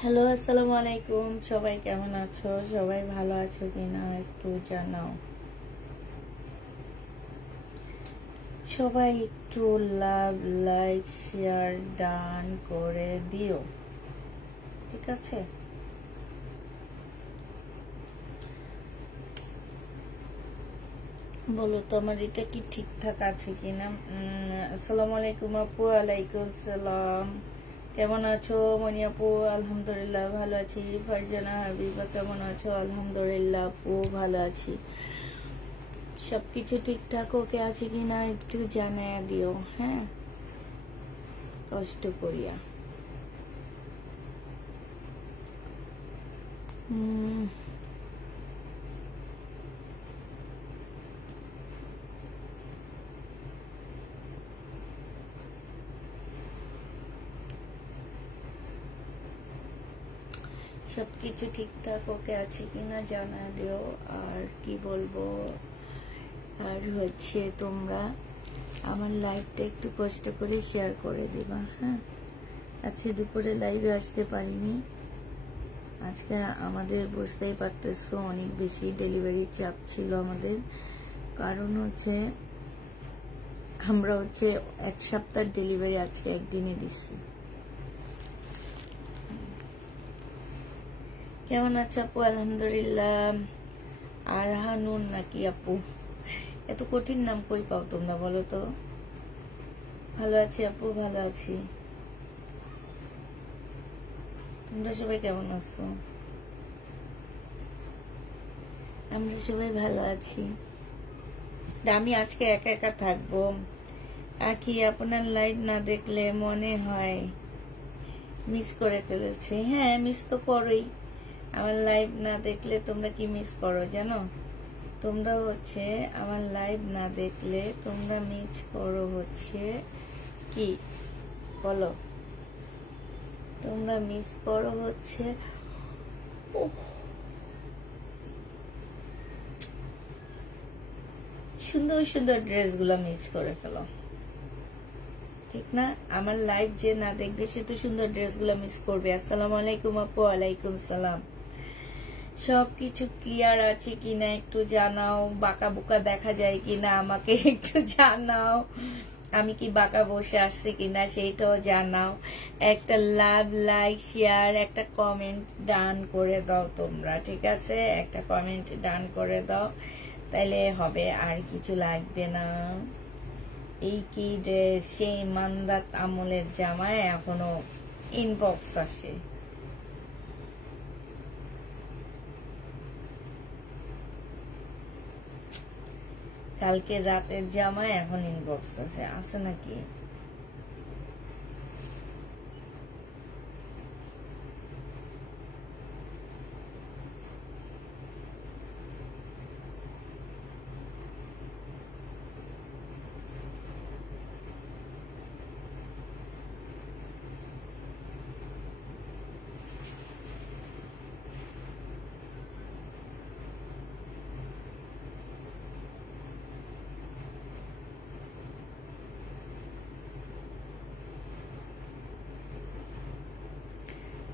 Hello, আসসালামু আলাইকুম। সবাই কেমন আছো? সবাই ভালো আছো কিনা একটু জানাও। সবাই একটু লাভ, লাইক, শেয়ার ডান করে দিও, ঠিক আছে? বলো তো আমার এটা কি ঠিকঠাক আছে কিনা। আসসালামু আলাইকুম আপু। ওয়ালাইকুম সালাম। কেমন আছো মনি আপু? আলহামদুলিল্লাহ ভালো আছি। ফারজানা হাবিবা কেমন আছো? আলহামদুলিল্লাহ আপু ভালো আছি। সবকিছু ঠিকঠাক ওকে আছে কিনা একটু জানায় দিও, হ্যাঁ, কষ্ট করিয়া। সবকিছু ঠিকঠাক ওকে আছে কিনা জানা দিও। আর কি বলবো, আর হচ্ছে তোমরা আমার লাইভটা একটু কষ্ট করে শেয়ার করে দিবা, হ্যাঁ। আজকে দুপুরে লাইভে আসতে পারিনি। আজকে আমাদের বুঝতেই পারতেছো অনেক বেশি ডেলিভারির চাপ ছিল আমাদের। কারণ হচ্ছে আমরা হচ্ছে 1 সপ্তাহ ডেলিভারি আজকে একদিনে দিচ্ছি। কেমন আছো আপু? আলহামদুলিল্লাহ। আর হানুন নাকি আপু? এত কঠিন নাম কই পাও তোমরা বলো তো? ভালো আছি আপু, ভালো আছি। তোমরা সবাই কেমন আছো? আমরা সবাই ভালো আছি। আমি আজকে একা একা থাকবো। আকি আপনার লাইভ না দেখলে মনে হয় মিস করে ফেলেছে। হ্যাঁ, মিস তো করোই। আমার লাইভ না দেখলে তোমরা কি মিস করো জানো? তোমরা হচ্ছে আমার লাইভ না দেখলে তোমরা মিস করো হচ্ছে কি বলো? তোমরা মিস করো হচ্ছে সুন্দর সুন্দর ড্রেসগুলো মিস করে ফেলো, ঠিক না? আমার লাইভ যে না দেখবে সে তো সুন্দর ড্রেসগুলো মিস করবে। আসসালামু আলাইকুম আপু। ওয়ালাইকুম সালাম। সবকিছু ক্লিয়ার আছে কিনা একটু জানাও। বাঁকা বুকা দেখা যায় কিনা আমাকে একটু জানাও। আমি কি বাঁকা বসে আসছি কিনা সেইটাও জানাও। একটা লাভ, লাইক, শেয়ার, একটা কমেন্ট ডান করে দাও তোমরা, ঠিক আছে? একটা কমেন্ট ডান করে দাও, তাইলে হবে, আর কিছু লাগবে না। এই কি ড্রেস? সেই মান্দাত আমলের জামায় এখনো ইনবক্স আসে। কালকে রাতের জামায় এখন ইনবক্স আছে নাকি?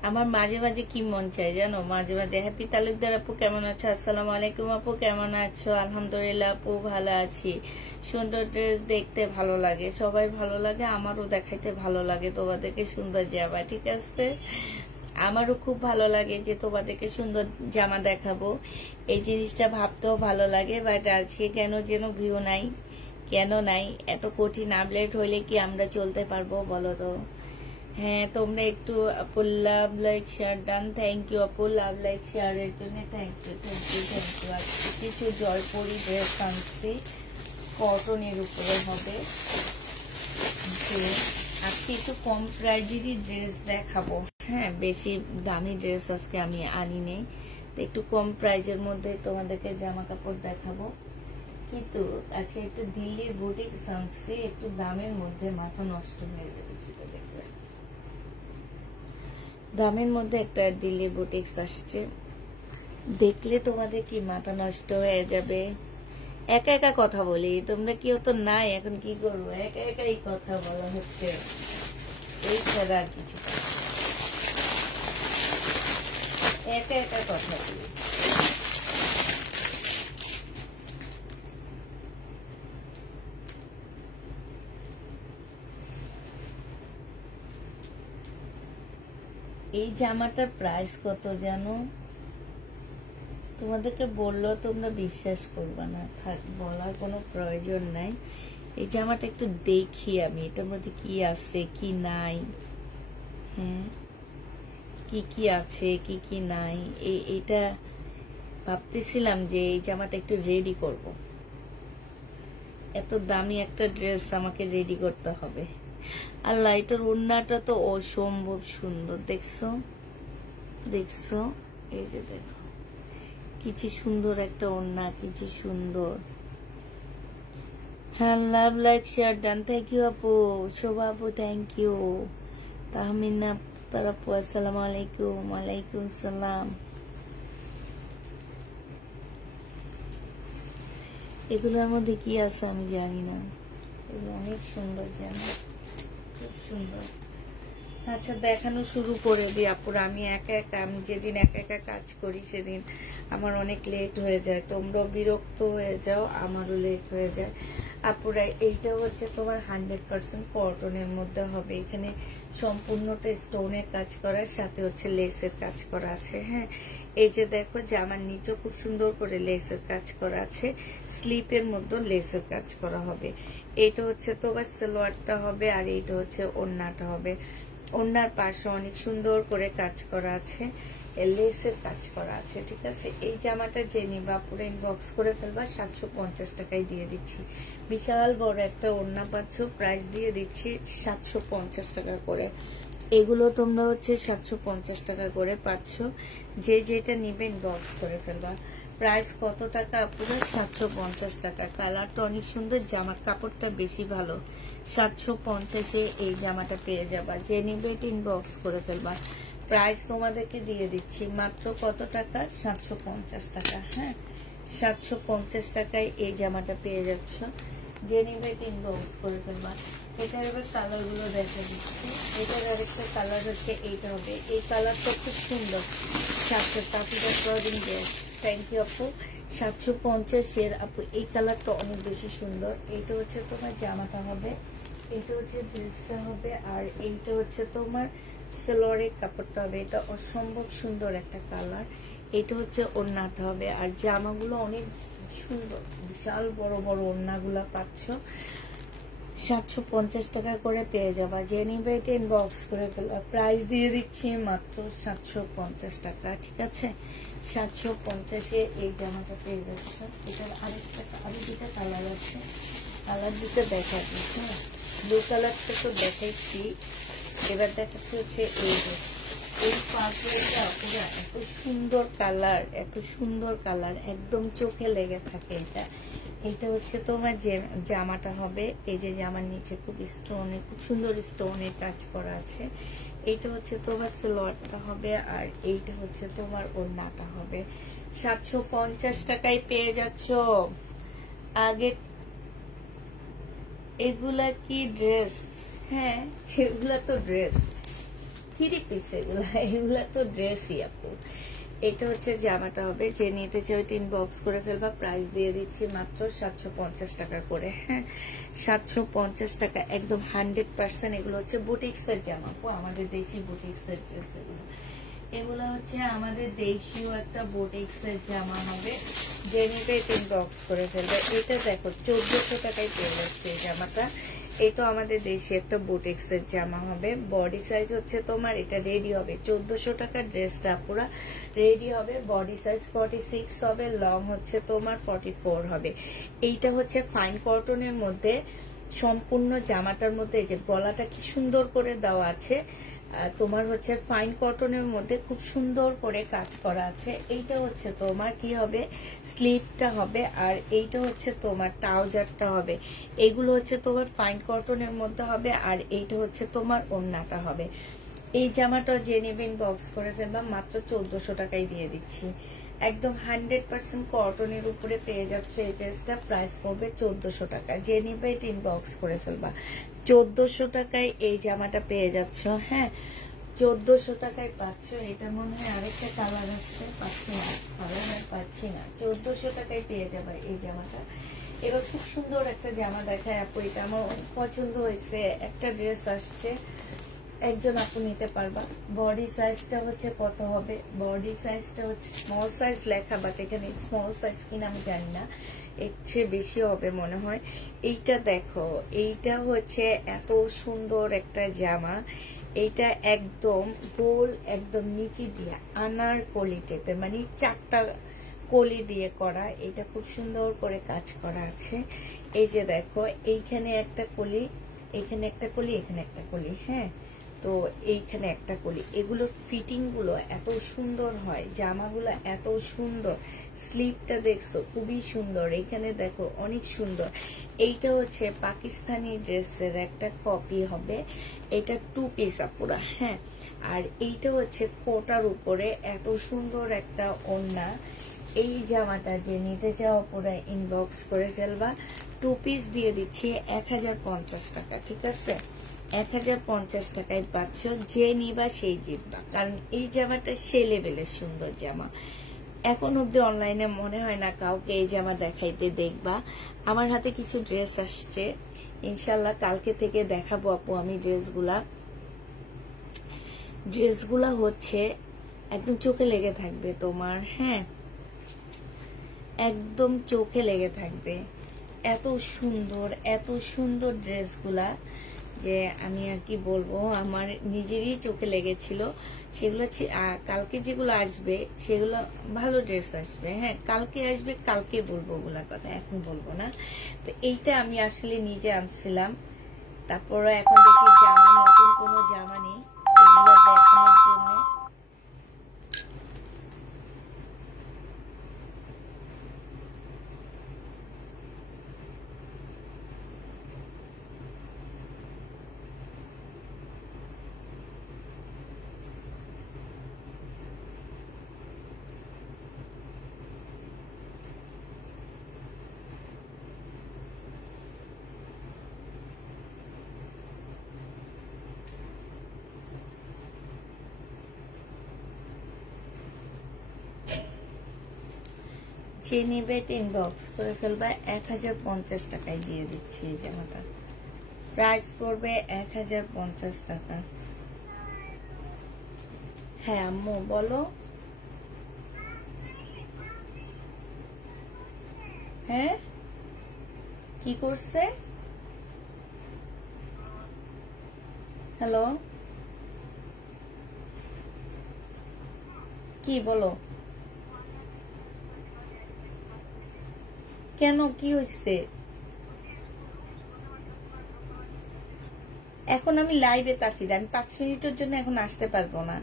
আমার মাঝে মাঝে কি মন চাই জানো? মাঝে মাঝে হ্যাপি তালুকদার আপু কেমন আছো? আসসালামু আলাইকুম আপু, কেমন আছো? আলহামদুলিল্লাহ আপু ভালো আছি। সুন্দর ড্রেস দেখতে ভালো লাগে, সবাই ভালো লাগে, আমারও দেখাইতে ভালো লাগে তোমাদেরকে সুন্দর জামা, ঠিক আছে? আমারও খুব ভালো লাগে যে তোমাদেরকে সুন্দর জামা দেখাবো। এই জিনিসটা ভাবতেও ভালো লাগে, বাট আজকে কেন যেন ভিউ নাই। কেন নাই? এত কঠিন আপডেট হইলে কি আমরা চলতে পারবো বলো তো? হ্যাঁ, তোমরা একটু আপু love, like, share done. Thank you আপু লাভ, লাইক, শেয়ারের জন্য। Thank you, thank you, thank you. আজকে কিছু জয়পুরি ড্রেস আনছি, কটনের উপরে হবে। আজকে একটু কম প্রাইজেরই ড্রেস দেখাবো। হ্যাঁ, বেশি দামি ড্রেস আজকে আমি আনি নেই, একটু কম প্রাইজের মধ্যে তোমাদেরকে জামা কাপড় দেখাবো। কিন্তু আজকে একটু দিল্লির বুটিক আনছি, একটু দামের মধ্যে, মাথা নষ্ট হয়ে যাবে সেটা দেখবে। দামের মধ্যে একটা দিল্লি বুটিক্স আসছে, দেখলে তোমাদের কি মাথা নষ্ট হয়ে যাবে। একা একা কথা বলি, তোমরা কেউ তো নাই, এখন কি করবো? একা একাই কথা বলা হচ্ছে, এই ছাড়া আর কিছু। একা একা কথা বলি। এই জামাটার প্রাইস কত জানো? তোমাদেরকে বললেও তোমরা বিশ্বাস করবে না, থাক বলার কোনো প্রয়োজন নাই। এই জামাটা একটু দেখি আমি, এটার মধ্যে কি আছে কি নাই। হ্যাঁ, কি কি আছে কি কি নাই, এটা ভাবতেছিলাম যে এই জামাটা একটু রেডি করব। এত দামি একটা ড্রেস আমাকে রেডি করতে হবে। আল্লাহ, এটার ওড়নাটা তো অসম্ভব সুন্দর, দেখছো দেখছো? এই যে দেখো কিছু সুন্দর একটা ওড়না, কিছু সুন্দর। হ্যাঁ, love like share done, thank you আপু, শোভা আপু থ্যাংক ইউ, তাহমিনা আক্তার আপু আসসালামু আলাইকুম। ওয়ালাইকুম সালাম। এগুলোর মধ্যে কি আছে আমি জানি না, এগুলো অনেক সুন্দর জানো, খুব সুন্দর। আচ্ছা, দেখানো শুরু করে দিই আপুরা। আমি একা একা, আমি যেদিন একা একা কাজ করি সেদিন আমার অনেক লেট হয়ে যায়, তোমরাও বিরক্ত হয়ে যাও, আমারও লেট হয়ে যায় আপুরা। এইটা হচ্ছে তোমার 100% কটনের মধ্যে হবে। এখানে সম্পূর্ণটা স্টোনের কাজ করার সাথে হচ্ছে লেসের কাজ করা আছে। হ্যাঁ, এই যে দেখো জামার নিচে খুব সুন্দর করে লেসের কাজ করা আছে, স্লিপের মধ্যে লেসের কাজ করা হবে। এইটা হচ্ছে তোমার সালোয়ারটা হবে, আর এইটা হচ্ছে ওড়নাটা হবে। ওড়নার পাশে অনেক সুন্দর করে কাজ করা আছে, লেসের কাজ করা আছে। ঠিক আছে, এই জামাটা যে নিবা পুরো ইনবক্স করে ফেলবা, 750 টাকায় দিয়ে দিচ্ছি। বিশাল বড় একটা ওড়না পাচ্ছ, প্রাইস দিয়ে দিচ্ছি 750 টাকা করে। এগুলো তোমরা হচ্ছে 750 টাকা করে পাচ্ছ। যে যেটা নিবে ইনবক্স করে ফেলবা। প্রাইস কত টাকা পুরো? 750 টাকা। কালারটা অনেক সুন্দর, জামার কাপড়টা বেশি ভালো। 750-এ এই জামাটা পেয়ে যাবা। যে নিবে এটা ইনবক্স করে ফেলবা। প্রাইস তোমাদেরকে দিয়ে দিচ্ছি মাত্র কত টাকা? 750 টাকা। হ্যাঁ, 750 টাকায় এই জামাটা পেয়ে যাচ্ছ। যে নিবে এটা ইনবক্স করে ফেলবা। এটার এবার কালার গুলো দেখা দিচ্ছি। এটার আরেকটা কালার হচ্ছে এইটা হবে। এই কালারটা খুব সুন্দর। 750 থ্যাংক ইউ আপু। 750-এর আপু এই কালারটা অনেক বেশি সুন্দর। এইটা হচ্ছে তোমার জামাটা হবে, এইটা হচ্ছে ড্রেসটা হবে, আর এইটা হচ্ছে তোমার সেলোয়ারের কাপড়টা হবে। এটা অসম্ভব সুন্দর একটা কালার। এটা হচ্ছে ওড়নাটা হবে, আর জামাগুলো অনেক সুন্দর, বিশাল বড় বড় ওড়নাগুলা পাচ্ছ। 750 টাকা করে পেয়ে যাবা। যে নিবে এটা ইনবক্স করে ফেলবা। প্রাইস দিয়ে দিচ্ছি মাত্র 750 টাকা। ঠিক আছে, 750-এ এই জামাটা পেয়ে যাচ্ছ। এটার আরো দুটা কালার আছে, কালার দুটো দেখা দিচ্ছি। ব্লু কালারটা তো দেখাইছি, এবার দেখাচ্ছি হচ্ছে এই পার্পলটা। পুরো এত সুন্দর কালার, এত সুন্দর কালার, একদম চোখে লেগে থাকে। এটা হচ্ছে তোমার যে জামাটা হবে। এই যে জামার নিচে খুব স্টোনে, খুব সুন্দর স্টোনের কাজ করা আছে। এইটা হচ্ছে তোমার সালোয়ারটা হবে, আর এইটা হচ্ছে তোমার ওড়নাটা হবে। 750 টাকায় পেয়ে যাচ্ছ। আগে এগুলা কি ড্রেস? হ্যাঁ, এগুলা তো ড্রেস, 3 পিস এগুলা তো ড্রেসই আপু। এটা হচ্ছে জামাটা হবে। যে নিতে চাই ওইটা ইনবক্স করে ফেলবা। প্রাইস দিয়ে দিচ্ছি মাত্র 750 টাকা করে। হ্যাঁ, 750 টাকা, একদম 100%। এগুলো হচ্ছে বুটিক্সের জামা আপু, আমাদের দেশি বুটিক্সের ড্রেস। এগুলো হচ্ছে আমাদের দেশীয় একটা বুটিক্সের জামা হবে। যে নিতে এটা ইনবক্স করে ফেলবে। এটা দেখো 1400 টাকায় পেয়ে যাচ্ছে এই জামাটা। এটা আমাদের দেশে একটা বুটিক্সের জামা হবে। বডি সাইজ হচ্ছে তোমার, এটা রেডি হবে 1400 টাকা। ড্রেসটা পুরা রেডি হবে। বডি সাইজ 46 হবে, লং হচ্ছে তোমার 44 হবে। এইটা হচ্ছে ফাইন কটনের মধ্যে। সম্পূর্ণ জামাটার মধ্যে এই যে গলাটা কি সুন্দর করে দেওয়া আছে, তোমার হচ্ছে ফাইন কটনের মধ্যে খুব সুন্দর করে কাজ করা আছে। এইটা হচ্ছে তোমার কি হবে, স্লিভটা হবে, আর এইটা হচ্ছে তোমার ট্রাউজারটা হবে। এগুলো হচ্ছে তোমার ফাইন কটনের মধ্যে হবে, আর এইটা হচ্ছে তোমার ওড়নাটা হবে। এই জামাটা যে নেবেন বক্স করে ফেলবা। মাত্র 1400 টাকায় দিয়ে দিচ্ছি। একদম 100% কটনের উপরে পেয়ে যাচ্ছে এই ড্রেসটা। প্রাইস পড়বে 1400 টাকা। যে নিবে এটা ইনবক্স করে ফেলবা। 1400 টাকায় এই জামাটা পেয়ে যাচ্ছ। হ্যাঁ, 1400 টাকায় পাচ্ছ। এটা মনে হয় আরেকটা কালার আসছে, পাচ্ছি না, কালার আর পাচ্ছি না। 1400 টাকায় পেয়ে যাবে এই জামাটা। এবার খুব সুন্দর একটা জামা দেখায় আপু, এটা আমার অনেক পছন্দ হয়েছে। একটা ড্রেস আসছে, একজন আপু নিতে পারবা। বডি সাইজটা হচ্ছে কত হবে? বডি সাইজটা হচ্ছে স্মল সাইজ লেখা, বাট এখানে স্মল সাইজ কিনা আমি জানি না, এর চেয়ে বেশি হবে মনে হয়। এইটা দেখো, এইটা হচ্ছে এত সুন্দর একটা জামা। এইটা একদম গোল, একদম নিচে দিয়ে আনার কলি টাইপের, মানে 4টা কলি দিয়ে করা। এটা খুব সুন্দর করে কাজ করা আছে। এই যে দেখো, এইখানে একটা কলি, এখানে একটা কলি, এখানে একটা কলি, হ্যাঁ, তো এইখানে একটা কলি। এগুলোর ফিটিং গুলো এত সুন্দর হয়, জামাগুলো এত সুন্দর। স্লিভটা দেখছো খুবই সুন্দর, এখানে দেখো অনেক সুন্দর। এইটা হচ্ছে পাকিস্তানি ড্রেসের একটা কপি হবে। এটা 2 পিস আপুরা, হ্যাঁ। আর এইটা হচ্ছে কোটার উপরে এত সুন্দর একটা ওড়না। এই জামাটা যে নিতে চাও পুরো ইনবক্স করে ফেলবা। 2 পিস দিয়ে দিচ্ছি 1050 টাকা, ঠিক আছে? 1050 টাকায় পাচ্ছ। যে নিবা সেই জিতবা, কারণ এই জামাটা সে লেভেলের সুন্দর জামা। এখন অব্দি অনলাইনে মনে হয় না কাউকে এই জামা দেখাইতে দেখবা। আমার হাতে কিছু ড্রেস আসছে, ইনশাল্লাহ কালকে থেকে দেখাবো আপু আমি ড্রেসগুলা হচ্ছে একদম চোখে লেগে থাকবে তোমার, হ্যাঁ, একদম চোখে লেগে থাকবে। এত সুন্দর ড্রেসগুলা যে আমি আর কি বলবো, আমার নিজেরই চোখে লেগেছিল। সেগুলো কালকে যেগুলো আসবে সেগুলো ভালো ড্রেস আসবে, হ্যাঁ, কালকে আসবে, কালকে বলবো ওগুলার কথা, এখন বলবো না। তো এইটা আমি আসলে নিজে আনছিলাম, তারপরে এখন দেখি জামা, নতুন কোনো জামা নেই, এগুলো দেখানোর জন্য। যে নিবে ইনবক্স করে ফেলবা। 1050 টাকায় দিয়ে দিচ্ছি এই জামাটা। প্রাইস পড়বে 1050 টাকা। হ্যাঁ আম্মু বলো। হ্যাঁ, কি করছে? হ্যালো, কি বলো? কেন, কি হয়েছে? এখন আমি লাইভে তাকিদ, আমি 5 মিনিটের জন্য এখন আসতে পারবো না।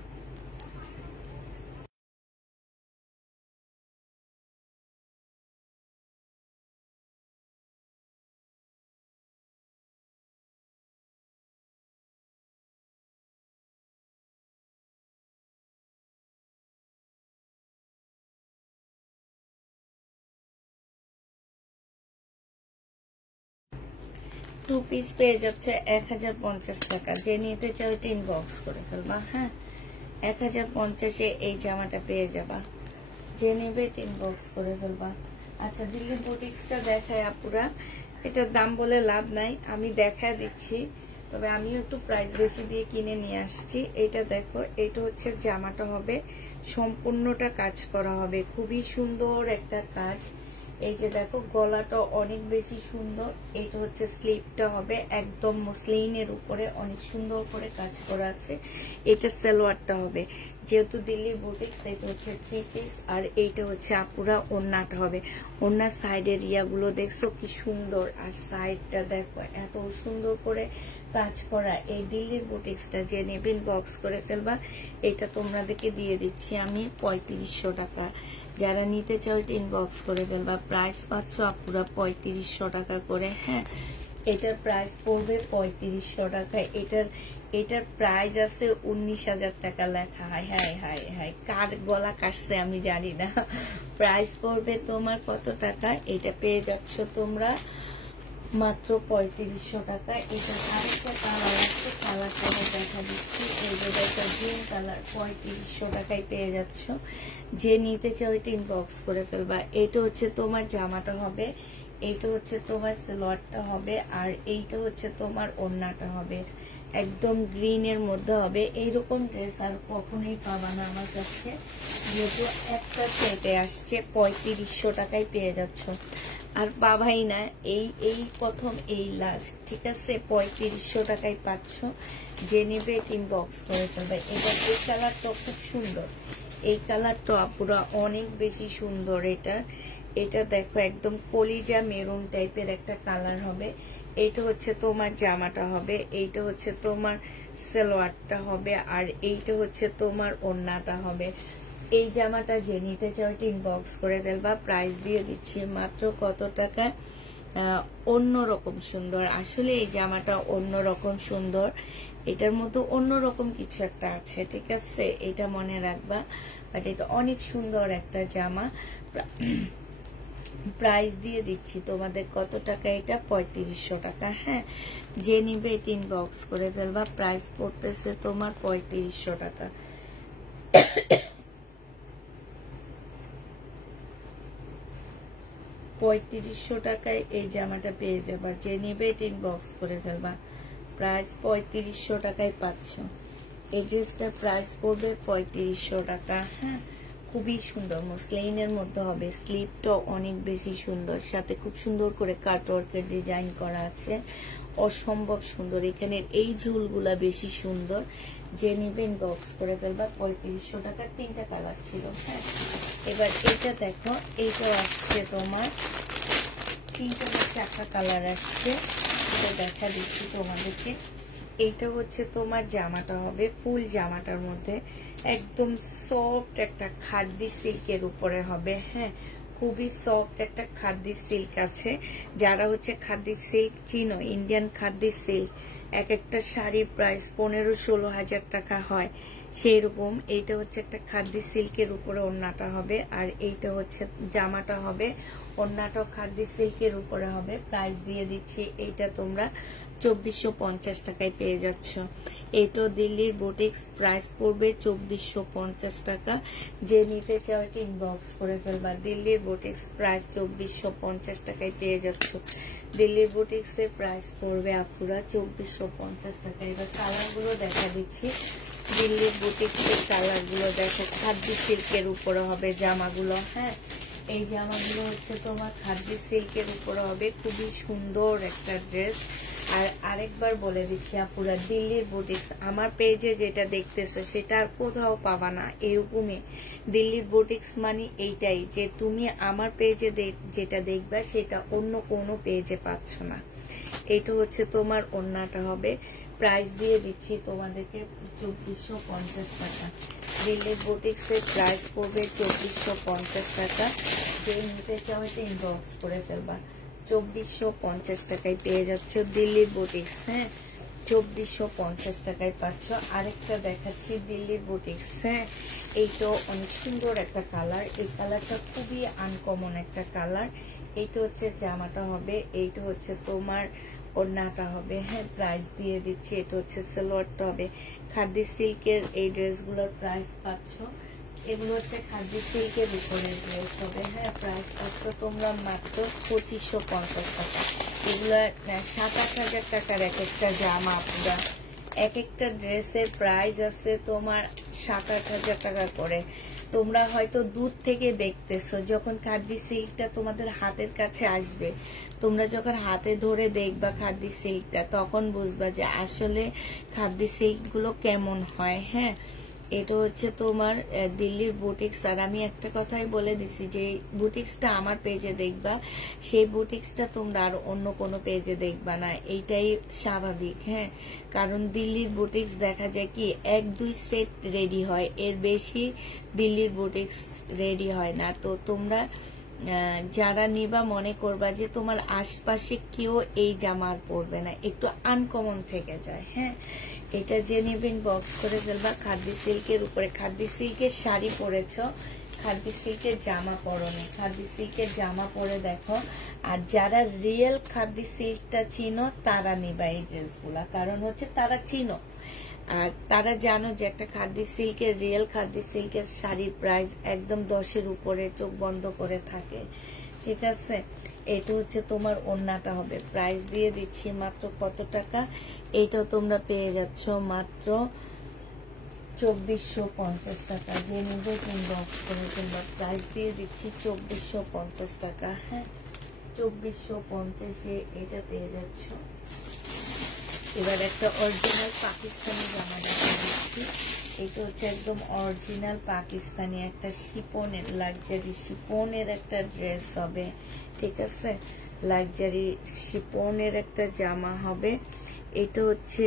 টু পিস পেয়ে যাচ্ছে 1050 টাকা। যে নিতে চাও এটা ইনবক্স করে ফেলবা, হ্যাঁ। 1050-এ এই জামাটা পেয়ে যাবা। যে নেবে এটা ইনবক্স করে ফেলবা। আচ্ছা, দিল্লি বুটিক্সটা দেখায় আপুরা। এটার দাম বলে লাভ নাই, আমি দেখা দিচ্ছি, তবে আমিও একটু প্রাইস বেশি দিয়ে কিনে নিয়ে আসছি। এটা দেখো, এটা হচ্ছে জামাটা হবে সম্পূর্ণটা কাজ করা হবে, খুবই সুন্দর একটা কাজ। এই যে দেখো, গলাটা অনেক বেশি সুন্দর। এটা হচ্ছে স্লিভটা হবে একদম মসলিনের উপরে অনেক সুন্দর করে কাজ করা আছে। এটা সালোয়ারটা হবে, যেহেতু দিল্লি বুটিক্স, এটা হচ্ছে 3 পিস। আর এইটা হচ্ছে আপুরা ওড়নাটা হবে। ওড়নার সাইডের ইয়াগুলো দেখছো কি সুন্দর, আর সাইডটা দেখো এত সুন্দর করে কাজ করা। এই দিল্লির বুটিক্সটা যে নেবেন বক্স করে ফেলবা। এটা তোমাদেরকে দিয়ে দিচ্ছি আমি 3500 টাকা। যারা নিতে চাও এটা ইনবক্স করে ফেলবা। প্রাইস পাচ্ছ আপুরা 3500 টাকা করে, হ্যাঁ। এটার প্রাইস পড়বে 3500 টাকা। এটার প্রাইস আছে 19,000 টাকা লেখা। হাই হাই হাই হাই, কার গলা কাটছে আমি জানি না। প্রাইস পড়বে তোমার কত টাকা? এটা পেয়ে যাচ্ছ তোমরা মাত্র 3500 টাকা। এটা আরেকটা কালার আছে, কালারটা দেখা দিচ্ছি, এই যে একটা গ্রিন কালার, 3500 টাকায় পেয়ে যাচ্ছ। যে নিতে চাও এটা ইনবক্স করে ফেলবা। এটা হচ্ছে তোমার জামাটা হবে, এইটা হচ্ছে তোমার সালোয়ারটা হবে, আর এইটা হচ্ছে তোমার ওড়নাটা হবে। একদম গ্রিনের মধ্যে হবে। এইরকম ড্রেস আর কখনোই পাবা না আমার কাছে, যেহেতু একটা সেটে আসছে 3500 টাকায় পেয়ে যাচ্ছ। আর পাবাই না, এই প্রথম, এই লাস্ট, ঠিক আছে? 3500 টাকায় পাচ্ছ। যে নেবে ইনবক্স করে ফেলবে। এটা এই কালারটা খুব সুন্দর, এই কালারটা পুরো অনেক বেশি সুন্দর। এটা দেখো একদম কলিজা মেরুন টাইপের একটা কালার হবে। এইটা হচ্ছে তোমার জামাটা হবে, এইটা হচ্ছে তোমার সালোয়ারটা হবে, আর এইটা হচ্ছে তোমার ওড়নাটা হবে। এই জামাটা যে নিতে চাও ইনবক্স করে ফেলবা। প্রাইস দিয়ে দিচ্ছি মাত্র কত টাকা? অন্যরকম সুন্দর। আসলে এই জামাটা অন্যরকম সুন্দর, এটার মতো অন্যরকম কিছু একটা আছে, ঠিক আছে? এটা মনে রাখবা। বাট এটা অনেক সুন্দর একটা জামা। প্রাইস দিয়ে দিচ্ছি তোমাদের কত টাকা? এটা 3500 টাকা। হ্যাঁ, যে নিবে এটা ইনবক্স করে ফেলবা। প্রাইস পড়তেছে তোমার 3500 টাকা। 3500 টাকায় এই জামাটা পেয়ে যাবা। যে নিবে এটা ইনবক্স করে ফেলবা। প্রাইস 3500 টাকায় পাচ্ছ। এই ড্রেসটার প্রাইস পড়বে 3500 টাকা। হ্যাঁ, খুবই সুন্দর, মসলিনের মধ্যে হবে। স্লিভটাও অনেক বেশি সুন্দর, সাথে খুব সুন্দর করে কাটওয়ার্কের ডিজাইন করা আছে, অসম্ভব সুন্দর। এখানের এই ঝুলগুলা বেশি সুন্দর। যে নিবে ইনবক্স করে ফেলবা। 3500 টাকার 3টা কালার ছিল। হ্যাঁ, এবার এটা দেখো, এইটাও আসছে তোমার 3টা বা 4টা কালার আসছে। এটা দেখা দিচ্ছি তোমাদেরকে। এইটা হচ্ছে তোমার জামাটা হবে, ফুল জামাটার মধ্যে একদম সফট একটা খাদ্দি সিল্কের উপরে হবে। হ্যাঁ, খুবই সফট একটা খাদ্দি সিল্ক আছে। যারা হচ্ছে খাদ্দি সিল্ক চিনো, ইন্ডিয়ান খাদ্দি সিল্ক, এক একটা শাড়ির প্রাইস 15-16 হাজার টাকা হয়, সেই রকম। এইটা হচ্ছে একটা খাদ্দি সিল্কের উপরে ওড়নাটা হবে, আর এইটা হচ্ছে জামাটা হবে। ওড়নাটাও খাদ্দি সিল্কের উপরে হবে। প্রাইস দিয়ে দিচ্ছি এইটা তোমরা 2450 টাকায় পেয়ে যাচ্ছ। এইটা দিল্লির বুটিক্স, প্রাইস পড়বে 2450 টাকা। যে নিতে চাও এটা ইনবক্স করে ফেলবা। দিল্লির বুটিক্স প্রাইস 2450 টাকায় পেয়ে যাচ্ছ। দিল্লির বুটিক্সের প্রাইস পড়বে আপুরা 2450 টাকা। এবার কালারগুলো দেখা দিচ্ছি। দিল্লির বুটিক্সের কালারগুলো দেখো, খাদ্দি সিল্কের উপরে হবে জামাগুলো। হ্যাঁ, এই জামাগুলো হচ্ছে তোমার খাদ্দি সিল্কের উপরে হবে। খুবই সুন্দর একটা ড্রেস। আর আরেকবার বলে দিচ্ছি আপুরা, দিল্লির বুটিক্স আমার পেজে যেটা দেখতেছো সেটা আর কোথাও পাবা না। এরকমই দিল্লির বুটিক্স মানে এইটাই, যে তুমি আমার পেজে যেটা দেখবা সেটা অন্য কোনো পেজে পাচ্ছ না। এইটা হচ্ছে তোমার ওড়নাটা হবে। প্রাইস দিয়ে দিচ্ছি তোমাদেরকে 2450 টাকা। দিল্লির বুটিক্সের প্রাইস পড়বে 2450 টাকা। যে নিতে চাও এটা ইনবক্স করে ফেলবা। 2450 টাকায় পেয়ে যাচ্ছ দিল্লির বুটিক্স। হ্যাঁ, 2450 টাকায় পাচ্ছ। আরেকটা দেখাচ্ছি দিল্লির বুটিক্স। হ্যাঁ, এইটাও অনেক সুন্দর একটা কালার। এই কালারটা খুবই আনকমন একটা কালার। এইটা হচ্ছে জামাটা হবে, এইটা হচ্ছে তোমার ওড়নাটা হবে। হ্যাঁ, প্রাইস দিয়ে দিচ্ছি। এটা হচ্ছে সালোয়ারটা হবে। খাদ্দি সিল্কের এই ড্রেসগুলোর প্রাইস পাচ্ছ। এগুলো হচ্ছে খাদ্দি সিল্কের উপরে ড্রেস হবে। হ্যাঁ, প্রাইস পাচ্ছ তোমরা মাত্র 2550 টাকা। এগুলো 7-8 হাজার টাকার এক একটা জামা। আপনারা এক একটা ড্রেসের প্রাইস আছে তোমার 7-8 হাজার টাকা করে। তোমরা হয়তো দূর থেকে দেখতেছো, যখন খাদ্দি সিল্কটা তোমাদের হাতের কাছে আসবে, তোমরা যখন হাতে ধরে দেখবা খাদ্দি সিল্কটা, তখন বুঝবা যে আসলে খাদ্দি সিল্কগুলো কেমন হয়। হ্যাঁ, এটা হচ্ছে তোমার দিল্লির বুটিক্স। আর আমি একটা কথাই বলে দিছি, যে বুটিক্সটা আমার পেজে দেখবা, সেই বুটিক্সটা তোমরা আর অন্য কোনো পেজে দেখবা না। এইটাই স্বাভাবিক। হ্যাঁ, কারণ দিল্লির বুটিক্স দেখা যায় কি 1-2 সেট রেডি হয়, এর বেশি দিল্লির বুটিক্স রেডি হয় না। তো তোমরা যারা নিবা মনে করবা যে তোমার আশপাশে কেউ এই জামা আর পরবে না, একটু আনকমন থেকে যায়। হ্যাঁ, এটা যে নিবেন বক্স করে ফেলবা। খাদ্দি সিল্কের উপরে, খাদ্দি সিল্কের শাড়ি পরেছ, খাদি সিল্কের জামা পরনে, খাদি সিল্কের জামা পরে দেখো। আর যারা রিয়েল খাদি সিল্কটা চিনো তারা নিবা এই ড্রেসগুলা, কারণ হচ্ছে তারা চিনো আর তারা জানো যে একটা খাদি সিল্কের, রিয়েল খাদি সিল্কের শাড়ির প্রাইস একদম 10-এর উপরে, চোখ বন্ধ করে থাকে। ঠিক আছে, এটা হচ্ছে তোমার ওড়নাটা হবে। প্রাইস দিয়ে দিচ্ছি মাত্র কত টাকা, এইটাও তোমরা পেয়ে যাচ্ছ মাত্র 2450 টাকা। যে নিজে ইনবক্স করে তোমরা, প্রাইস দিয়ে দিচ্ছি 2450 টাকা। হ্যাঁ, 2450-এ এটা পেয়ে যাচ্ছ। এবার একটা অরিজিনাল পাকিস্তানি জামা দেখা দিচ্ছি। এটা হচ্ছে একদম অরিজিনাল পাকিস্তানি একটা শিপনের, লাক্সারি শিপনের একটা ড্রেস হবে। ঠিক আছে, লাক্সারি শিপনের একটা জামা হবে। এটা হচ্ছে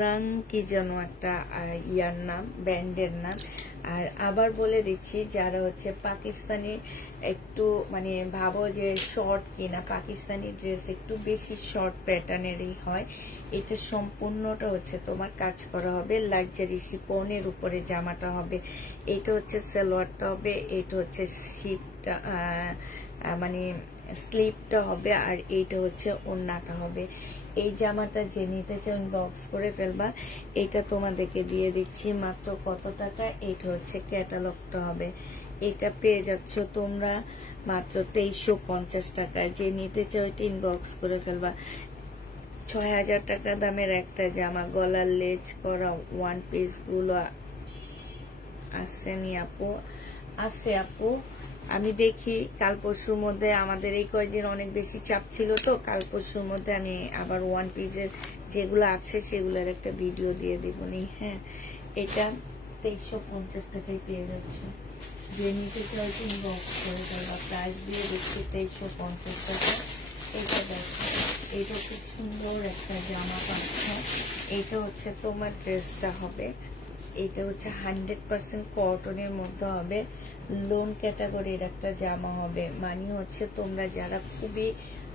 রং কি যেন একটা ইয়ার নাম, ব্যান্ডের নাম। আর আবার বলে দিচ্ছি, যারা হচ্ছে পাকিস্তানি একটু মানে ভাবো যে শর্ট কিনা, পাকিস্তানি ড্রেস একটু বেশি শর্ট প্যাটার্নেরই হয়। এটা সম্পূর্ণটা হচ্ছে তোমার কাজ করা হবে, লাক্সারি শিপনের উপরে জামাটা হবে। এটা হচ্ছে সালোয়ারটা হবে, এটা হচ্ছে শিপটা মানে স্লিপটা হবে, আর এইটা হচ্ছে ওড়নাটা হবে। এই জামাটা যে নিতে চাও ইনবক্স করে ফেলবা। এটা তোমাদেরকে দিয়ে দিচ্ছি মাত্র কত টাকা, এটা হচ্ছে ক্যাটালগটা হবে। এটা পেয়ে যাচ্ছ তোমরা মাত্র 2350 টাকায়। যে নিতে চাও এটা ইনবক্স করে ফেলবা। 6000 টাকা দামের একটা জামা, গলার লেজ করা ওয়ান পিস গুলো আসেনি আপু? আছে আপু, আমি দেখি কাল পরশুর মধ্যে, আমাদের এই কয়েকদিন অনেক বেশি চাপ ছিল তো, কাল পরশুর মধ্যে আমি আবার ওয়ান পিসের যেগুলো আছে সেগুলোর একটা ভিডিও দিয়ে দেবনি। হ্যাঁ, এটা 2350 টাকায় পেয়ে যাচ্ছে। যে নিতে চাই ইনবক্স করে দেওয়া, প্রাইস দিয়ে দিচ্ছি 2350 টাকা। এটা দেখো, এটা খুব সুন্দর একটা জামা পাচ্ছ। এটা হচ্ছে তোমার ড্রেসটা হবে। এটা হচ্ছে 100% কটনের মধ্যে হবে, লোন ক্যাটাগরির একটা জামা হবে। মানে হচ্ছে তোমরা যারা খুবই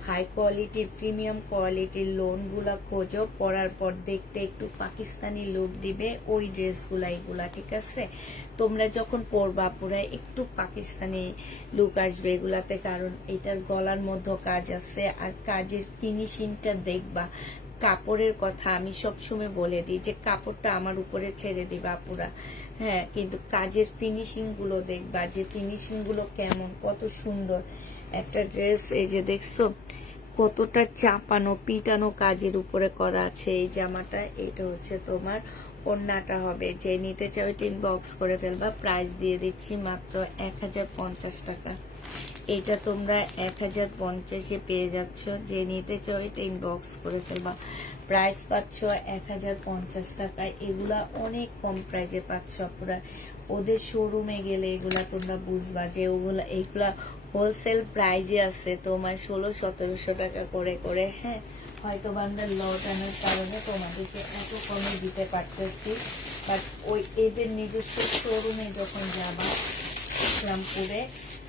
হাই কোয়ালিটির, প্রিমিয়াম কোয়ালিটির লোন গুলা খোঁজো, পরার পর দেখতে একটু পাকিস্তানি লুক দিবে, ওই ড্রেসগুলা এগুলা। ঠিক আছে, তোমরা যখন পরবা পুরা একটু পাকিস্তানি লুক আসবে এগুলাতে, কারণ এটার গলার মধ্যে কাজ আছে। আর কাজের ফিনিশিংটা দেখবা। কাপড়ের কথা আমি সবসময় বলে দিই যে কাপড়টা আমার উপরে ছেড়ে দিবা পুরা, হ্যাঁ, কিন্তু কাজের ফিনিশিং গুলো দেখবা, যে ফিনিশিং গুলো কেমন, কত সুন্দর একটা ড্রেস। এই যে দেখছো কতটা চাপানো পিটানো কাজের উপরে করা আছে এই জামাটা। এটা হচ্ছে তোমার ওড়নাটা হবে। যে নিতে চাও ইনবক্স করে ফেলবা। প্রাইস দিয়ে দিচ্ছি মাত্র 1050 টাকা। এটা তোমরা 1050-এ পেয়ে যাচ্ছ। যে নিতে চাও ইনবক্স করে ফেলবা। প্রাইস পাচ্ছ 1050 টাকায়। এগুলা অনেক কম প্রাইজে পাচ্ছ পুরা। ওদের শোরুমে গেলে এগুলা তোমরা বুঝবা যে এইগুলা হোলসেল প্রাইজে আছে তোমার 1600-1700 টাকা করে করে। হ্যাঁ, হয়তো বান্ডার লট আনার কারণে তোমাদেরকে এত কমে দিতে পারতেছি, বাট ওই এদের নিজস্ব শোরুমে যখন যাবা ইসলামপুরে,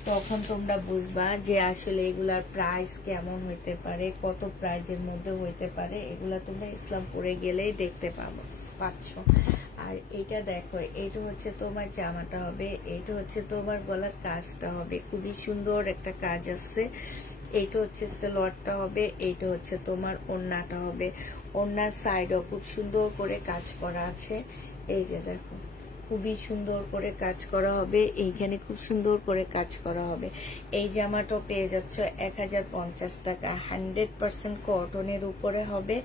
তখন তোমরা বুঝবা যে আসলে এগুলার প্রাইস কেমন হইতে পারে, কত প্রাইজের মধ্যে হইতে পারে। এগুলা তোমরা ইসলামপুরে গেলেই দেখতে পাচ্ছ। আর এটা দেখো, এটা হচ্ছে তোমার জামাটা হবে। এটা হচ্ছে তোমার গলার কাজটা হবে, খুবই সুন্দর একটা কাজ আছে। এইটা হচ্ছে সালোয়ারটা হবে। এইটা হচ্ছে তোমার ওড়নাটা হবে। ওড়নার সাইডও খুব সুন্দর করে কাজ করা আছে। এই যে দেখো, খুবই সুন্দর করে কাজ করা হবে। এইখানে খুব সুন্দর করে কাজ করা হবে। এই জামাটাও পেয়ে যাচ্ছ 1050 টাকা। 100% কটনের উপরে হবে।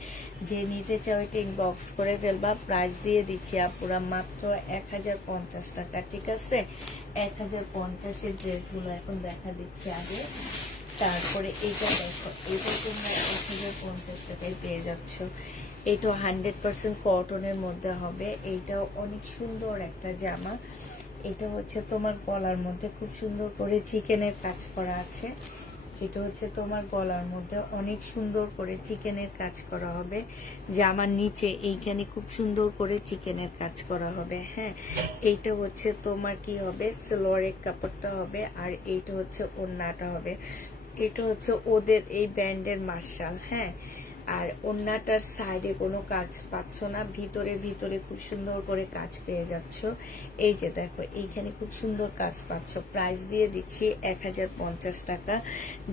যে নিতে চাও এটা ইনবক্স করে ফেলবা। প্রাইস দিয়ে দিচ্ছি আপুরা মাত্র 1050 টাকা। ঠিক আছে, 1050-এর ড্রেসগুলো এখন দেখা দিচ্ছি আগে। তারপরে এইটা দেখো, এটা তোমরা 1050 টাকায় পেয়ে যাচ্ছ। এটাও 100% কটনের মধ্যে হবে। এইটাও অনেক সুন্দর একটা জামা। এটা হচ্ছে তোমার গলার মধ্যে খুব সুন্দর করে চিকেনের কাজ করা আছে। এটা হচ্ছে তোমার গলার মধ্যে অনেক সুন্দর করে চিকেনের কাজ করা হবে। জামার নিচে এইখানে খুব সুন্দর করে চিকেনের কাজ করা হবে। হ্যাঁ, এইটা হচ্ছে তোমার কি হবে, সালোয়ারের কাপড়টা হবে। আর এইটা হচ্ছে ওড়নাটা হবে। এটা হচ্ছে ওদের এই ব্র্যান্ডের মার্শাল। হ্যাঁ, আর ওন্নাটার সাইডে কোনো কাজ পাচ্ছ না, ভিতরে ভিতরে খুব সুন্দর করে কাজ পেয়ে যাচ্ছ। এই যে দেখো এইখানে খুব সুন্দর কাজ পাচ্ছ। প্রাইস দিয়ে দিচ্ছি 1050 টাকা।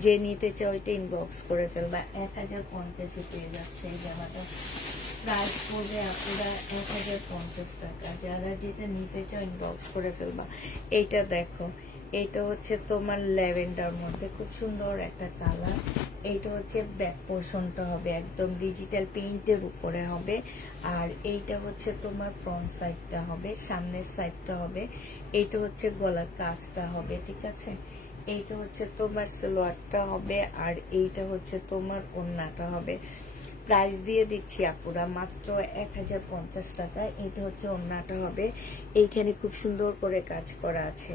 যে নিতে চাও এটা ইনবক্স করে ফেলবা, 1050-এ পেয়ে যাচ্ছে এই জামাটা। প্রাইস পড়বে আপনারা 1050 টাকা। যারা যেটা নিতে চাও ইনবক্স করে ফেলবা। এইটা দেখো, এইটা হচ্ছে তোমার ল্যাভেন্ডার মধ্যে খুব সুন্দর একটা কালার। এইটা হচ্ছে ব্যাক পোর্শনটা হবে একদম ডিজিটাল প্রিন্টের উপরে হবে। আর এইটা হচ্ছে তোমার ফ্রন্ট সাইডটা হবে, সামনের সাইডটা হবে। এইটা হচ্ছে গলার কাজটা হবে, ঠিক আছে। এইটা হচ্ছে তোমার সালোয়ারটা হবে, আর এইটা হচ্ছে তোমার ওড়নাটা হবে। প্রাইস দিয়ে দিচ্ছি আপুরা মাত্র 1050 টাকা। এটা হচ্ছে ওড়নাটা হবে, এইখানে খুব সুন্দর করে কাজ করা আছে।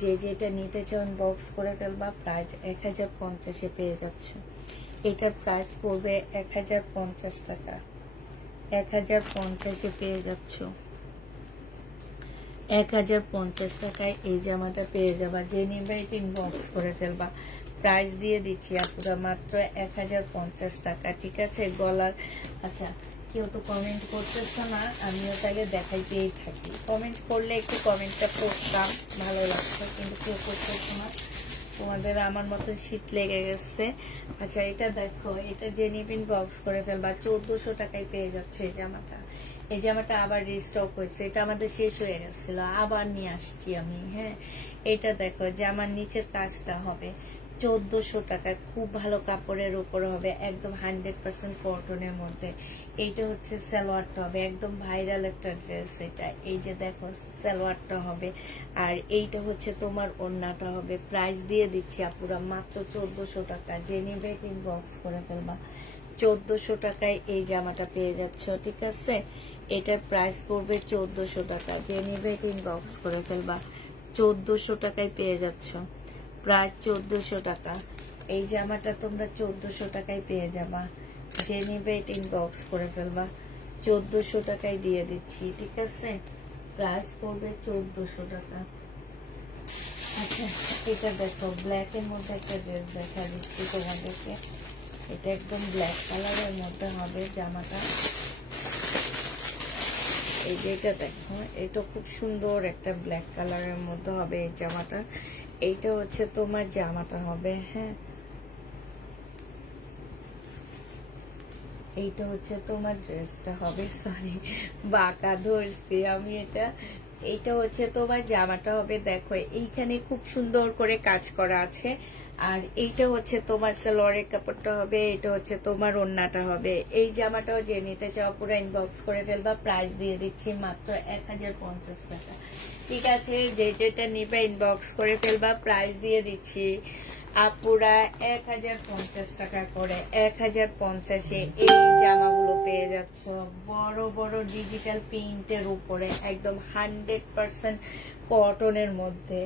যে যেটা নিতে চান বক্স করে ফেলবা। প্রাইস 1050-এ পেয়ে যাচ্ছ। এটার প্রাইস পড়বে 1050 টাকা। 1050-এ পেয়ে যাচ্ছ। 1050 টাকায় এই জামাটা পেয়ে যাবা। যে নিবে এটা ইনবক্স করে ফেলবা। প্রাইস দিয়ে দিচ্ছি আপুরা মাত্র 1050 টাকা, ঠিক আছে। গলার আচ্ছা, কেউ তো কমেন্ট করতেছে না, আমিও তাহলে দেখাইতেই থাকি। কমেন্ট করলে একটু কমেন্টটা পড়তাম, ভালো লাগছে, কিন্তু কেউ করতেছে না। তোমাদের আমার মতো শীত লেগে গেছে। আচ্ছা এটা দেখো, এটা যে নিবেন বক্স করে ফেলবা। 1400 টাকায় পেয়ে যাচ্ছে এই জামাটা। এই জামাটা আবার রিস্টক হয়েছে, এটা আমাদের শেষ হয়ে গেছিল, আবার নিয়ে আসছি আমি। হ্যাঁ, এটা দেখো জামার নিচের কাজটা হবে 1400 টাকায়। খুব ভালো কাপড়ের উপর হবে, একদম 100% কটনের মধ্যে। এইটা হচ্ছে সালোয়ারটা হবে, একদম ভাইরাল একটা ড্রেস এটা। এই যে দেখো সালোয়ারটা হবে, আর এইটা হচ্ছে তোমার ওড়নাটা হবে। প্রাইস দিয়ে দিচ্ছি আপুরা মাত্র 1400 টাকা। যে নিবে ইনবক্স করে ফেলবা। 1400 টাকায় এই জামাটা পেয়ে যাচ্ছ, ঠিক আছে। এটার প্রাইস পড়বে 1400 টাকা। যে নিবে ইনবক্স করে ফেলবা। 1400 টাকায় পেয়ে যাচ্ছ, প্রায় 1400 টাকা। এই জামাটা তোমরা 1400 টাকায় পেয়ে যাবা। যে নিবে এটা ইনবক্স করে ফেলবা। 1400 টাকায় দিয়ে দিচ্ছি, ঠিক আছে। প্রাইস পড়বে 1400 টাকা। আচ্ছা এটা দেখো, ব্ল্যাক এর মধ্যে একটা ড্রেস দেখা দিচ্ছি তোমাদেরকে। এটা একদম ব্ল্যাক কালারের মধ্যে হবে জামাটা। এই যেটা দেখো, এটা খুব সুন্দর একটা ব্ল্যাক কালারের মধ্যে হবে এই জামাটা। এইটা হচ্ছে তোমার জামাটা হবে। হ্যাঁ, এইটা হচ্ছে তোমার ড্রেসটা হবে। সরি, বাঁকা ধরছি আমি এটা। এইটা হচ্ছে তোমার জামাটা হবে। দেখো এইখানে খুব সুন্দর করে কাজ করা আছে। আর এইটা হচ্ছে তোমার সালোয়ারের কাপড়টা হবে, এটা হচ্ছে তোমার ওড়নাটা হবে। এই জামাটাও যে নিতে চাও পুরো ইনবক্স করে ফেলবা। প্রাইস দিয়ে দিচ্ছি মাত্র 1050 টাকা, ঠিক আছে। যে যেটা নিবে ইনবক্স করে ফেলবা। প্রাইস দিয়ে দিচ্ছি আপুরা 1050 টাকা করে। 1050-এ এই জামাগুলো পেয়ে যাচ্ছ বড় বড় ডিজিটাল প্রিন্টের উপরে, একদম 100% কটনের মধ্যে।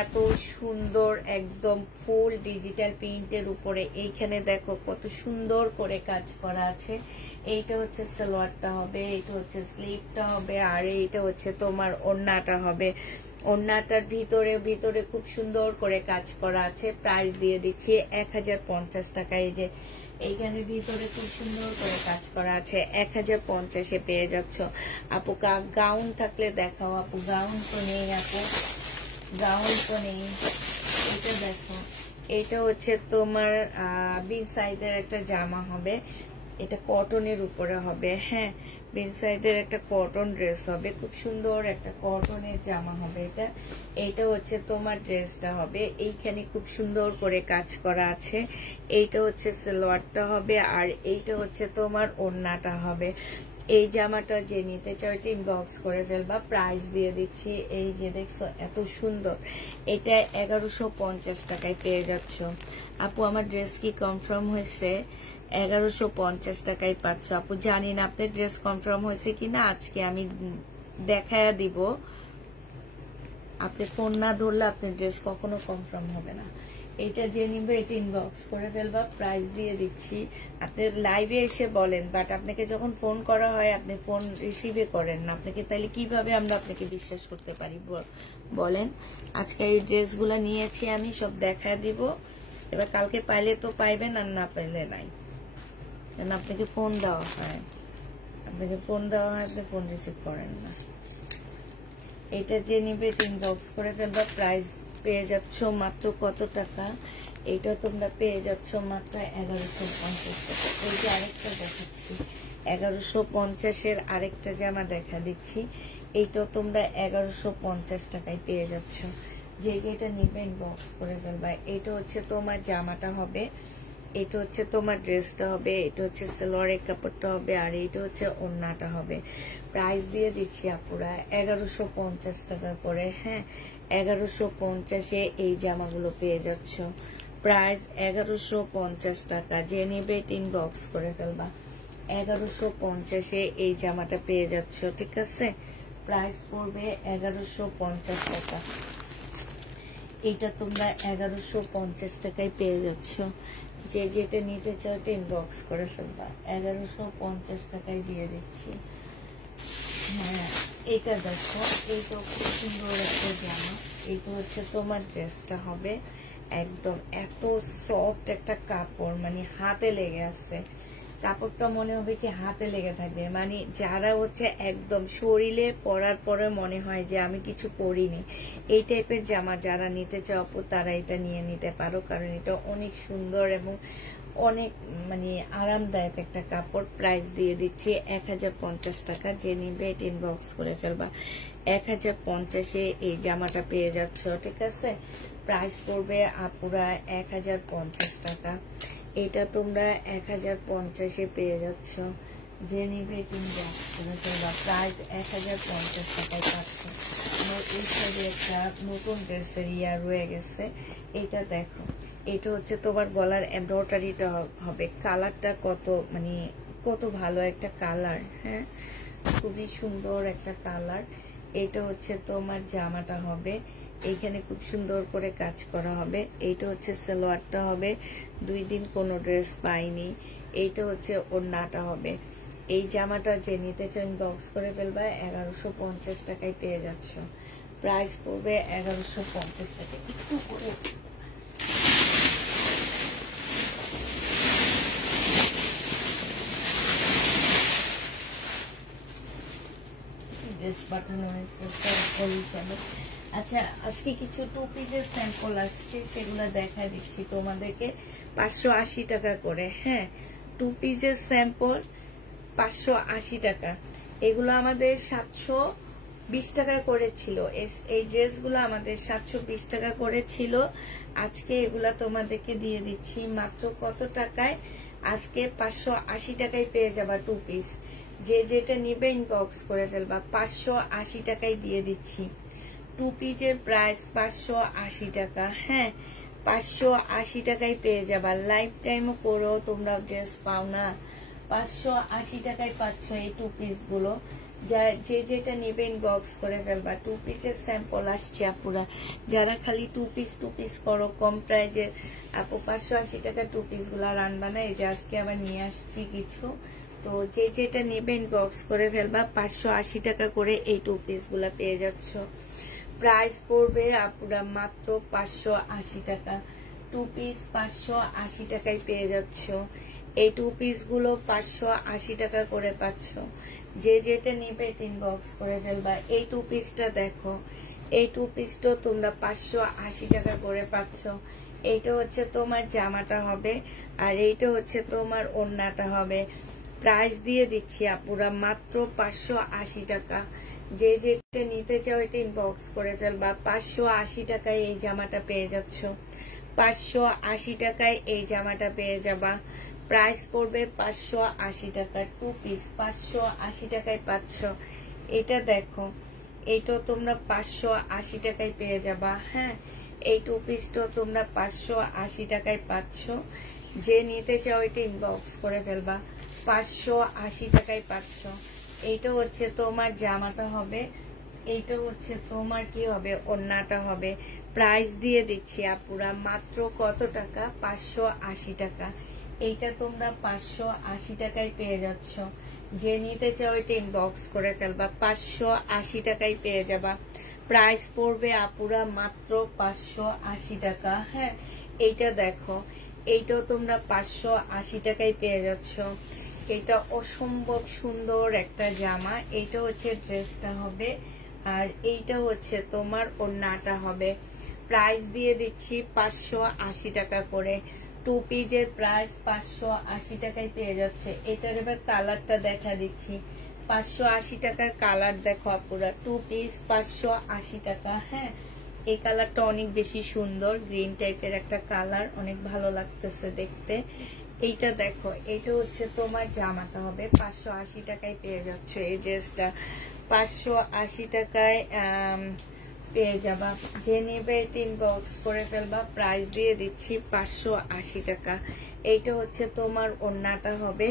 এত সুন্দর একদম ফুল ডিজিটাল প্রিন্টের উপরে। এইখানে দেখো কত সুন্দর করে কাজ করা আছে। এইটা হচ্ছে সালোয়ারটা হবে, এইটা হচ্ছে স্লিভটা হবে, আর এইটা হচ্ছে তোমার ওড়নাটা হবে। ওড়নাটার ভিতরে ভিতরে খুব সুন্দর করে কাজ করা আছে। প্রাইস দিয়ে দিচ্ছি 1050 টাকা। এই যে এইখানে ভিতরে খুব সুন্দর করে কাজ করা আছে, 1050-এ পেয়ে যাচ্ছ। আপু গাউন থাকলে দেখাও। আপু গাউন তো নেই, আপু গাউন তো নেই। এটা দেখো, এটা হচ্ছে তোমার বিন সাইজের একটা জামা হবে। এটা কটনের উপরে হবে। হ্যাঁ, বিন সাইজের একটা কটন ড্রেস হবে, খুব সুন্দর একটা কটনের জামা হবে এটা। এইটা হচ্ছে তোমার ড্রেসটা হবে। এইখানে খুব সুন্দর করে কাজ করা আছে। এইটা হচ্ছে সালোয়ারটা হবে, আর এইটা হচ্ছে তোমার ওড়নাটা হবে। এই জামাটা যে নিতে চাও এটা ইনবক্স করে ফেলবা। প্রাইস দিয়ে দিচ্ছি, এই যে দেখছো এত সুন্দর, এটা 1150 টাকায় পেয়ে যাচ্ছ। আপু আমার ড্রেস কি কনফার্ম হয়েছে? 1150 টাকায় পাচ্ছ। আপু জানি না আপনার ড্রেস কনফার্ম হয়েছে কিনা, আজকে আমি দেখায়া দিব। আপনি ফোন না ধরলে আপনার ড্রেস কখনো কনফার্ম হবে না। এটা যে নিবে এটা ইনবক্স করে ফেলবা। প্রাইস দিয়ে দিচ্ছি। আপনি লাইভে এসে বলেন, বাট আপনাকে যখন ফোন করা হয় আপনি ফোন রিসিভে করেন না। আপনাকে তাহলে কিভাবে আমরা আপনাকে বিশ্বাস করতে পারি বলেন? আজকে এই ড্রেসগুলো নিয়েছি আমি, সব দেখা দিব। এবার কালকে পাইলে তো পাইবেন, আর না পাইলে নাই। কারণ আপনাকে ফোন দেওয়া হয়, আপনি ফোন রিসিভ করেন না। এটা যে নিবে ইনবক্স করে ফেলবা। প্রাইস পেয়ে যাচ্ছ মাত্র কত টাকা? এটা তোমরা পেয়ে যাচ্ছ মাত্র 1150 টাকা। এই যে আরেকটা দেখাচ্ছি 1150-এর আরেকটা জামা দেখা দিচ্ছি, এইটাও তোমরা 1150 টাকায় পেয়ে যাচ্ছ। যে যেটা নিবে ইনবক্স করে ফেলবা। এটা হচ্ছে তোমার জামাটা হবে, এটা হচ্ছে তোমার ড্রেসটা হবে, এটা হচ্ছে সালোয়ারের কাপড়টা হবে, আর এটা হচ্ছে ওড়নাটা হবে। প্রাইস দিয়ে দিচ্ছি আপুরা 1150 টাকা করে। হ্যাঁ, 1150-এ এই জামাগুলো পেয়ে যাচ্ছ। প্রাইস 1150 টাকা। যে নিবে ইনবক্স করে ফেলবা। 1150-এ এই জামাটা পেয়ে যাচ্ছ, ঠিক আছে? প্রাইস পড়বে 1150 টাকা। এটা তোমরা 1150 টাকায় পেয়ে যাচ্ছ। যে যেটা নিতে চাও ইনবক্স করে ফেলবা। 1150 টাকায় দিয়ে দিচ্ছি। হ্যাঁ, এটা দেখো, এইটা খুব সুন্দর একটা জামা। এইটা হচ্ছে তোমার ড্রেসটা হবে, একদম এত সফট একটা কাপড়, মানে হাতে লেগে আছে কাপড়টা, মনে হবে কি হাতে লেগে থাকবে। মানে যারা হচ্ছে একদম শরীরে পরার পরে মনে হয় যে আমি কিছু পরিনি, এই টাইপের জামা যারা নিতে চাও তারা এটা নিয়ে নিতে পারো, কারণ এটা অনেক সুন্দর এবং অনেক মানে আরামদায়ক একটা কাপড়। প্রাইস দিয়ে দিচ্ছি 1050 টাকা। যে নিবে এটা ইনবক্স করে ফেলবা। 1050-এ এই জামাটা পেয়ে যাচ্ছ, ঠিক আছে? প্রাইস পড়বে আপুরা 1050 টাকা। এটা তোমরা 1050-এ পেয়ে যাচ্ছ। যে নিবে ইনবক্স করে ফেলবা। প্রাইস 1050 টাকায় পাচ্ছ। আমার এই সাইডে একটা নতুন ড্রেসের রয়ে গেছে, এটা দেখো। এটা হচ্ছে তোমার গলার এমব্রয়ডারিটা হবে। কালারটা কত মানে কত ভালো একটা কালার। হ্যাঁ, খুবই সুন্দর একটা কালার। এটা হচ্ছে তোমার জামাটা হবে, এইখানে খুব সুন্দর করে কাজ করা হবে। এইটা হচ্ছে সালোয়ারটা হবে, 2 দিন কোনো ড্রেস পাইনি। এইটা হচ্ছে ওড়নাটা হবে। এই জামাটা যে নিতে চাও ইনবক্স করে ফেলবা। 1150 টাকায় পেয়ে যাচ্ছ। প্রাইস পড়বে 1150 টাকা। একটু করে ড্রেস পাঠানো হয়েছে স্যাম্পল হিসাবে। আচ্ছা, আজকে কিছু টু পিসের স্যাম্পল আসছে, সেগুলো দেখা দিচ্ছি তোমাদেরকে। 580 টাকা করে। হ্যাঁ, টু পিসের স্যাম্পল 580 টাকা। এগুলো আমাদের 720 টাকা করে ছিল। এই ড্রেসগুলো আমাদের 720 টাকা করে ছিল। আজকে এগুলা তোমাদেরকে দিয়ে দিচ্ছি মাত্র কত টাকায়? আজকে 580 টাকায় পেয়ে যাবা টু পিস। যে যেটা নিবে ইনবক্স করে ফেলবা। 580 টাকায় দিয়ে দিচ্ছি। টু পিসের প্রাইস 580 টাকা। হ্যাঁ, 580 টাকায় পেয়ে যাবা। লাইফ টাইমও পরেও তোমরা ড্রেস পাও না, 580 টাকায় পাচ্ছ এই টু পিস গুলো। যে যেটা নিবে ইনবক্স করে ফেলবা। টু পিসের স্যাম্পল আসছে আপুরা। যারা খালি টু পিস করো কম প্রাইজে, আপু 580 টাকা টু পিস গুলা রানবা না। এই যে আজকে আবার নিয়ে আসছি কিছু, তো যে যেটা নিবে ইনবক্স করে ফেলবা। 580 টাকা করে এই টু পিস গুলা পেয়ে যাচ্ছ। প্রাইস পড়বে আপুরা মাত্র 580 টাকা। টু পিস 580 টাকায় পেয়ে যাচ্ছ। এই টু পিস গুলো 580 টাকা করে পাচ্ছ। যে যেটা নিবে ইনবক্স করে ফেলবা। এই টু পিসটা দেখো, এই টু পিসটা তোমরা 580 টাকা করে পাচ্ছ। এইটা হচ্ছে তোমার জামাটা হবে, আর এইটা হচ্ছে তোমার ওড়নাটা হবে। প্রাইস দিয়ে দিচ্ছি আপুরা মাত্র 580 টাকা। যে যেটা নিতে চাও এটা ইনবক্স করে ফেলবা। 580 টাকায় এই জামাটা পেয়ে যাচ্ছ। 580 টাকায় এই জামাটা পেয়ে যাবা। প্রাইস পড়বে 580 টাকা। টু পিস 580 টাকায় পাচ্ছ। এটা দেখো, এইটা তোমরা 580 টাকায় পেয়ে যাবা। হ্যাঁ, এই টু পিসটা তোমরা 580 টাকায় পাচ্ছ। যে নিতে চাও এটা ইনবক্স করে ফেলবা। 580 টাকায় পাচ্ছ। এইটা হচ্ছে তোমার জামাটা হবে, এইটা হচ্ছে তোমার কি হবে, ওড়নাটা হবে। প্রাইস দিয়ে দিচ্ছি আপুরা মাত্র কত টাকা? 580 টাকা। এইটা তোমরা 580 টাকায় পেয়ে যাচ্ছ। যে নিতে চাও এটা ইনবক্স করে ফেলবা। 580 টাকায় পেয়ে যাবা। প্রাইস পড়বে আপুরা মাত্র 580 টাকা। হ্যাঁ, এইটা দেখো, এইটাও তোমরা 580 টাকায় পেয়ে যাচ্ছ। এটা অসম্ভব সুন্দর একটা জামা। এইটা হচ্ছে ড্রেসটা হবে, আর এইটা হচ্ছে তোমার ওড়নাটা হবে। প্রাইস দিয়ে দিচ্ছি 580 টাকা করে। 2 পিসের প্রাইস 580 টাকায় পেয়ে যাচ্ছে। এটার এবার কালারটা দেখা দিচ্ছি। 580 টাকার কালার দেখো আপুরা, 2 পিস 580 টাকা। হ্যাঁ, এই কালারটা অনেক বেশি সুন্দর, গ্রিন টাইপের একটা কালার, অনেক ভালো লাগতেছে দেখতে। এইটা দেখো, এইটা হচ্ছে তোমার জামাটা হবে। 580 টাকায় পেয়ে যাচ্ছ এই ড্রেসটা। 580 টাকায় পেয়ে যাবা। যে নেবে ইনবক্স করে ফেলবা। প্রাইস দিয়ে দিচ্ছি 580 টাকা। এইটা হচ্ছে তোমার ওড়নাটা হবে।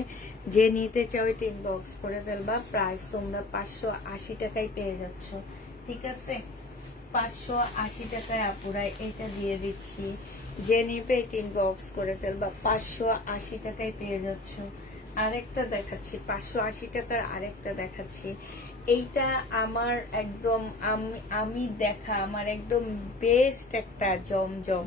যে নিতে চাও ইনবক্স করে ফেলবা। প্রাইস তোমরা 580 টাকায় পেয়ে যাচ্ছ। ঠিক আছে, 580 টাকায় আপুরাই এটা দিয়ে দিচ্ছি। যে নিবে ইনবক্স করে ফেলবা। 580 টাকায় পেয়ে যাচ্ছ। আরেকটা দেখাচ্ছি, 580 টাকার আরেকটা দেখাচ্ছি। এইটা আমার একদম আমি দেখা আমার একদম বেস্ট একটা জমজম,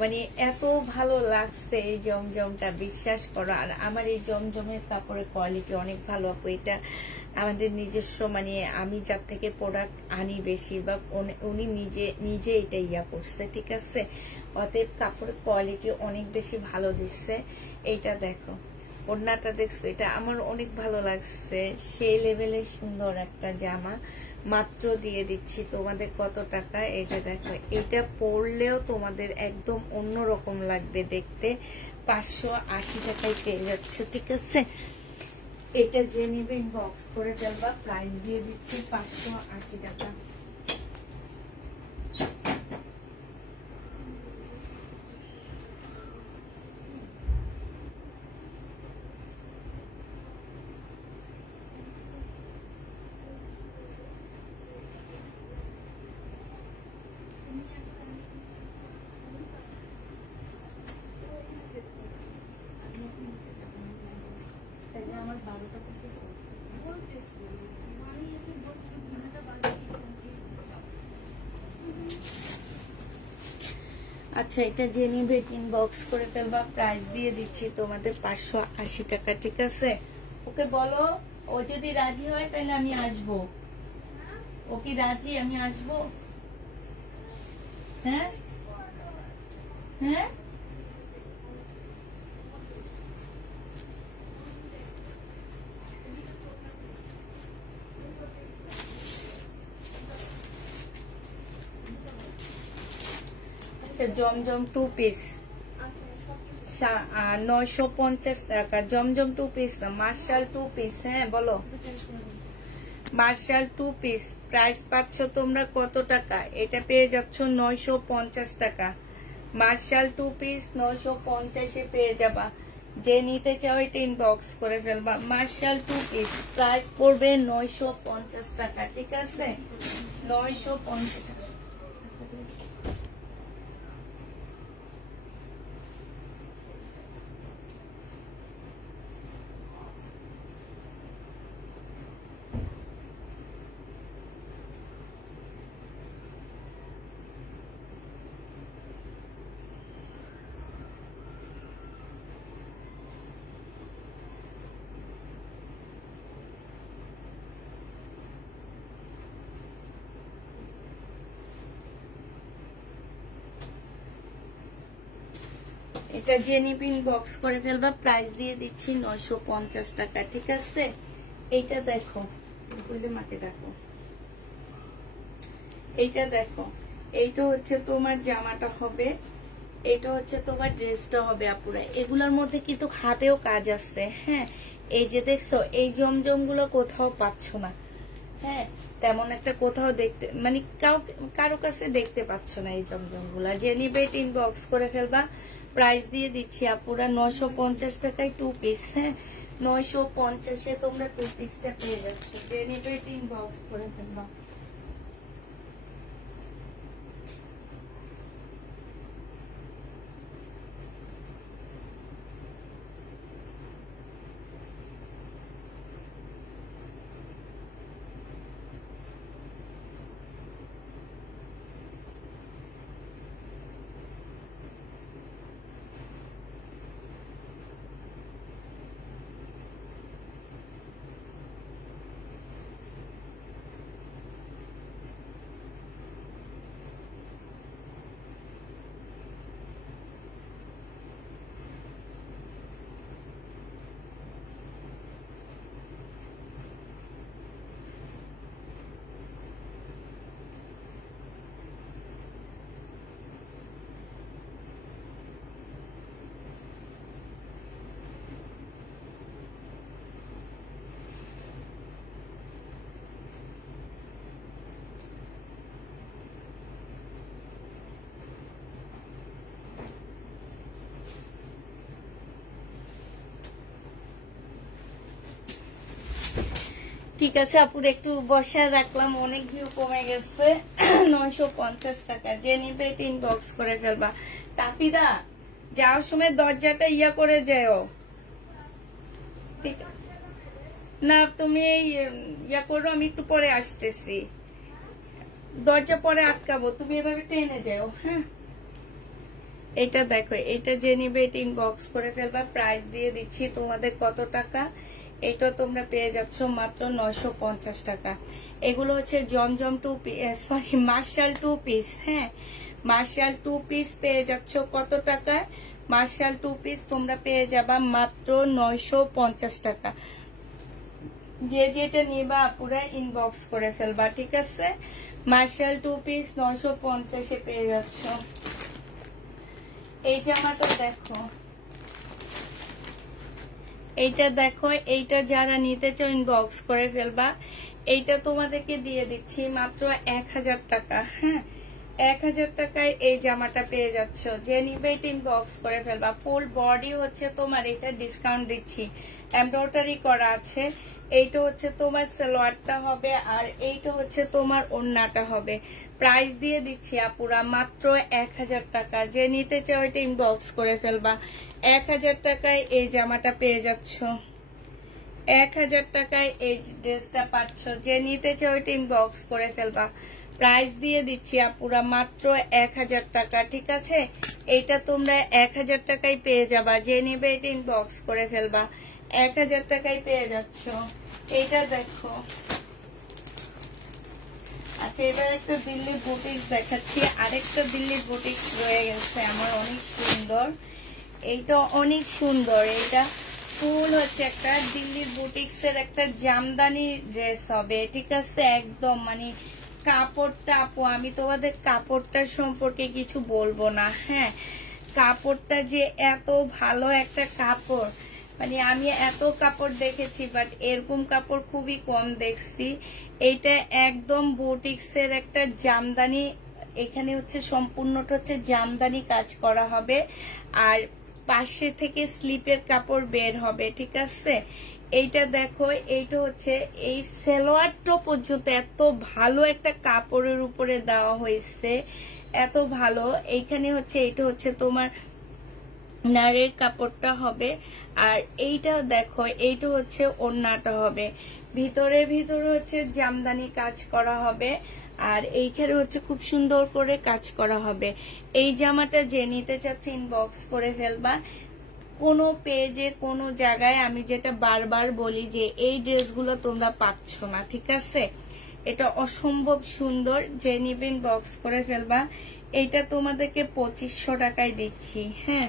মানে এত ভালো লাগছে এই জমজমটা, বিশ্বাস করো। আর আমার এই জমজমের কাপড়ের কোয়ালিটি অনেক ভালো আপু। এটা আমাদের নিজস্ব, মানে আমি যার থেকে প্রোডাক্ট আনি বেশিরভাগ উনি নিজে এটা ইয়া করছে। ঠিক আছে, অতএব কাপড়ের কোয়ালিটি অনেক বেশি ভালো দিচ্ছে। এইটা দেখো, ওড়নাটা দেখছো, এটা আমার অনেক ভালো লাগছে। সেই লেভেলের সুন্দর একটা জামা। মাত্র দিয়ে দিচ্ছি তোমাদের কত টাকা, এটা দেখো। এটা পরলেও তোমাদের একদম অন্যরকম লাগবে দেখতে। 580 টাকায় পেয়ে যাচ্ছে। ঠিক আছে, এটা যে নিবে ইনবক্স করে ফেলবা। প্রাইস দিয়ে দিচ্ছি 580 টাকা। আমার 12টা আচ্ছা, এটা যে নিবে ইনবক্স করে ফেলবা। প্রাইস দিয়ে দিচ্ছি তোমাদের 580 টাকা। ঠিক আছে, ওকে বলো, ও যদি রাজি হয় তাহলে আমি আসবো। ও কি রাজি, আমি আসবো? হ্যাঁ হ্যাঁ, আচ্ছা। জমজম 2 পিস 950 টাকা। জমজম 2 পিস না, মার্শাল 2 পিস। হ্যাঁ বলো, মার্শাল 2 পিস প্রাইস পাচ্ছ তোমরা কত টাকা? এটা পেয়ে যাচ্ছ 950 টাকা। মার্শাল 2 পিস 950 এ পেয়ে যাবা। যে নিতে চাও এটা ইনবক্স করে ফেলবা। মার্শাল 2 পিস প্রাইস পড়বে 950 টাকা। ঠিক আছে, 950 টাকা। এটা জেনিপিন বক্স করে ফেলবা। প্রাইস দিয়ে দিচ্ছি 950 টাকা। ঠিক আছে, এইটা দেখো, মাকে ডাকো। এইটা দেখো, এইটা হচ্ছে তোমার জামাটা হবে, এটা হচ্ছে তোমার ড্রেসটা হবে আপুরা। এগুলোর মধ্যে কিন্তু হাতেও কাজ আছে। হ্যাঁ, এই যে দেখছো, এই জমজম গুলো কোথাও পাচ্ছ না। হ্যাঁ, তেমন একটা কোথাও দেখতে, মানে কারো কাছে দেখতে পাচ্ছ না এই জমজম গুলা। যে নিবে ইনবক্স করে ফেলবা। প্রাইস দিয়ে দিচ্ছি আপুরা 950 টাকায় 2 পিস। হ্যাঁ, 950-এ তোমরা 2 পিসটা পেয়ে যাচ্ছ। যে নিবে ইনবক্স করে ফেলবা। ঠিক আছে আপুর একটু বসায় রাখলাম, অনেক ভিউ কমে গেছে। 950 টাকা, যে নিবে এটা ইনবক্স করে ফেলবা। তাপিদা যাওয়ার সময় দরজাটা ইয়া করে যেও, ঠিক না? তুমি এই ইয়া করো, আমি একটু পরে আসতেছি, দরজা পরে আটকাবো, তুমি এভাবে টেনে যাও। হ্যাঁ, এটা দেখো, এটা যে নিবে এটা ইনবক্স করে ফেলবা। প্রাইস দিয়ে দিচ্ছি তোমাদের কত টাকা, এটা তোমরা পেয়ে যাচ্ছ মাত্র 950 টাকা। এগুলো হচ্ছে জমজম two piece, sorry Marshall two piece. হ্যাঁ, মার্শাল টু পিস পেয়ে যাচ্ছ কত টাকায়? মার্শাল টু পিস তোমরা পেয়ে যাবা মাত্র 950 টাকা। যে যেটা নিবা পুরো ইনবক্স করে ফেলবা, ঠিক আছে? মার্শাল টু পিস 950 পেয়ে যাচ্ছ। এই জামাটা দেখো, এইটা দেখো, এইটা যারা নিতে চাও ইনবক্স করে ফেলবা। এইটা তোমাদেরকে দিয়ে দিচ্ছি মাত্র 1000 টাকা। হ্যাঁ, 1000 টাকায় এই জামাটা পেয়ে যাচ্ছ, যে নিবে এটা ইনবক্স করে ফেলবা। ফুল বডি হচ্ছে তোমার, এটা ডিসকাউন্ট দিচ্ছি, এমব্রয়ডারি করা আছে। এইটা হচ্ছে তোমার সালোয়ারটা হবে, আর এইটা হচ্ছে তোমার ওড়নাটা হবে। প্রাইস দিয়ে দিচ্ছি আপুরা মাত্র 1000 টাকা। যে নিতে চাও এটা ইনবক্স করে ফেলবা। 1000 টাকায় এই জামাটা পেয়ে যাচ্ছ, 1000 টাকায় এই ড্রেসটা পাচ্ছ। যে নিতে চাও এটা ইনবক্স করে ফেলবা। প্রাইস দিয়ে দিচ্ছি আপুরা মাত্র 1000 টাকা, ঠিক আছে? এইটা তোমরা 1000 টাকায় পেয়ে যাবা। যে নিবে এটা ইনবক্স করে ফেলবা, 1000 টাকায় পেয়ে যাচ্ছ। এইটা দেখো। আচ্ছা, এবার একটা দিল্লি বুটিক্স দেখাচ্ছি। আরেকটা দিল্লি বুটিক্স রয়ে গেছে আমার, অনেক সুন্দর। এইটা অনেক সুন্দর, এটা ফুল হচ্ছে একটা দিল্লির বুটিক্স এর একটা জামদানি ড্রেস হবে, ঠিক আছে? একদম মানে কাপড়টা, আপু আমি তোমাদের কাপড়টার সম্পর্কে কিছু বলবো না। হ্যাঁ, কাপড়টা যে এত ভালো একটা কাপড়, মানে আমি এত কাপড় দেখেছি বাট এরকম কাপড় খুবই কম দেখছি। এইটা একদম বুটিক্স এর একটা জামদানি, এখানে হচ্ছে সম্পূর্ণটা হচ্ছে জামদানি কাজ করা হবে, আর পাশে থেকে স্লিপের কাপড় বের হবে, ঠিক আছে? এইটা দেখো, এইটা হচ্ছে এই সালোয়ারটা পর্যন্ত এত ভালো একটা কাপড়ের উপরে দেওয়া হয়েছে, এত ভালো। এইখানে হচ্ছে এইটা হচ্ছে তোমার নারের কাপড়টা হবে, আর এইটা দেখো, এইটা হচ্ছে ওড়নাটা হবে। ভিতরে ভিতরে হচ্ছে জামদানি কাজ করা হবে, আর এইখানে হচ্ছে খুব সুন্দর করে কাজ করা হবে। এই জামাটা যে নিতে চাচ্ছে ইনবক্স করে ফেলবা। কোনো পেজে কোনো জায়গায় আমি যেটা বারবার বলি যে এই ড্রেসগুলো তোমরা পাচ্ছ না, ঠিক আছে? এটা অসম্ভব সুন্দর, যে নিবে ইনবক্স করে ফেলবা। এইটা তোমাদেরকে 2500 টাকায় দিচ্ছি। হ্যাঁ,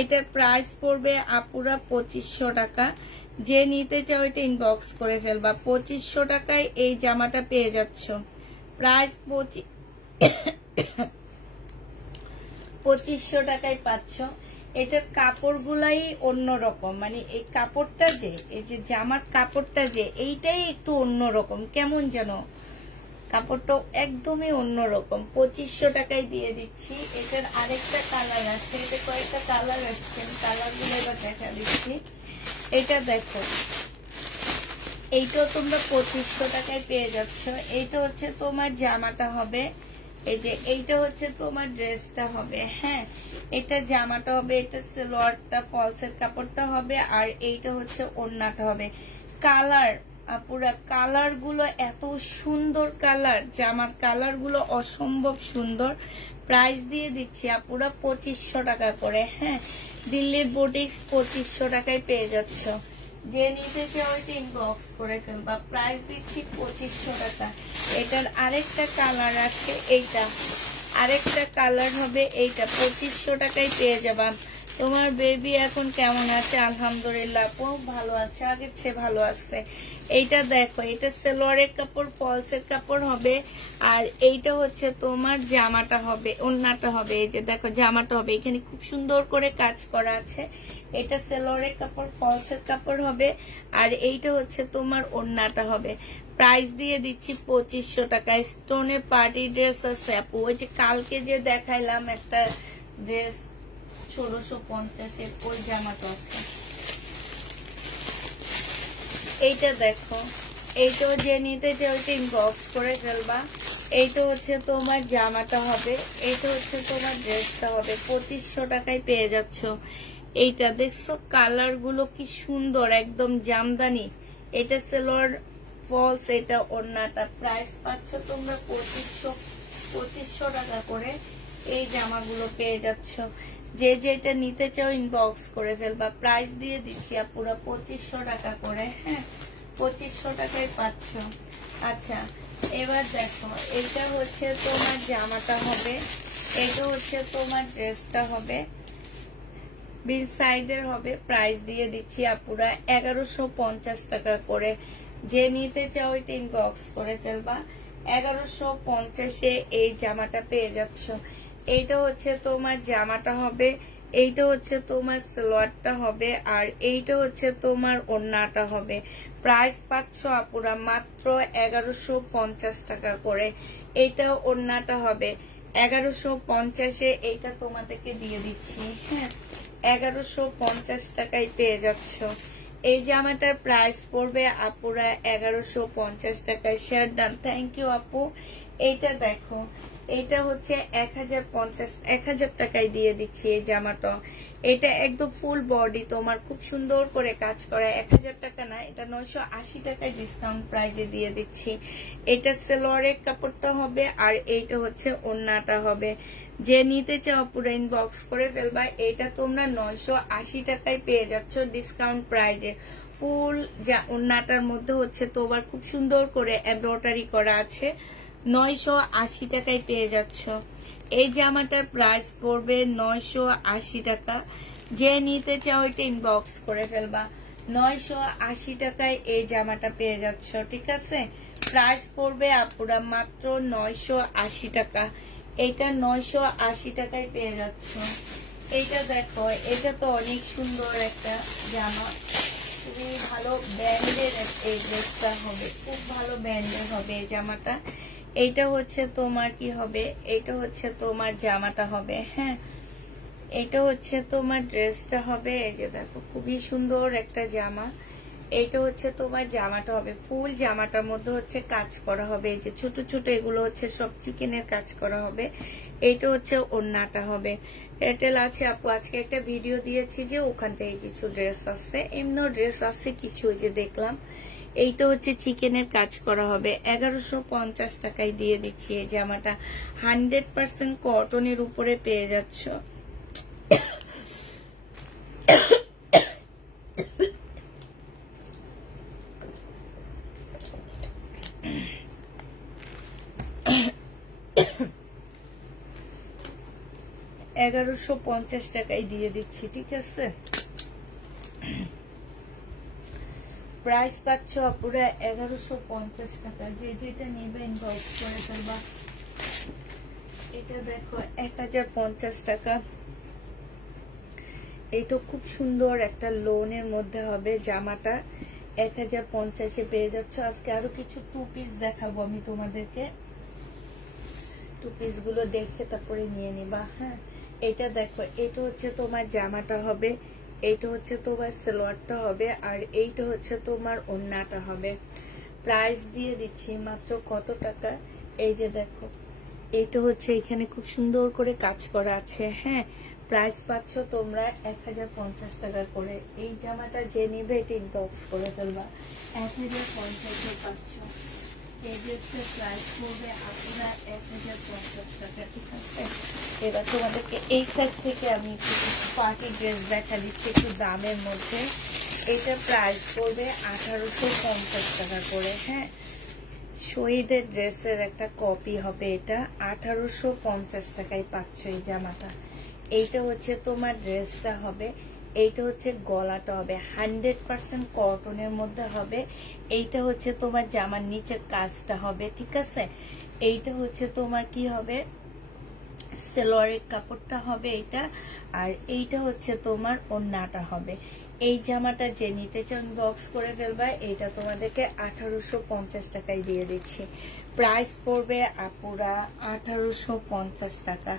এটার প্রাইস পড়বে আপুরা 2500 টাকা। যে নিতে চাও এটা ইনবক্স করে ফেলবা। 2500 টাকায় এই জামাটা পেয়ে যাচ্ছ। প্রাইস 2500 টাকায় পাচ্ছ। এটার কাপড়গুলাই অন্যরকম, মানে এই কাপড়টা যে, এই যে জামার কাপড়টা যে, এইটাই একটু অন্যরকম, কেমন যেন কাপড়টা একদমই অন্যরকম। 2500 টাকায় দিয়ে দিচ্ছি। এটার আরেকটা কালার আছে, এটা কয়েকটা কালার আসছে, কালারগুলো এবার দেখা দিচ্ছি। এটা দেখো, এইটাও তোমরা 2500 টাকায় পেয়ে যাচ্ছ। এইটা হচ্ছে তোমার জামাটা হবে, এই যে এইটা হচ্ছে তোমার ড্রেসটা হবে। হ্যাঁ, এটা জামাটা হবে, এটা সালোয়ারটা ফলসের কাপড়টা হবে, আর এইটা হচ্ছে ওড়নাটা হবে। কালার আপুরা, কালার গুলো এত সুন্দর, কালার জামার কালার গুলো অসম্ভব সুন্দর। প্রাইস দিয়ে দিচ্ছি আপুরা 2500 টাকা করে। হ্যাঁ, দিল্লির বুটিক্স 2500 টাকায় পেয়ে যাচ্ছ। যে নিতে চাও ওইটা ইনবক্স করে ফেলবা। প্রাইস দিচ্ছি 2500 টাকা। এটার আরেকটা কালার আছে, এইটা আরেকটা কালার হবে, এইটা 2500 টাকায় পেয়ে যাবা। তোমার বেবি এখন কেমন আছে? আলহামদুলিল্লাহ খুব ভালো আছে, আগের চেয়ে ভালো আছে। এইটা দেখো, এটা সালোয়ারের কাপড় ফলসের কাপড় হবে, আর এইটা হচ্ছে তোমার জামাটা হবে, ওড়নাটা হবে। এই যে দেখো জামাটা হবে, এখানে খুব সুন্দর করে কাজ করা আছে। এটা সালোয়ারের কাপড় ফলসের কাপড় হবে, আর এইটা হচ্ছে তোমার ওড়নাটা হবে। প্রাইস দিয়ে দিচ্ছি 2500 টাকা। স্টোনের পার্টি ড্রেস আছে আপু, ওই যে কালকে যে দেখাইলাম একটা ড্রেস 1650 ওই জামাটা আছে। এইটা দেখো, এইটাও যে নিতে চাও ওইটা ইনবক্স করে ফেলবা। এইটা হচ্ছে তোমার জামাটা হবে, এইটা হচ্ছে তোমার ড্রেসটা হবে। 2500 টাকায় পেয়ে যাচ্ছ। এইটা দেখছো কালার গুলো কি সুন্দর, একদম জামদানি। এটা সেলোয়ার ফলস, এটা ওড়নাটা। প্রাইস পাচ্ছ তোমরা 2500 টাকা করে এই জামাগুলো পেয়ে যাচ্ছ। যে যেটা নিতে চাও ইনবক্স করে ফেলবা। প্রাইস দিয়ে দিচ্ছি পুরো 2500 টাকা করে। হ্যাঁ, 2500 টাকায় পাচ্ছ। আচ্ছা, এবার দেখো এটা হচ্ছে তোমার জামাটা হবে, এটা হচ্ছে তোমার ড্রেসটা হবে, বিগ সাইজের হবে। প্রাইস দিয়ে দিচ্ছি আপুরা 1150 টাকা করে। যে নিতে চাও এটা ইনবক্স করে ফেলবা। 1150-এ এই জামাটা পেয়ে যাচ্ছ। এইটা হচ্ছে তোমার জামাটা হবে, এইটা হচ্ছে তোমার সালোয়ারটা হবে, আর এইটা হচ্ছে তোমার ওড়নাটা হবে। প্রাইস পাচ্ছ আপুরা মাত্র 1150 টাকা করে। এইটা ওড়নাটা হবে 1150-এ, এইটা তোমাদেরকে দিয়ে দিচ্ছি। হ্যাঁ, 1150 টাকায় পেয়ে যাচ্ছ। এই জামাটার প্রাইস পড়বে আপুরা 1150 টাকায়। শেয়ার ডান, থ্যাংক ইউ আপু। এইটা দেখো, এটা হচ্ছে 1000 টাকায় দিয়ে দিচ্ছি এই জামাটা। এটা একদম ফুল বডি তোমার, খুব সুন্দর করে কাজ করা। 1000 টাকা না, এটা 980 টাকায় ডিসকাউন্ট প্রাইজে দিয়ে দিচ্ছি। এটা সেলোয়ারের কাপড়টা হবে, আর এইটা হচ্ছে ওড়নাটা হবে। যে নিতে চাও পুরো ইনবক্স করে ফেলবা। এটা তোমরা 980 টাকায় পেয়ে যাচ্ছ ডিসকাউন্ট প্রাইজে। ফুল ওড়নাটার মধ্যে হচ্ছে তোমার খুব সুন্দর করে এমব্রয়ডারি করা আছে। 980 টাকায় পেয়ে যাচ্ছ। এই জামাটার প্রাইস পড়বে 980 টাকা। যে নিতে চাও এটা ইনবক্স করে ফেলবা। 980 টাকায় এই জামাটা পেয়ে যাচ্ছ। ঠিক আছে, প্রাইস পড়বে আপুরা মাত্র 980 টাকা। এটা 980 টাকায় পেয়ে যাচ্ছ। এইটা দেখো, এটা তো অনেক সুন্দর একটা জামা, খুবই ভালো ব্র্যান্ডের এই ড্রেসটা হবে, খুব ভালো ব্র্যান্ডের হবে এই জামাটা। এইটা হচ্ছে তোমার কি হবে, এইটা হচ্ছে তোমার জামাটা হবে। হ্যাঁ, এটা হচ্ছে তোমার ড্রেসটা হবে। এই যে দেখো খুবই সুন্দর একটা জামা। এইটা হচ্ছে তোমার জামাটা হবে। ফুল জামাটার মধ্যে হচ্ছে কাজ করা হবে। এই যে ছোট ছোট এগুলো হচ্ছে সব চিকেনের কাজ করা হবে। এইটা হচ্ছে ওড়নাটা হবে। এয়ারটেল আছে আপু, আজকে একটা ভিডিও দিয়েছি যে ওখান থেকে কিছু ড্রেস আসছে, এমনিও ড্রেস আসছে কিছু, যে দেখলাম। এইটা হচ্ছে চিকেনের কাজ করা হবে। 1150 টাকায় দিয়ে দিচ্ছি এই জামাটা। 100% কটনের উপরে পেয়ে যাচ্ছ। $1150 টাকায় দিয়ে দিচ্ছি। ঠিক আছে, প্রাইস পাচ্ছ পুরো 1150 টাকা। যে যেটা নেবে ইনবক্স করে ফেলবা। এটা দেখো 1050 টাকা। এইটা খুব সুন্দর একটা লোনের মধ্যে হবে জামাটা। 1050-এ পেয়ে যাচ্ছ। আজকে আরো কিছু টু পিস দেখাবো আমি তোমাদেরকে। টু পিস গুলো দেখে তারপরে নিয়ে নিবা। হ্যাঁ, এটা দেখো, এটা হচ্ছে তোমার জামাটা হবে, এইটা হচ্ছে তোমার সালোয়ারটা হবে, আর এইটা হচ্ছে তোমার ওড়নাটা হবে। প্রাইস দিয়ে দিচ্ছি মাত্র কত টাকা। এই যে দেখো, এইটা হচ্ছে এখানে খুব সুন্দর করে কাজ করা আছে। হ্যাঁ, প্রাইস পাচ্ছ তোমরা 1050 টাকা করে। এই জামাটা যে নিবে এটা ইনবক্স করে ফেলবা। 1050-এ পাচ্ছ। এই ড্রেসের প্রাইস পড়বে আপনারা 1050 টাকা। ঠিক আছে, এবার তোমাদেরকে এই সাইড থেকে আমি একটু পার্টি ড্রেস দেখা দিচ্ছি একটু দামের মধ্যে। এটা প্রাইস পড়বে 1850 টাকা করে। হ্যাঁ, শহীদের ড্রেসের একটা কপি হবে এটা। 1850 টাকায় পাচ্ছ এই জামাটা। এইটা হচ্ছে তোমার ড্রেসটা হবে, এইটা হচ্ছে গলাটা হবে। 100% কটনের মধ্যে হবে। এইটা হচ্ছে তোমার জামার নিচের কাজটা হবে। ঠিক আছে, এইটা হচ্ছে তোমার কি হবে, সালোয়ারের কাপড়টা হবে এইটা, আর এইটা হচ্ছে তোমার ওড়নাটা হবে। এই জামাটা যে নিতে চান বক্স করে ফেলবা। এইটা তোমাদেরকে 1850 টাকায় দিয়ে দিচ্ছি। প্রাইস পড়বে আপুরা 1850 টাকা।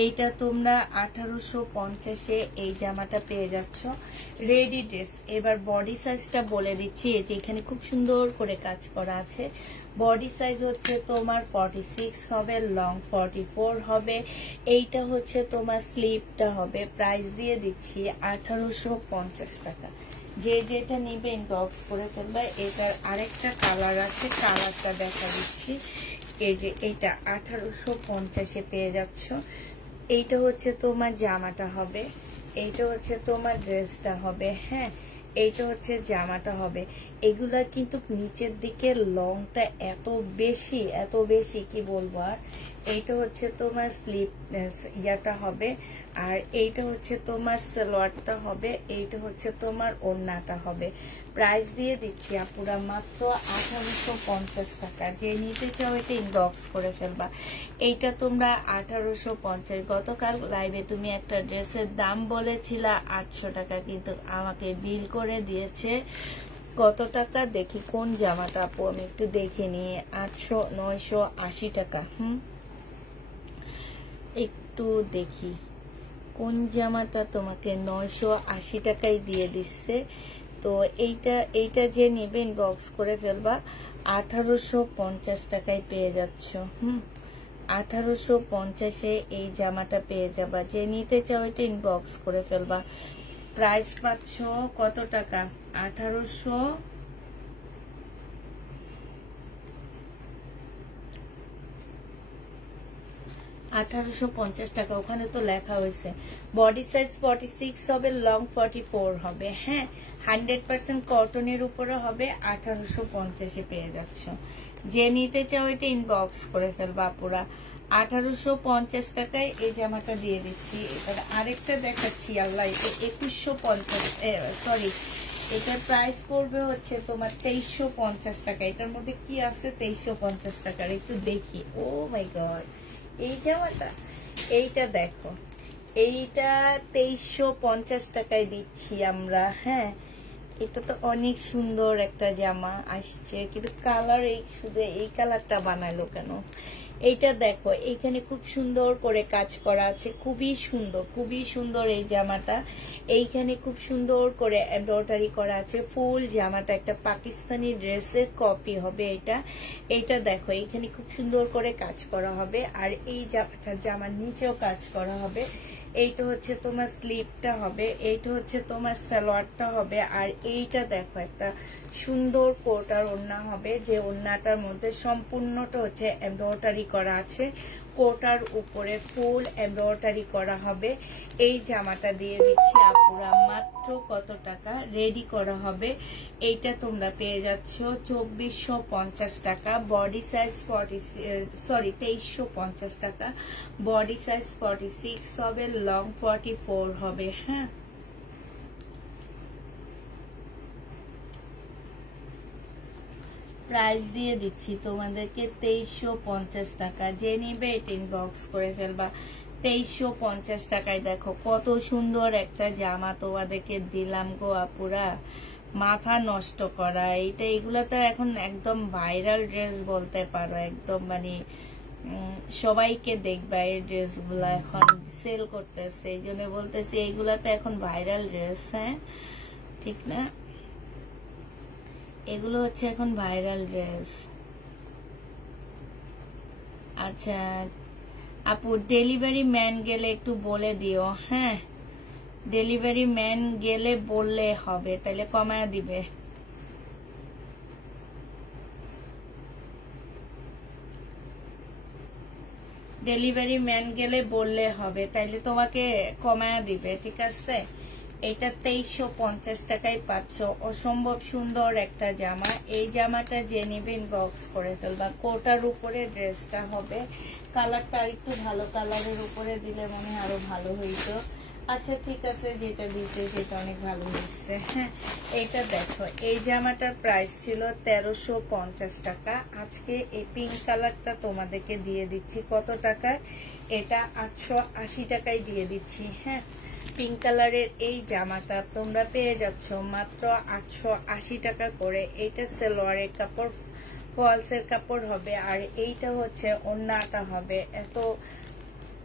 এইটা তোমরা 1850-এ এই জামাটা পেয়ে যাচ্ছ রেডি ড্রেস। এবার বডি সাইজটা বলে দিচ্ছি, এই যে এখানে খুব সুন্দর করে কাজ করা আছে। বডি সাইজ হচ্ছে তোমার 46 হবে, লং 44 হবে। এইটা হচ্ছে তোমার স্লিপটা হবে। প্রাইস দিয়ে দিচ্ছি 1850 টাকা। যে যেটা নিবে ইনবক্স করে ফেলবে। এটার আরেকটা কালার আছে, কালারটা দেখা দিচ্ছি। এই যে এইটা 1850-এ পেয়ে যাচ্ছ। এইটা হচ্ছে তোমার জামাটা হবে, এইটা হচ্ছে তোমার ড্রেসটা হবে। হ্যাঁ, এইটা হচ্ছে জামাটা হবে। এগুলা কিন্তু নিচের দিকে লংটা এত বেশি কি বলবো আর। এইটা হচ্ছে তোমার স্লিপ ইয়াটা হবে, আর এইটা হচ্ছে তোমার সালোয়ারটা হবে, এইটা হচ্ছে তোমার ওড়নাটা হবে। প্রাইস দিয়ে দিচ্ছি আপুরা মাত্র 1850 টাকা। যে নিতে চাও এটা ইনবক্স করে ফেলবা। এইটা তোমরা 1850। গতকাল লাইভে তুমি একটা ড্রেসের দাম বলেছিলা 800 টাকা, কিন্তু আমাকে বিল করে দিয়েছে কত টাকা দেখি, কোন জামাটা আপু আমি একটু দেখে নিয়ে, 980 টাকা। একটু দেখি কোন জামাটা তোমাকে 980 টাকায় দিয়ে দিচ্ছে। তো এইটা যে নেবে ইনবক্স করে ফেলবা। 1850 টাকায় পেয়ে যাচ্ছ। 1850-এ এই জামাটা পেয়ে যাবা। যে নিতে চাও এটা ইনবক্স করে ফেলবা। প্রাইস পাচ্ছ কত টাকা? 1850 টাকা। ওখানে তো লেখা হয়েছে বডি সাইজ 46 হবে, লং 44 হবে। হ্যাঁ, 100% কটনের উপরে হবে। 1850-এ পেয়ে যাচ্ছ। যে নিতে চাও এটা ইনবক্স করে ফেলবা আপুরা। 1850 টাকায় এই জামাটা দিয়ে দিচ্ছি। এবার আরেকটা দেখাচ্ছি, আল্লাহ, 2150, সরি, এটার প্রাইস পড়বে হচ্ছে তোমার 2350 টাকা। এটার মধ্যে কি আছে 2350 টাকার? একটু দেখি। ও মাই গড, এই জামাটা, এইটা দেখো, এইটা 2350 টাকায় দিচ্ছি আমরা। হ্যাঁ, এটা তো অনেক সুন্দর একটা জামা আসছে, কিন্তু কালার শুধু এই কালারটা বানালো কেন? এইটা দেখো, এইখানে খুব সুন্দর করে কাজ করা আছে, খুবই সুন্দর এই জামাটা। এইখানে খুব সুন্দর করে এমব্রয়ডারি করা আছে। ফুল জামাটা একটা পাকিস্তানি ড্রেসের কপি হবে এটা। এইটা দেখো, এইখানে খুব সুন্দর করে কাজ করা হবে, আর এই জামার নিচেও কাজ করা হবে। এইটা হচ্ছে তোমার স্লিপটা হবে, এইটা হচ্ছে তোমার সালোয়ারটা হবে, আর এইটা দেখো একটা সুন্দর কোটার ওড়না হবে, যে ওড়নাটার মধ্যে সম্পূর্ণটা হচ্ছে এমব্রয়ডারি করা আছে। কোটার উপরে ফুল এমব্রয়ডারি করা হবে। এই জামাটা দিয়ে দিচ্ছি আপুরা মাত্র কত টাকা? রেডি করা হবে। এইটা তোমরা পেয়ে যাচ্ছ 2450 টাকা। বডি সাইজ 2350 টাকা। বডি সাইজ 46 হবে, লং 44 হবে। হ্যাঁ, প্রাইস দিয়ে দিচ্ছি তোমাদেরকে 2350 টাকা। যে নিবে এটা ইনবক্স করে ফেলবা। 2350 টাকায় দেখো কত সুন্দর একটা জামা তোমাদেরকে দিলাম গো আপুরা, মাথা নষ্ট করা। এগুলা তো এখন একদম ভাইরাল ড্রেস বলতে পারো, একদম মানে সবাইকে দেখবা এই ড্রেসগুলা এখন সেল করতেছে, এই জন্য বলতেছি এইগুলা তো এখন ভাইরাল ড্রেস। হ্যাঁ, ঠিক না? এগুলো হচ্ছে এখন ভাইরাল ড্রেস। আচ্ছা আপু, ডেলিভারি ম্যান গেলে একটু বলে দিও। হ্যাঁ, ডেলিভারি ম্যান গেলে বললে হবে, তাহলে কমায় দিবে। ডেলিভারি ম্যান গেলে বললে হবে, তাইলে তোমাকে কমায়া দিবে, ঠিক আছে? এটা 2350 টাকায় পাচ্ছ। অসম্ভব সুন্দর একটা জামা। এই জামাটা যে নিবে ইনবক্স করে ফেলবা। কোটার উপরে ড্রেসটা হবে। কালারটা আরেকটু ভালো কালারের উপরে দিলে মনে হয় আরো ভালো হইতো। আচ্ছা ঠিক আছে, যেটা দিচ্ছে সেটা অনেক ভালো হয়েছে। হ্যাঁ, এইটা দেখো, এই জামাটার প্রাইস ছিল 1350 টাকা। আজকে এই পিঙ্ক কালারটা তোমাদেরকে দিয়ে দিচ্ছি কত টাকায়? এটা 880 টাকায় দিয়ে দিচ্ছি। হ্যাঁ, পিঙ্ক কালারের এই জামাটা তোমরা পেয়ে যাচ্ছ মাত্র 880 টাকা করে। এইটা সালোয়ারের কাপড়, ফলসের কাপড় হবে, আর এইটা হচ্ছে ওড়নাটা হবে। এত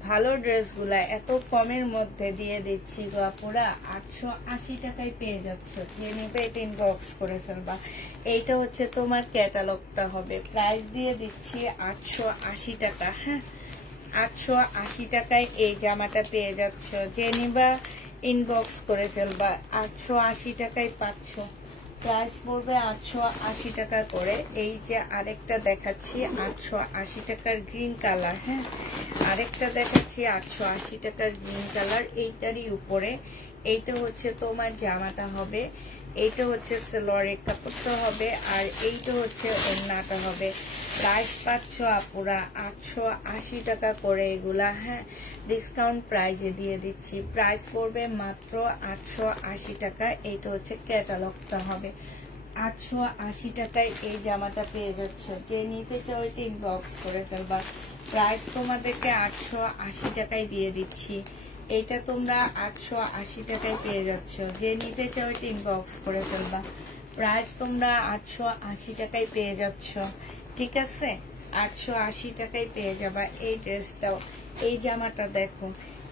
ভালো ড্রেসগুলা এত কমের মধ্যে দিয়ে দিচ্ছি গো আপুরা। 880 টাকায় পেয়ে যাচ্ছ, যে নিবে এটা ইনবক্স করে ফেলবা। এইটা হচ্ছে তোমার ক্যাটালগটা হবে, প্রাইস দিয়ে দিচ্ছি 880 টাকা। হ্যাঁ, 880 টাকায় এই জামাটা পেয়ে যাচ্ছ, যে নিবা ইনবক্স করে ফেলবা। 880 টাকায় পাচ্ছ, প্রাইস পড়বে 880 টাকা করে। এই যে আরেকটা দেখাচ্ছি 880 টাকার গ্রিন কালার। হ্যাঁ, আরেকটা দেখাচ্ছি 880 টাকার গ্রিন কালার, এইটারই উপরে। এইটা হচ্ছে তোমার জামাটা হবে, এইটা হচ্ছে সালোয়ারের কাপড়টা হবে, আর এইটা হচ্ছে ওড়নাটা হবে। প্রাইস পাচ্ছ আপুরা 880 টাকা করে এগুলা। হ্যাঁ, ডিসকাউন্ট প্রাইজে দিয়ে দিচ্ছি, প্রাইস পড়বে মাত্র 880 টাকা। এইটা হচ্ছে ক্যাটালগটা হবে। 880 টাকায় এই জামাটা পেয়ে যাচ্ছ, যে নিতে চাও এটা ইনবক্স করে ফেলবা। প্রাইস তোমাদেরকে 880 টাকায় দিয়ে দিচ্ছি, এইটা তোমরা 880 টাকায় পেয়ে যাচ্ছ, যে নিতে চাও এটা ইনবক্স করে ফেলবা। প্রাইস তোমরা 880 টাকায় পেয়ে যাচ্ছ, ঠিক আছে? 880 টাকায় পেয়ে যাবা এই ড্রেসটাও। এই জামাটা দেখো,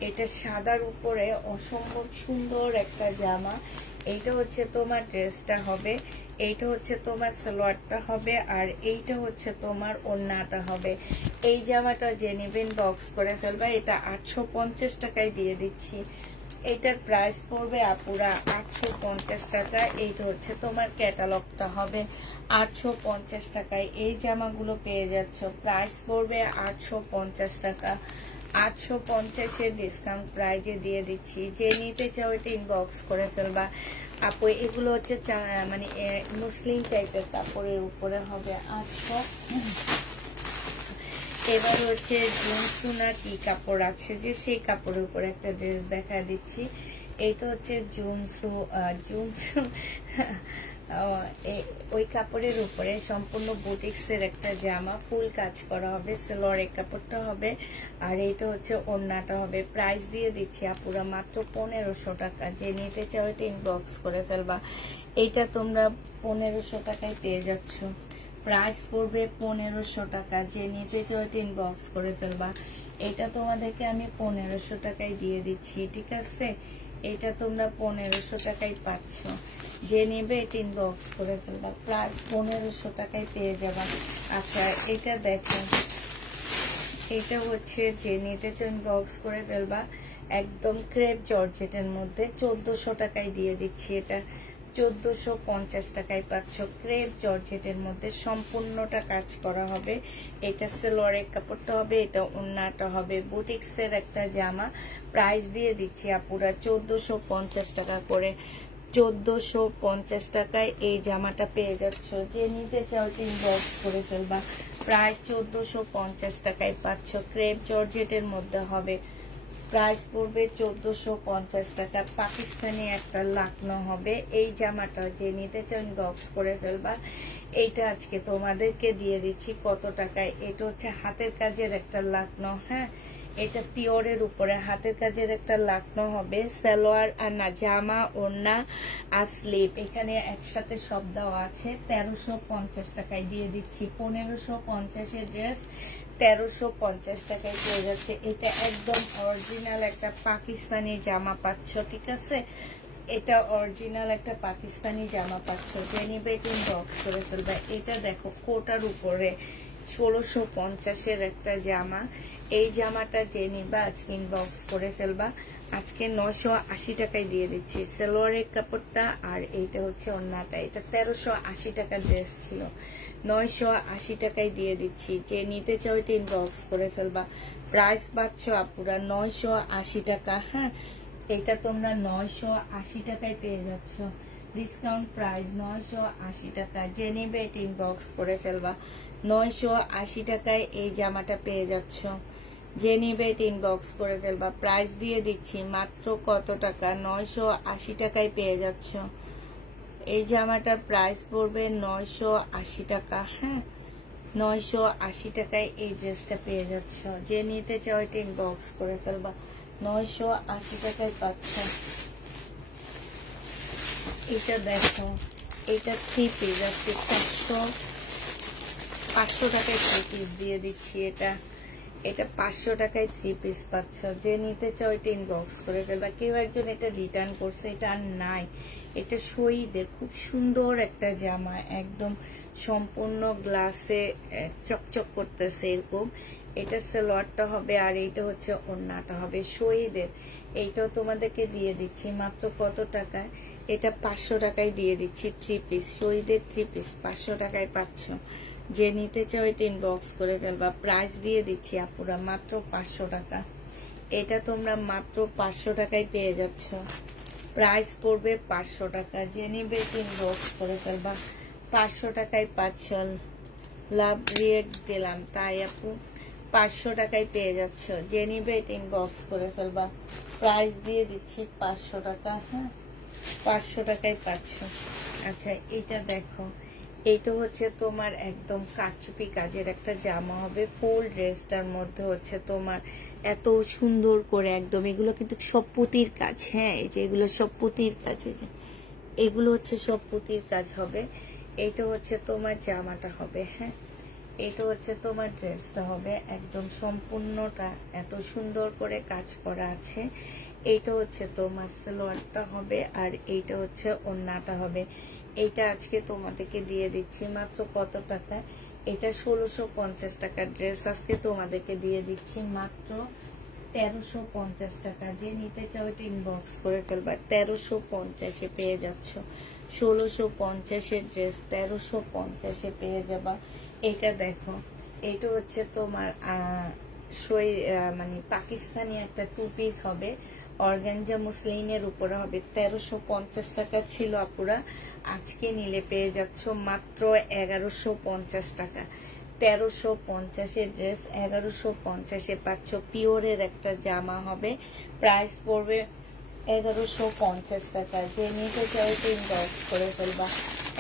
এটা সাদার উপরে অসম্ভব সুন্দর একটা জামা। এইটা হচ্ছে তোমার ড্রেসটা হবে, এইটা হচ্ছে তোমার সালোয়ারটা হবে, আর এইটা হচ্ছে তোমার ওড়নাটা হবে। এই জামাটা যে নেবেন বক্স করে ফেলবা। এটা 850 টাকায় দিয়ে দিচ্ছি, এইটার প্রাইস পড়বে আপুরা 850 টাকা। এইটা হচ্ছে তোমার ক্যাটালগটা হবে। 850 টাকায় এই জামাগুলো পেয়ে যাচ্ছ, প্রাইস পড়বে 850 টাকা। 850-এর ডিসকাউন্ট প্রাইজে দিয়ে দিচ্ছি, যে নিতে চাও এটা ইনবক্স করে ফেলবা। আপু এগুলো হচ্ছে মানে মুসলিম টাইপের কাপড়ের উপরে হবে 800। এবার হচ্ছে জুনসুনা কি কাপড় আছে যে সেই কাপড়ের উপরে একটা ড্রেস দেখা দিচ্ছি। এইটা হচ্ছে জুনসু ওই কাপড়ের উপরে সম্পূর্ণ বুটিক্সের একটা জামা, ফুল কাজ করা হবে, সালোয়ারের কাপড়টা হবে, আর এইটা হচ্ছে ওড়নাটা হবে। প্রাইস দিয়ে দিচ্ছি আপুরা মাত্র 1500 টাকা, যে নিতে চাও এটা ইনবক্স করে ফেলবা। এইটা তোমরা 1500 টাকায় পেয়ে যাচ্ছ, প্রাইস পড়বে 1500 টাকা, যে নিতে চাও এটা ইনবক্স করে ফেলবা। এটা তোমাদেরকে আমি 1500 টাকায় দিয়ে দিচ্ছি, ঠিক আছে? এটা তোমরা 1500 টাকায় পাচ্ছ, যে নেবে এটা ইনবক্স করে ফেলবা। প্রায় 1500 টাকায় পেয়ে যাবা। আচ্ছা, এটা দেখো, এটা হচ্ছে যে নিতে চাও ইনবক্স করে ফেলবা। একদম ক্রেপ জর্জেটের মধ্যে 1400 টাকায় দিয়ে দিচ্ছি, এটা 1450 টাকায় পাচ্ছ। ক্রেপ জর্জেটের মধ্যে সম্পূর্ণটা কাজ করা হবে। এটা সালোয়ারের কাপড়টা হবে, এটা ওড়নাটা হবে, বুটিক্সের একটা জামা। প্রাইস দিয়ে দিচ্ছি আপুরা 1450 টাকা করে। 1450 টাকায় এই জামাটা পেয়ে যাচ্ছ, যে নিতে চাও ইনবক্স করে ফেলবা। প্রায় 1450 টাকায় পাচ্ছ, ক্রেপ জর্জেটের মধ্যে হবে। প্রাইস পড়বে 1450 টাকা। পাকিস্তানি একটা লাকনো হবে এই জামাটা, যে নিতে চাও ইনবক্স করে ফেলবা। এইটা আজকে তোমাদেরকে দিয়ে দিচ্ছি কত টাকায়। এটা হচ্ছে হাতের কাজের একটা লাকনো। হ্যাঁ, এটা পিওরের উপরে হাতের কাজের একটা লাকনো হবে। সালোয়ার আর না, জামা, ওড়না আর স্লিপ এখানে একসাথে সব দেওয়া আছে। 1350 টাকায় দিয়ে দিচ্ছি। 1550-এর ড্রেস 1350 টাকায় পেয়ে যাচ্ছে। এটা একদম অরিজিনাল একটা পাকিস্তানি জামা পাচ্ছ, ঠিক আছে? এটা অরিজিনাল একটা পাকিস্তানি জামা পাচ্ছ, যে নিবে এটা ইনবক্স করে ফেলবা। এটা দেখো কোটার উপরে 1650-এর একটা জামা। এই জামাটা যে নিবা আজকে ইনবক্স করে ফেলবা। আজকে 980 টাকায় দিয়ে দিচ্ছি সালোয়ারের কাপড়টা, আর এইটা হচ্ছে ওড়নাটা। এটা 1380 টাকার ড্রেস ছিল, 980 টাকায় দিয়ে দিচ্ছি, যে নিতে চাও এটা ইনবক্স করে ফেলবা। প্রাইস পাচ্ছ আপুরা 980 টাকা। হ্যাঁ, এটা তোমরা 980 টাকায় পেয়ে যাচ্ছ, ডিসকাউন্ট প্রাইস 980 টাকা, যে নিবে এটা ইনবক্স করে ফেলবা। 980 টাকায় এই জামাটা পেয়ে যাচ্ছ, যে নিবে এটা ইনবক্স করে ফেলবা। প্রাইস দিয়ে দিচ্ছি মাত্র কত টাকা, 980 টাকায় পেয়ে যাচ্ছ। এই জামাটার প্রাইস পড়বে 980 টাকা। হ্যাঁ, 980 টাকায় এই ড্রেসটা পেয়ে যাচ্ছ, যে নিতে চাও এটা ইনবক্স করে ফেলবা। 980 টাকায় পাচ্ছ। এটা দেখো, এটা 3 পিস আছে, 500 টাকায় 3 পিস দিয়ে দিচ্ছি। এটা 500 টাকায় 3 পিস পাচ্ছ। যে নিতে চাও এটা ইনবক্স করে ফেলবা। কেউ একজন এটা রিটার্ন করছে, এটা আর নাই। এটা শহীদের খুব সুন্দর একটা জামা, একদম সম্পূর্ণ গ্লাসে চকচক করতেছে এরকম। এটা সালোয়ারটা হবে আর এইটা হচ্ছে ওড়নাটা হবে শহীদের। এইটাও তোমাদেরকে দিয়ে দিচ্ছি মাত্র কত টাকায়? এটা 500 টাকায় দিয়ে দিচ্ছি 3 পিস শহীদের 3 পিস 500 টাকায় পাচ্ছ। যে নিতে চাও এটা ইনবক্স করে ফেলবা। প্রাইস দিয়ে দিচ্ছি আপুরা মাত্র 500 টাকা। এটা তোমরা মাত্র 500 টাকায় পেয়ে যাচ্ছ। প্রাইস পড়বে 500 টাকা। যে নিবে ইনবক্স করে ফেলবা। 500 টাকায় পাচ্ছ। লাভ রেট দিলাম তাই আপু 500 টাকায় পেয়ে যাচ্ছ। যে নিবে এটা ইনবক্স করে ফেলবা। প্রাইস দিয়ে দিচ্ছি 500 টাকা। হ্যাঁ, 500 টাকায় পাচ্ছ। আচ্ছা, এটা দেখো, এইটা হচ্ছে তোমার একদম কারচুপি কাজের একটা জামা হবে। ফুল ড্রেসটার মধ্যে হচ্ছে তোমার এত সুন্দর করে একদম, এগুলো কিন্তু সব পুঁতির কাজ। হ্যাঁ, এই যে এগুলো সব পুঁতির কাজ, এগুলো হচ্ছে সব পুঁতির কাজ হবে। এইটা হচ্ছে তোমার জামাটা হবে। হ্যাঁ, এটা হচ্ছে তোমার ড্রেসটা হবে, একদম সম্পূর্ণটা এত সুন্দর করে কাজ করা আছে। এইটা হচ্ছে তোমার সালোয়ারটা হবে আর এইটা হচ্ছে ওড়নাটা হবে। এইটা আজকে তোমাদেরকে দিয়ে দিচ্ছি মাত্র কত টাকা? এটা 1650 টাকার ড্রেস আজকে তোমাদেরকে দিয়ে দিচ্ছি মাত্র 1350 টাকা। যে নিতে চাও এটা ইনবক্স করে ফেলবা। 1350-এ পেয়ে যাচ্ছ। 1650-এর ড্রেস 1350-এ পেয়ে যাবা। এটা দেখো, এটা হচ্ছে তোমার মানে পাকিস্তানি একটা 2 পিস হবে, অর্গানজা মুসলিনের উপরে হবে। 1350 টাকা ছিল আপুরা, আজকে নিলে পেয়ে যাচ্ছ মাত্র 1150 টাকা। 1350-এর ড্রেস 1150-এ পাচ্ছ। পিওরের একটা জামা হবে, প্রাইস পড়বে 1150 টাকা। যে নিতে চাও ইনবক্স করে ফেলবা।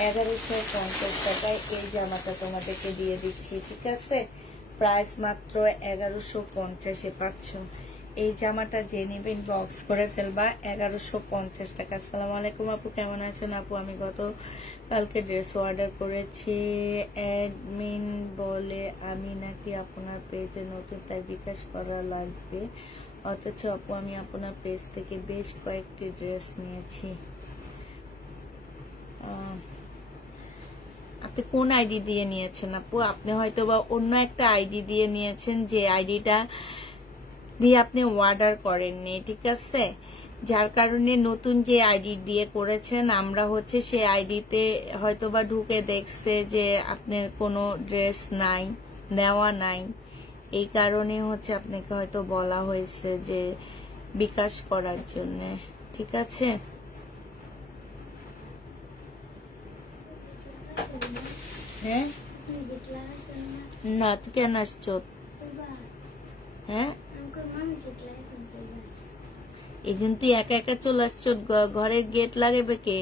1150 টাকায় এই জামাটা তোমাদেরকে দিয়ে দিচ্ছি, ঠিক আছে? প্রাইস মাত্র 1150-এ পাচ্ছ। এই জামাটা যে নিবে ইনবক্স করে ফেলবা। 1150 টাকা। আসসালামু আলাইকুম আপু, কেমন আছেন আপু? আমি কালকে ড্রেস অর্ডার করেছি, অ্যাডমিন বলে আমি নাকি আপনার পেজে নতুন, তাই বিকাশ করা লাগবে। অথচ আপু আমি আপনার পেজ থেকে বেশ কয়েকটি ড্রেস নিয়েছি। আপনি কোন আইডি দিয়ে নিয়েছেন আপু? আপনি হয়তো বা অন্য একটা আইডি দিয়ে নিয়েছেন, যে আইডিটা দিয়ে আপনি অর্ডার করেননি, ঠিক আছে? যার কারণে নতুন যে আইডি দিয়ে করেছেন, আমরা হচ্ছে সেই আইডিতে হয়তো বা ঢুকে দেখছে যে আপনার কোনো ড্রেস নাই, নেওয়া নাই। এই কারণে হচ্ছে আপনাকে হয়তো বলা হয়েছে যে বিকাশ করার জন্য, ঠিক আছে? হ্যাঁ, না তুই কেন আসছ? হ্যাঁ, এই জন্য তুই একা একা চলে আসছ। ঘরের গেট লাগাবে কে?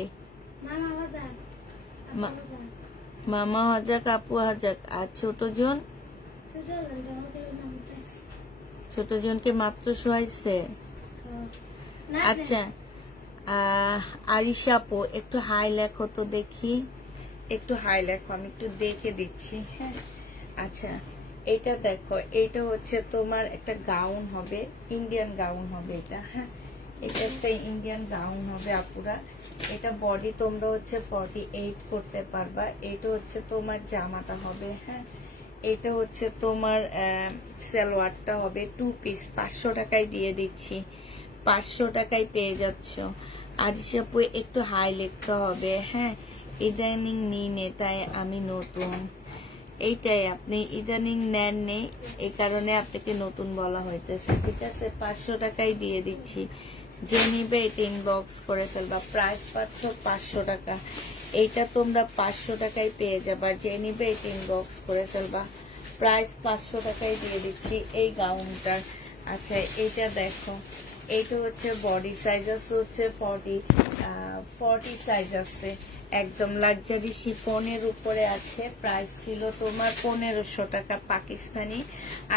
মামা হাজাক, আপু হাজাক। আর ছোট জনকে মাত্র শোয়াইছে। আচ্ছা, আরিশা আপু একটু হাই লেখো তো দেখি, একটু হাই লেখো, আমি একটু দেখে দিচ্ছি। হ্যাঁ, আচ্ছা, এটা দেখো, এটা হচ্ছে তোমার একটা গাউন হবে, ইন্ডিয়ান গাউন হবে এটা। হ্যাঁ, এটা একটা ইন্ডিয়ান গাউন হবে আপুরা। এটা বডি তোমরা হচ্ছে 48 করতে পারবা। এটা হচ্ছে তোমার জামাটা হবে। হ্যাঁ, এটা হচ্ছে তোমার সালোয়ারটা হবে 2 পিস। 500 টাকায় দিয়ে দিচ্ছি, 500 টাকায় পেয়ে যাচ্ছ। আর হিসাব একটু হাই লিখতে হবে। হ্যাঁ, ইদানিং নিয়ে তাই আমি নতুন, এইটাই আপনি ইদানিং নেন নেই, এই কারণে আপনাকে নতুন বলা হইতেছে, ঠিক আছে? 500 টাকায় দিয়ে দিচ্ছি। যে নিবে এটা ইনবক্স করে ফেলবা। প্রাইস পাচ্ছ 500 টাকা। এইটা তোমরা 500 টাকায় পেয়ে যাবা। যে নিবে এটা ইনবক্স করে ফেলবা। প্রাইস 500 টাকায় দিয়ে দিচ্ছি এই গাউনটার। আচ্ছা, এইটা দেখো, এইটা হচ্ছে বডি সাইজ আছে হচ্ছে 40 সাইজ আছে, একদম লাক্সারি শিফনের উপরে আছে। প্রাইস ছিল তোমার 1500 টাকা পাকিস্তানি।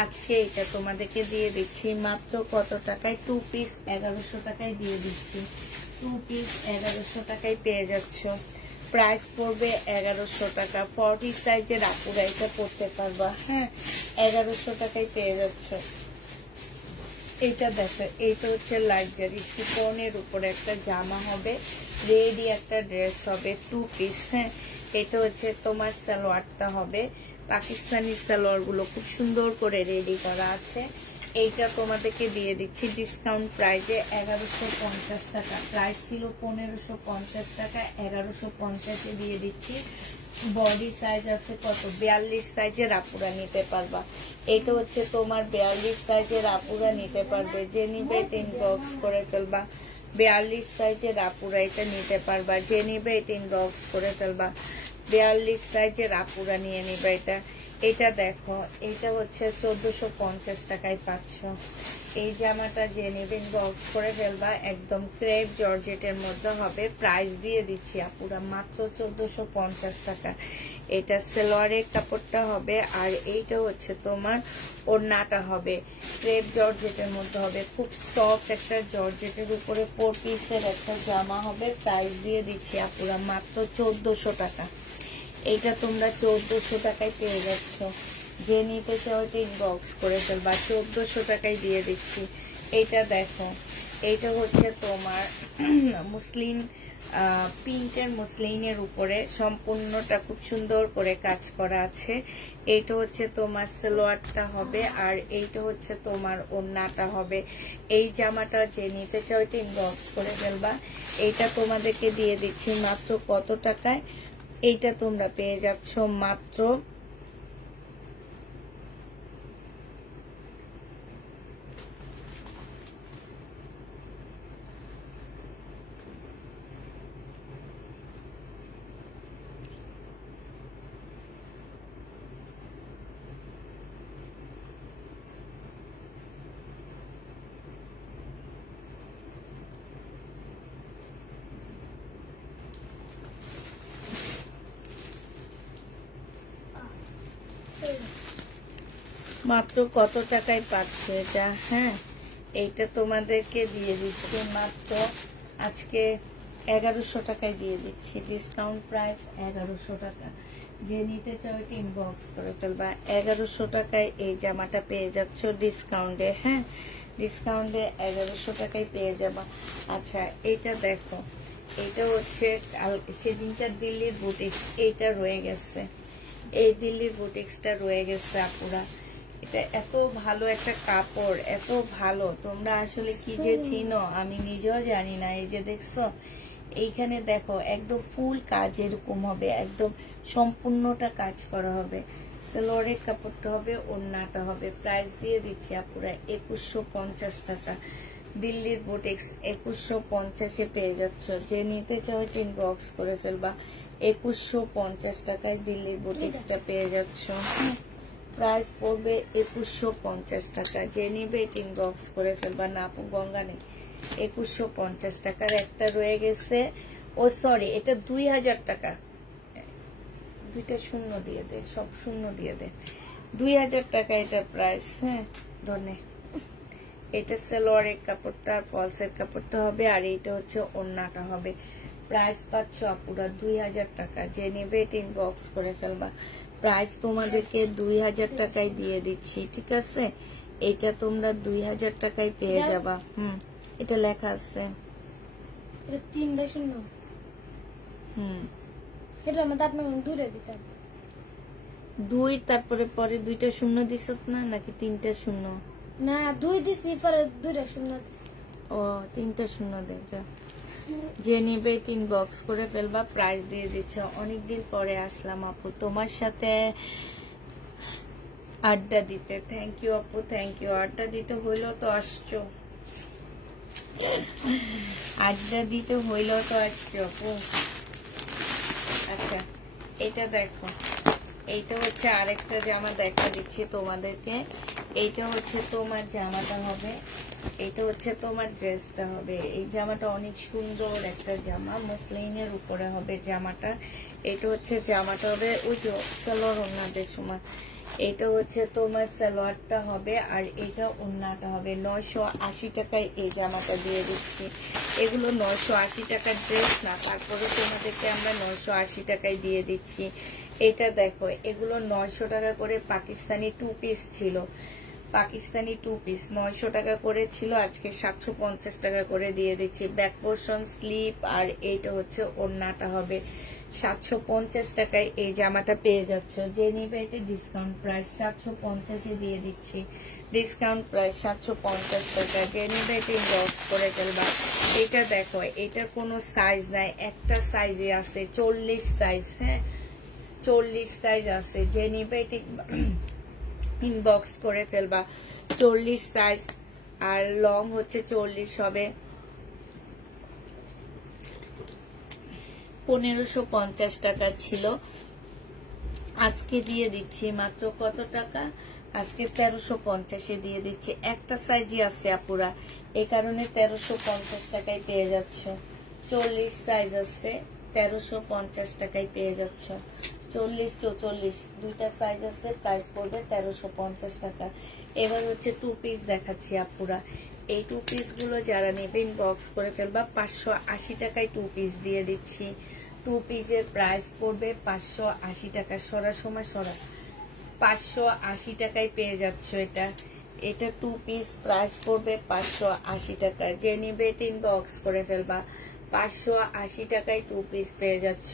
আজকে এটা তোমাদেরকে দিয়ে দিচ্ছি মাত্র কত টাকায়? 2 পিস 1100 টাকায় দিয়ে দিচ্ছি। 2 পিস 1100 টাকায় পেয়ে যাচ্ছ। প্রাইস পড়বে 1100 টাকা। 40 সাইজের আপুরা এটা পড়তে পারবা। হ্যাঁ, 1100 টাকায় পেয়ে যাচ্ছ। এটা দেখো, এইটা হচ্ছে লাক্সারি শিফনের উপরে একটা জামা হবে, রেডি একটা ড্রেস হবে 2 পিস। হ্যাঁ, এটা হচ্ছে তোমার সালোয়ারটা হবে, পাকিস্তানি সালোয়ার গুলো খুব সুন্দর করে রেডি করা আছে। এইটা তোমাদেরকে দিয়ে দিচ্ছি ডিসকাউন্ট প্রাইজে 1150 টাকা। প্রাইস ছিল 1550 টাকা, 1150-এ দিয়ে দিচ্ছি। বডি সাইজ আছে কত, 42 সাইজের আপুরা নিতে পারবা। এটা হচ্ছে তোমার 42 সাইজের আপুরা নিতে পারবে, যে নিবে ইনবক্স করে ফেলবা। 42 সাইজের আপুরা এটা নিতে পারবা, যে নিবে ইনবক্স করে ফেলবা। 42 সাইজের আপুরা নিয়ে নিবে এটা। এটা দেখো, এটা হচ্ছে 1450 টাকায় পাচ্ছ। এই জামাটা যে নেবেন বক্স করে ফেলবা, একদম ক্রেপ জর্জেটের মধ্যে হবে। প্রাইস দিয়ে দিচ্ছি আপুরা মাত্র 1450 টাকা। এটা সেলোয়ারের কাপড়টা হবে, আর এইটা হচ্ছে তোমার ওড়নাটা হবে, ক্রেপ জর্জেটের মধ্যে হবে, খুব সফট একটা জর্জেটের উপরে 4 পিসের একটা জামা হবে। প্রাইস দিয়ে দিচ্ছি আপুরা মাত্র 1400 টাকা। এইটা তোমরা 1400 টাকায় পেয়ে যাচ্ছ, যে নিতে চাও ইনবক্স করে ফেলবা, 1400 টাকায় দিয়ে দিচ্ছি। এইটা দেখো, এইটা হচ্ছে তোমার মুসলিম প্রিন্টের মুসলিনের উপরে সম্পূর্ণটা খুব সুন্দর করে কাজ করা আছে। এইটা হচ্ছে তোমার সালোয়ারটা হবে, আর এইটা হচ্ছে তোমার ওড়নাটা হবে। এই জামাটা যে নিতে চাও ইনবক্স করে ফেলবা। এইটা তোমাদেরকে দিয়ে দিচ্ছি মাত্র কত টাকায়, এইটা তোমরা পেয়ে যাচ্ছ মাত্র কত টাকায় পাচ্ছ এটা। হ্যাঁ, এইটা তোমাদেরকে দিয়ে দিচ্ছি মাত্র আজকে 1100 টাকায় দিয়ে দিচ্ছি, ডিসকাউন্ট প্রাইস 1100 টাকা। যে নিতে চাও ইনবক্স করে ফেলবা। 1100 টাকায় এই জামাটা পেয়ে যাচ্ছ ডিসকাউন্টে। হ্যাঁ, ডিসকাউন্টে 1100 টাকায় পেয়ে যাবা। আচ্ছা, এইটা দেখো, এইটা হচ্ছে সেদিনকার দিল্লির বুটিক্স, এইটা রয়ে গেছে, এই দিল্লির বুটিক্সটা রয়ে গেছে আপুরা। এটা এত ভালো একটা কাপড়, এত ভালো, তোমরা আসলে কি যে চিনো আমি নিজেও জানি না। এই যে দেখছো, এইখানে দেখো একদম ফুল কাজ এরকম হবে, একদম সম্পূর্ণটা কাজ করা হবে। সালোয়ারের কাপড়টা হবে, ওড়নাটা হবে। প্রাইস দিয়ে দিচ্ছি আপুরা 2150 টাকা। দিল্লির বুটিক্স 2150-এ পেয়ে যাচ্ছ, যে নিতে চাও ইনবক্স করে ফেলবা। 2150 টাকায় দিল্লির বুটিক্সটা পেয়ে যাচ্ছ। প্রাইস পড়বে 2150 টাকা, যে নিবে ইনবক্স করে ফেলবা। না আপু গঙ্গা নেই, 2150 টাকার একটা রয়ে গেছে। ও সরি, এটা 2000 টাকা, দুইটা শূন্য দিয়ে দে, সব শূন্য দিয়ে দে। 2000 টাকা এটা প্রাইস। হ্যাঁ, ধনে এটা সালোয়ারের কাপড়টা আর ফলসের কাপড়টা হবে, আর এইটা হচ্ছে ওড়নাটা হবে। প্রাইস পাচ্ছ আপুরা 2000 টাকা, যে নেবে ইনবক্স করে ফেলবা। প্রাইস তোমাদেরকে 2000 টাকায় দিয়ে দিচ্ছি, ঠিক আছে। এটা তোমরা 2000 টাকায় পেয়ে যাবা। এটা লেখা আছে, এটা 3.0। এটা আমাদের আপনার দূরে দিতাম 2, তারপরে পরে 2টা শূন্য দিছ না, নাকি 3টা শূন্য? না, 2 দিছি, পরে 2টা শূন্য দিছি। ও, 3টা শূন্য দে যা। যে নিবে ইনবক্স করে ফেলবা। প্রাইস দিয়ে দিচ্ছ। অনেকদিন পরে আসলাম আপু তোমার সাথে আড্ডা দিতে। থ্যাংক ইউ আপু, থ্যাংক ইউ। আড্ডা দিতে হইলো তো আসছো, আড্ডা দিতে হইলো তো আসছো আপু। আচ্ছা, এটা দেখো, এইটা হচ্ছে আরেকটা জামা দেখা দিচ্ছি তোমাদেরকে। এইটা হচ্ছে তোমার জামাটা হবে, এইটা হচ্ছে তোমার ড্রেসটা হবে। এই জামাটা অনেক সুন্দর একটা জামা, মসলিনের উপরে হবে জামাটা। এটা হচ্ছে জামাটা হবে, ওই যে সালোয়ার ওড়নাদের সময় এটা হচ্ছে তোমার সালোয়ারটা হবে, আর এটা ওড়নাটা হবে। 980 টাকায় এই জামাটা দিয়ে দিচ্ছি। এগুলো 980 টাকার ড্রেস না, তারপরে তোমাদেরকে আমরা 980 টাকায় দিয়ে দিচ্ছি। এটা দেখো, এগুলো 900 টাকা করে পাকিস্তানি 2 পিস ছিল। পাকিস্তানি 2 পিস 900 টাকা করে ছিল, আজকে 750 টাকা করে দিয়ে দিচ্ছি। ব্যাক পোর্শন, স্লিপ, আর এইটা হচ্ছে ওড়নাটা হবে। 750 টাকায় এই জামাটা পেয়ে যাচ্ছ। যে নিবে এটা ডিসকাউন্ট প্রাইস 750 দিয়ে দিচ্ছি। ডিসকাউন্ট প্রাইস 750 টাকা। যে নিবে এটা ইনবক্স করে ফেলবা। এটা দেখো, এটা কোনো সাইজ নাই, একটা সাইজে আছে 40 সাইজ। হ্যাঁ, 40 সাইজ আছে। যে নিবে এটা ইনবক্স করে ফেলবা। 40 সাইজ, আর লং হচ্ছে 40 হবে। 1550 টাকা ছিল, আজকে দিয়ে দিচ্ছি মাত্র কত টাকা? আজকে 1350 দিয়ে দিচ্ছি। একটা সাইজই আছে আপুরা, এই কারণে 1350 টাকায় পেয়ে যাচ্ছ। 40 সাইজ আছে, 1350 টাকায় পেয়ে যাচ্ছ। 40 44 দুইটা সাইজ আছে, প্রাইস পড়বে 1350 টাকা। এবার হচ্ছে 2 পিস দেখাচ্ছি আপুরা। এই 2 পিস গুলো যারা নেবে ইনবক্স করে ফেলবা। 580 টাকায় 2 পিস দিয়ে দিচ্ছি। 2 পিসের প্রাইস পড়বে 580 টাকা। সরাসরি 580 টাকায় পেয়ে যাচ্ছ। এটা 2 পিস প্রাইস পড়বে 580 টাকা। যে নিবে এটা ইনবক্স করে ফেলবা। 580 টাকায় 2 পিস পেয়ে যাচ্ছ।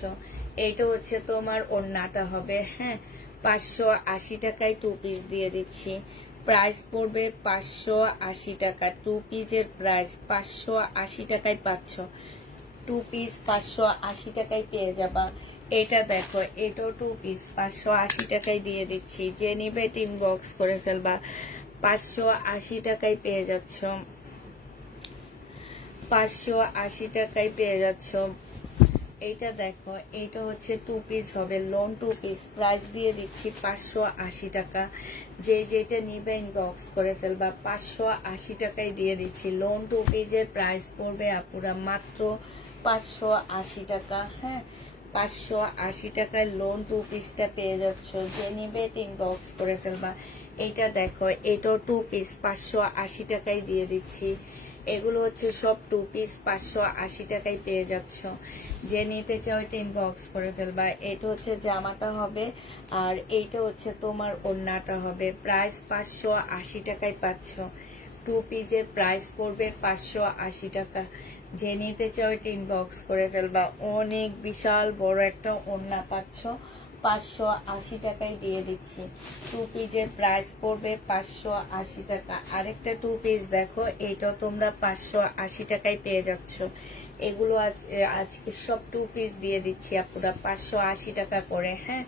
এইটা হচ্ছে তোমার ওড়নাটা হবে। হ্যাঁ, 580 টাকায় 2 পিস দিয়ে দিচ্ছি। প্রাইস পড়বে 580 টাকা। 2 পিসের প্রাইস 580 টাকায় পাচ্ছ। 2 পিস 580 টাকায় পেয়ে যাবা। এটা দেখো, এটাও 2 পিস 580 টাকায় দিয়ে দিচ্ছি। যে নিবে এটা ইনবক্স করে ফেলবা। 580 টাকায় পেয়ে যাচ্ছ। 580 টাকায় পেয়ে যাচ্ছ। এইটা দেখো, এইটা হচ্ছে 2 পিস হবে, লং 2 পিস। প্রাইস দিয়ে দিচ্ছি 580 টাকা। যে যেটা নিবে ইনবক্স করে ফেলবা। 580 টাকায় দিয়ে দিচ্ছি। লং 2 পিসের প্রাইস পড়বে আপুরা মাত্র 580 টাকা। হ্যাঁ, 580 টাকায় লোন 2 পিসটা পেয়ে যাচ্ছ। যে নিবে এটা ইনবক্স করে ফেলবা। এইটা দেখো, এটাও 2 পিস 580 টাকায় দিয়ে দিচ্ছি। এগুলো হচ্ছে সব 2 পিস 580 টাকায় পেয়ে যাচ্ছ। যে নিতে চাও এটা ইনবক্স করে ফেলবা। এটা হচ্ছে জামাটা হবে, আর এইটা হচ্ছে তোমার ওড়নাটা হবে। প্রাইস 580 টাকায় পাচ্ছ। 2 পিসের প্রাইস পড়বে 580 টাকা। যে নিতে চাও এটা ইনবক্স করে ফেলবা। অনেক বিশাল বড় একটা ওড়না পাচ্ছ, 580 টাকায় দিয়ে দিচ্ছি। 2 পিসের প্রাইস পড়বে 580 টাকা। আরেকটা 2 পিস দেখো, এইটাও তোমরা 580 টাকায় পেয়ে যাচ্ছ। এগুলো আজকে সব 2 পিস দিয়ে দিচ্ছি আপুরা 580 টাকা করে। হ্যাঁ,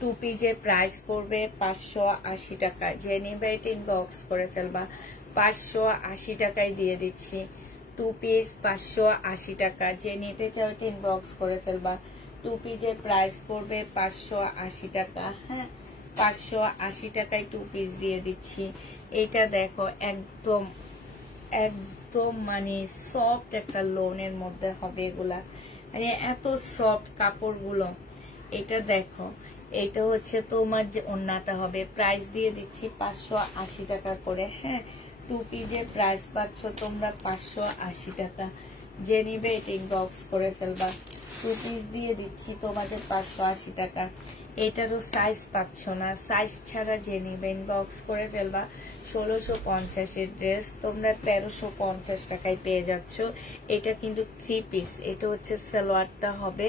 2 পিসের প্রাইস পড়বে 580 টাকা। যে নিবে এটা ইনবক্স করে ফেলবা। 580 টাকায় দিয়ে দিচ্ছি। 2 পিস 580 টাকা। যে নিতে চাও এটা ইনবক্স করে ফেলবা। 2 পিসের প্রাইস পড়বে 580 টাকা। হ্যাঁ, 580 টাকায় 2 পিস দিয়ে দিচ্ছি। এটা দেখো, একদম একদম মানে সফট একটা লোনের মধ্যে হবে এগুলা, মানে এত সফট কাপড়গুলো। এটা দেখো, এটা হচ্ছে তোমার যে ওড়নাটা হবে। প্রাইস দিয়ে দিচ্ছি 580 টাকা করে। হ্যাঁ, 2 পিসের প্রাইস পাচ্ছ তোমরা 580 টাকা। যে নিবে এটা ইনবক্স করে ফেলবা। 2 পিস দিয়ে দিচ্ছি তোমাদের 580 টাকা। এটারও সাইজ পাচ্ছ না, সাইজ ছাড়া যে নিবে ইনবক্স করে ফেলবা। 1650 এর ড্রেস তোমরা 1350 টাকায় পেয়ে যাচ্ছ। এটা কিন্তু 3 পিস। এটা হচ্ছে সালোয়ারটা হবে,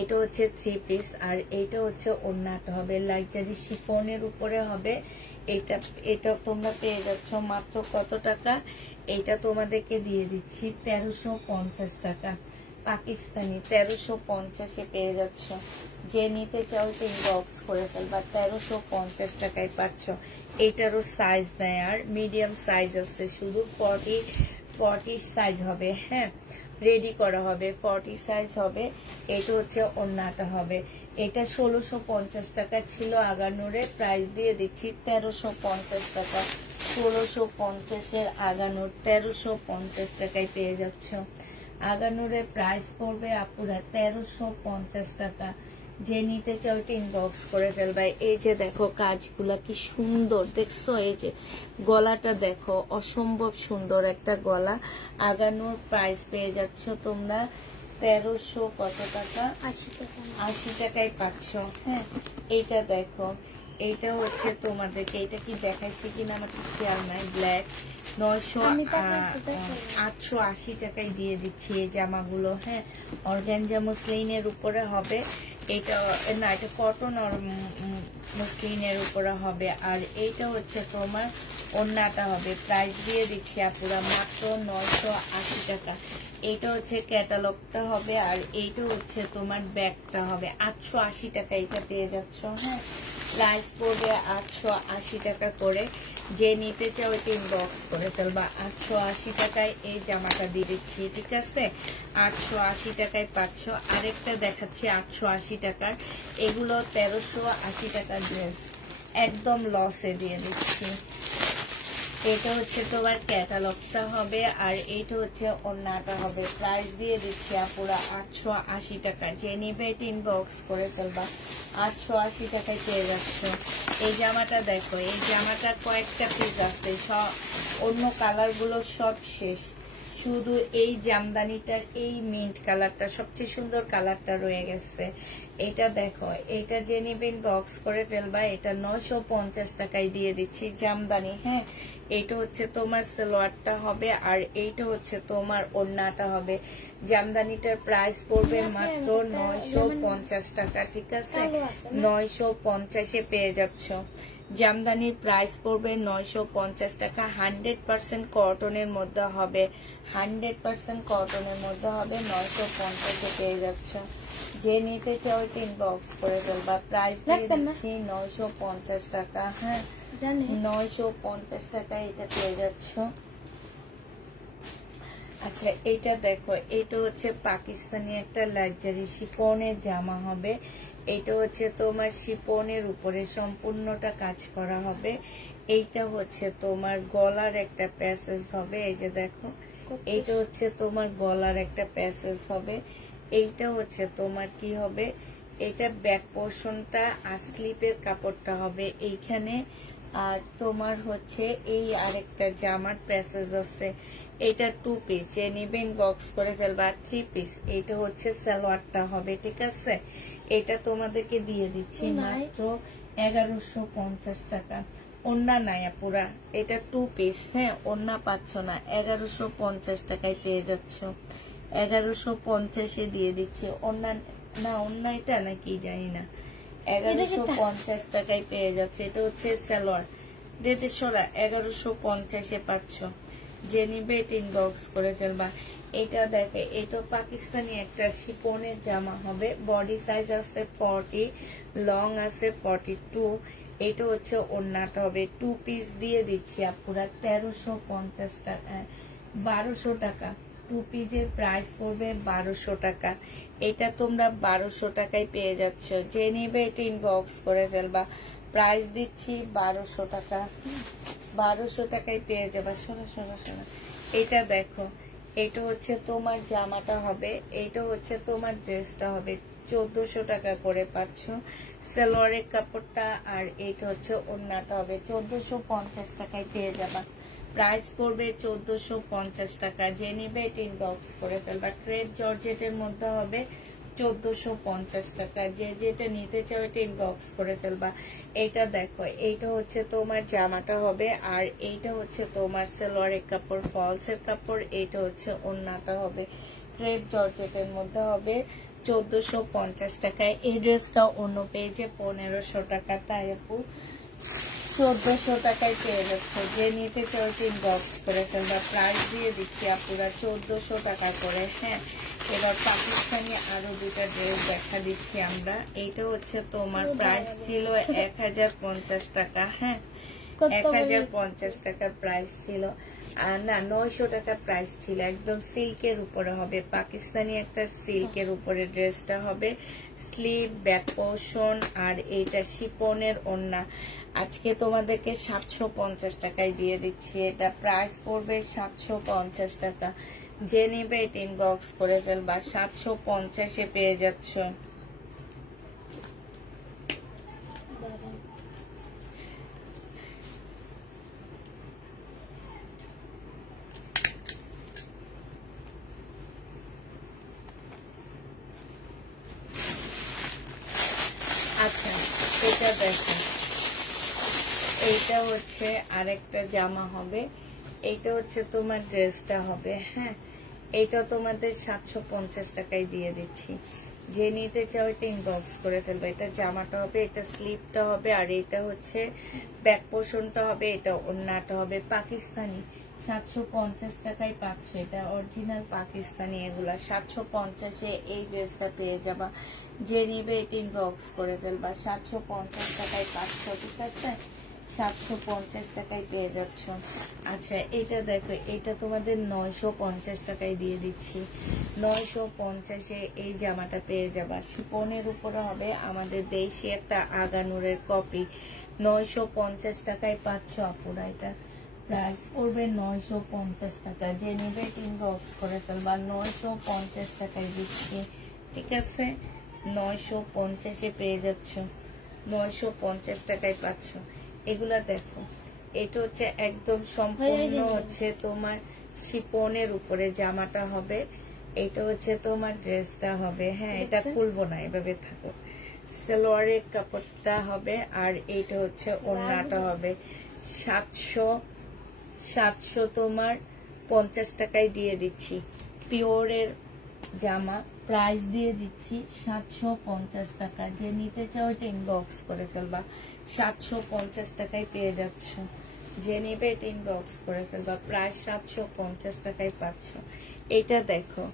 এটা হচ্ছে 3 পিস, আর এটা হচ্ছে ওড়নাটা হবে। লাক্সারি শিফনের উপরে হবে। এটা তোমরা পেয়ে যাচ্ছ মাত্র কত টাকা? এটা তোমাদেরকে দিয়ে দিচ্ছি 1350 টাকা। পাকিস্তানি 1350 পেয়ে যাচ্ছ। যে নিতে চাও তো ইনবক্স করে ফেলবা। 1350 টাকায় পাচ্ছ। এইটারও সাইজ নেয়, আর মিডিয়াম সাইজ আছে, শুধু 40 সাইজ হবে। হ্যাঁ, রেডি করা হবে 40 সাইজ হবে। এটা হচ্ছে ওড়নাটা হবে। এটা 1650 টাকা ছিল আগানুরে, প্রাইস দিয়ে দিচ্ছি 1350 টাকা। 1650 আগানুর 1350 টাকায় পেয়ে যাচ্ছ। আগানুরের প্রাইস পড়বে আপুরা 1350 টাকা। যে নিতে চাও ইনবক্স করে ফেলবা। এই যে দেখো কাজগুলা কি সুন্দর দেখছো, এই যে গলাটা দেখো অসম্ভব সুন্দর একটা গলা। আগানোর প্রাইস পেয়ে যাচ্ছ তোমরা 1300 কত টাকা, 80 টাকা। 80 টাকায় পাচ্ছ। হ্যাঁ এইটা দেখো, এইটা হচ্ছে তোমাদেরকে, এটা কি দেখাইছি কিনা আমার ঠিক খেয়াল নাই, ব্ল্যাক 880 টাকায় দিয়ে দিচ্ছি এই জামাগুলো। হ্যাঁ অর্গানজা মুসলিনের উপরে হবে এটা, না এটা কটন আর মুসলিনের উপরে হবে। আর এইটা হচ্ছে তোমার ওড়নাটা হবে, প্রাইস দিয়ে দিচ্ছি আপুরা মাত্র 980 টাকা। এইটা হচ্ছে ক্যাটালগটা হবে, আর এইটা হচ্ছে তোমার ব্যাগটা হবে 880 টাকা। এটা পেয়ে যাচ্ছ। হ্যাঁ প্রাইস পড়বে 880 টাকা করে। যে নিতে চাও এটা ইনবক্স করে ফেলবা। 880 টাকায় এই জামাটা দিয়ে দিচ্ছি, ঠিক আছে? 880 টাকায় পাচ্ছ। আরেকটা দেখাচ্ছি 880 টাকার, এগুলো 1380 টাকার ড্রেস, একদম লসে দিয়ে দিচ্ছি। এটা হচ্ছে তোমার ক্যাটালগটা হবে, আর এইটা হচ্ছে ওড়নাটা হবে। প্রাইস দিয়ে দিচ্ছি আপুরা 880 টাকা। যে নিবে এটা ইনবক্স করে ফেলবা। 880 টাকায় পেয়ে যাচ্ছ। এই জামাটা দেখো, এই জামাটার কয়েকটা পিস আছে, সব অন্য কালারগুলো সব শেষ, শুধু এই জামদানিটার এই মিন্ট কালারটা সবচেয়ে সুন্দর কালারটা রয়ে গেছে। এটা দেখো, এটা যে নিবেন বক্স করে ফেলবা। এটা 950 টাকায় দিয়ে দিচ্ছি জামদানি। হ্যাঁ এইটা হচ্ছে তোমার সালোয়ারটা হবে, আর এইটা হচ্ছে তোমার ওড়নাটা হবে। জামদানিটার প্রাইস পড়বে মাত্র 950 টাকা, ঠিক আছে? 950-এ পেয়ে যাচ্ছ। জামদানির প্রাইস পড়বে 950 টাকা। 100% কটনের মধ্যে হবে, 100% কটনের মধ্যে হবে। 950-এ পেয়ে যাচ্ছ। যে নিতে চাও ইনবক্স করে ফেলবা। প্রাইস দিয়ে দিচ্ছি 950 টাকা। হ্যাঁ 950 টাকা এটা পেয়ে যাচ্ছ। আচ্ছা এটা দেখো, এটা হচ্ছে পাকিস্তানি একটা লাক্সারি শিফনের জামা হবে। এটা হচ্ছে তোমার শিফনের উপরে সম্পূর্ণটা কাজ করা হবে। এইটা হচ্ছে তোমার গলার একটা প্যাসেজ হবে, এই যে দেখো, এইটা হচ্ছে তোমার গলার একটা প্যাসেজ হবে। এইটা হচ্ছে তোমার কি হবে, এটা ব্যাক পোর্শনটা আর স্লিপের কাপড়টা হবে এইখানে। আর তোমার হচ্ছে এই আরেকটা জামার প্যাসেজ আছে। এটা 2 পিস, যে নিবেন বক্স করে ফেলবা। 3 পিস, এইটা হচ্ছে সালোয়ারটা হবে, ঠিক আছে? এটা তোমাদেরকে দিয়ে দিচ্ছি মাত্র 1150 টাকা। ওন্না নাই পুরা, এটা 2 পিস। হ্যাঁ ওন্না পাচ্ছ না, 1150 টাকায় পেয়ে যাচ্ছ। 1150-এ দিয়ে দিচ্ছি। ওন্না না, ওন্না এটা নাকি জানি না, 1150 টাকায় পেয়ে যাচ্ছে। এটা হচ্ছে সালোয়ার, দিতে সরা 1150-এ পাচ্ছ। যে নিবে এটা ইনবক্স করে ফেলবা। এটা দেখে, এটা পাকিস্তানি একটা শিফনের জামা হবে। বডি সাইজ আছে 40, লং আছে 42। এটা হচ্ছে ওড়নাটা হবে। 2 পিস দিয়ে দিচ্ছি আপুরা 1350 টাকা, 1200 টাকা। 2 পিসের প্রাইস পড়বে 1200 টাকা। এটা তোমরা 1200 টাকায় পেয়ে যাচ্ছ। যে নিবে এটা ইনবক্স করে ফেলবা। প্রাইস দিচ্ছি 1200 টাকা। 1200 টাকায় পেয়ে যাবা। শোনা শোনা শোনা, এটা দেখো, এটা হচ্ছে তোমার জামাটা হবে, এইটা হচ্ছে তোমার ড্রেসটা হবে। 1400 টাকা করে পাচ্ছ সালোয়ারের কাপড়টা, আর এইটা হচ্ছে ওড়নাটা হবে। 1450 টাকায় পেয়ে যাবা। প্রাইস পড়বে 1450 টাকা। যে নিবে এটা ইনবক্স করে ফেলবা। ক্রেপ জর্জেটের মধ্যে হবে, 1450 টাকা। যে যেটা নিতে চাও এটা ইনবক্স করে ফেলবা। এইটা দেখো, এইটা হচ্ছে তোমার জামাটা হবে, আর এইটা হচ্ছে তোমার সালোয়ারের কাপড়, ফলসের কাপড়। এইটা হচ্ছে ওড়নাটা হবে, ক্রেপ জর্জেটের মধ্যে হবে, 1450 টাকায়। এই ড্রেসটা অন্য পেজে 1500 টাকা, তাই আপু 1400 টাকায় পেয়ে যাচ্ছে। যে নিতে চাও ইনবক্স করে ফেলবা। প্রাইস দিয়ে দিচ্ছি আপুরা 1400 টাকা করে। হ্যাঁ এবার পাকিস্তানি আরো 2টা ড্রেস দেখা দিচ্ছি আমরা। এইটা হচ্ছে তোমার প্রাইস ছিল 1050 টাকা। হ্যাঁ 1050 টাকার প্রাইস ছিল, না 900 টাকা প্রাইস ছিল। একদম সিল্কের উপরে হবে, পাকিস্তানি একটা সিল্কের উপরে ড্রেসটা হবে। স্লিভ, ব্যাক পোর্শন, আর এইটা শিফনের ওড়না। আজকে তোমাদেরকে 750 টাকায় দিয়ে দিচ্ছি। এটা প্রাইস পড়বে 750 টাকা। যে নিবে এটা ইনবক্স করে ফেলবা। 750-এ পেয়ে যাচ্ছ। এইটা হচ্ছে আরেকটা জামা হবে, এইটা হচ্ছে তোমার ড্রেসটা হবে। হ্যাঁ, এইটা তোমাদের 750 টাকায় দিয়ে দিচ্ছি। যে নিতে চাও এটা ইনবক্স করে ফেলবে। এটা জামাটা হবে, এটা স্লিপটা হবে, আর এটা হচ্ছে ব্যাক পোর্শনটা হবে, এটা ওড়নাটা হবে পাকিস্তানি। 750 টাকায় পাচ্ছ, এটা অরিজিনাল পাকিস্তানি। এগুলা 750-এ এই ড্রেসটা পেয়ে যাবা। যে নিবে এটা ইনবক্স করে ফেলবা। 750 টাকায় পাচ্ছ, ঠিক আছে? 750 টাকায় পেয়ে যাচ্ছ। আচ্ছা, এটা দেখো, এটা তোমাদের 950 টাকায় দিয়ে দিচ্ছি। 950-এ এই জামাটা পেয়ে যাবা। শিপনের উপরে হবে, আমাদের দেশি একটা আগানুরের কপি। 950 টাকায় পাচ্ছ আপুরা। এটা প্রাইস পড়বে 950 টাকা। যে নেবে ইনবক্স করে ফেলবা। 950 টাকায় দিচ্ছি, ঠিক আছে? 950-এ পেয়ে যাচ্ছ। 950 টাকায় পাচ্ছ। এগুলা দেখো, এটা হচ্ছে একদম সম্পূর্ণ হচ্ছে তোমার শিপনের উপরে জামাটা হবে। এটা হচ্ছে তোমার ড্রেসটা হবে। হ্যাঁ, এটা খুলবো না, এভাবে থাকো। সালোয়ারের কাপড়টা হবে, আর এইটা হচ্ছে ওড়নাটা হবে। 700 তোমার 50 টাকায় দিয়ে দিচ্ছি। পিওরের জামা প্রাইস দিয়ে দিচ্ছি 750 টাকা। যে নিতে চাও এটা ইনবক্স করে ফেলবা। 750 টাকায় পেয়ে যাচ্ছ। যে নিবে এটা ইনবক্স করে ফেলবা। প্রাইস 750 টাকায় পাচ্ছ। এইটা দেখো,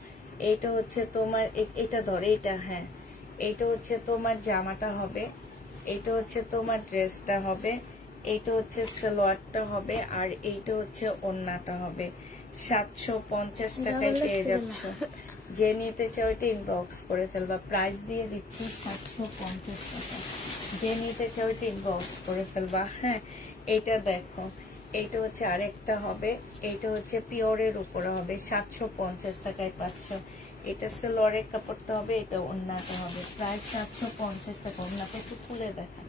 এইটা হচ্ছে তোমার, এটা ধরে, এটা, হ্যাঁ, এইটা হচ্ছে তোমার জামাটা হবে, এইটা হচ্ছে তোমার ড্রেসটা হবে, এইটা হচ্ছে সালোয়ারটা হবে, আর এইটা হচ্ছে ওড়নাটা হবে। 750 টাকায় পেয়ে যাচ্ছ। যে নিতে চাও এটা ইনবক্স করে ফেলবা। প্রাইস দিয়ে দিচ্ছি 750 টাকা। যে নিতে চাও এটা ইনবক্স করে ফেলবা। হ্যাঁ, এইটা দেখো, এইটা হচ্ছে আরেকটা হবে, এইটা হচ্ছে পিওরের উপরে হবে। 750 টাকায় পাচ্ছ। এটা সালোয়ারের কাপড়টা হবে, এটা ওড়নাটা হবে। প্রাইস 750 টাকা। ওড়নাটা একটু খুলে দেখান।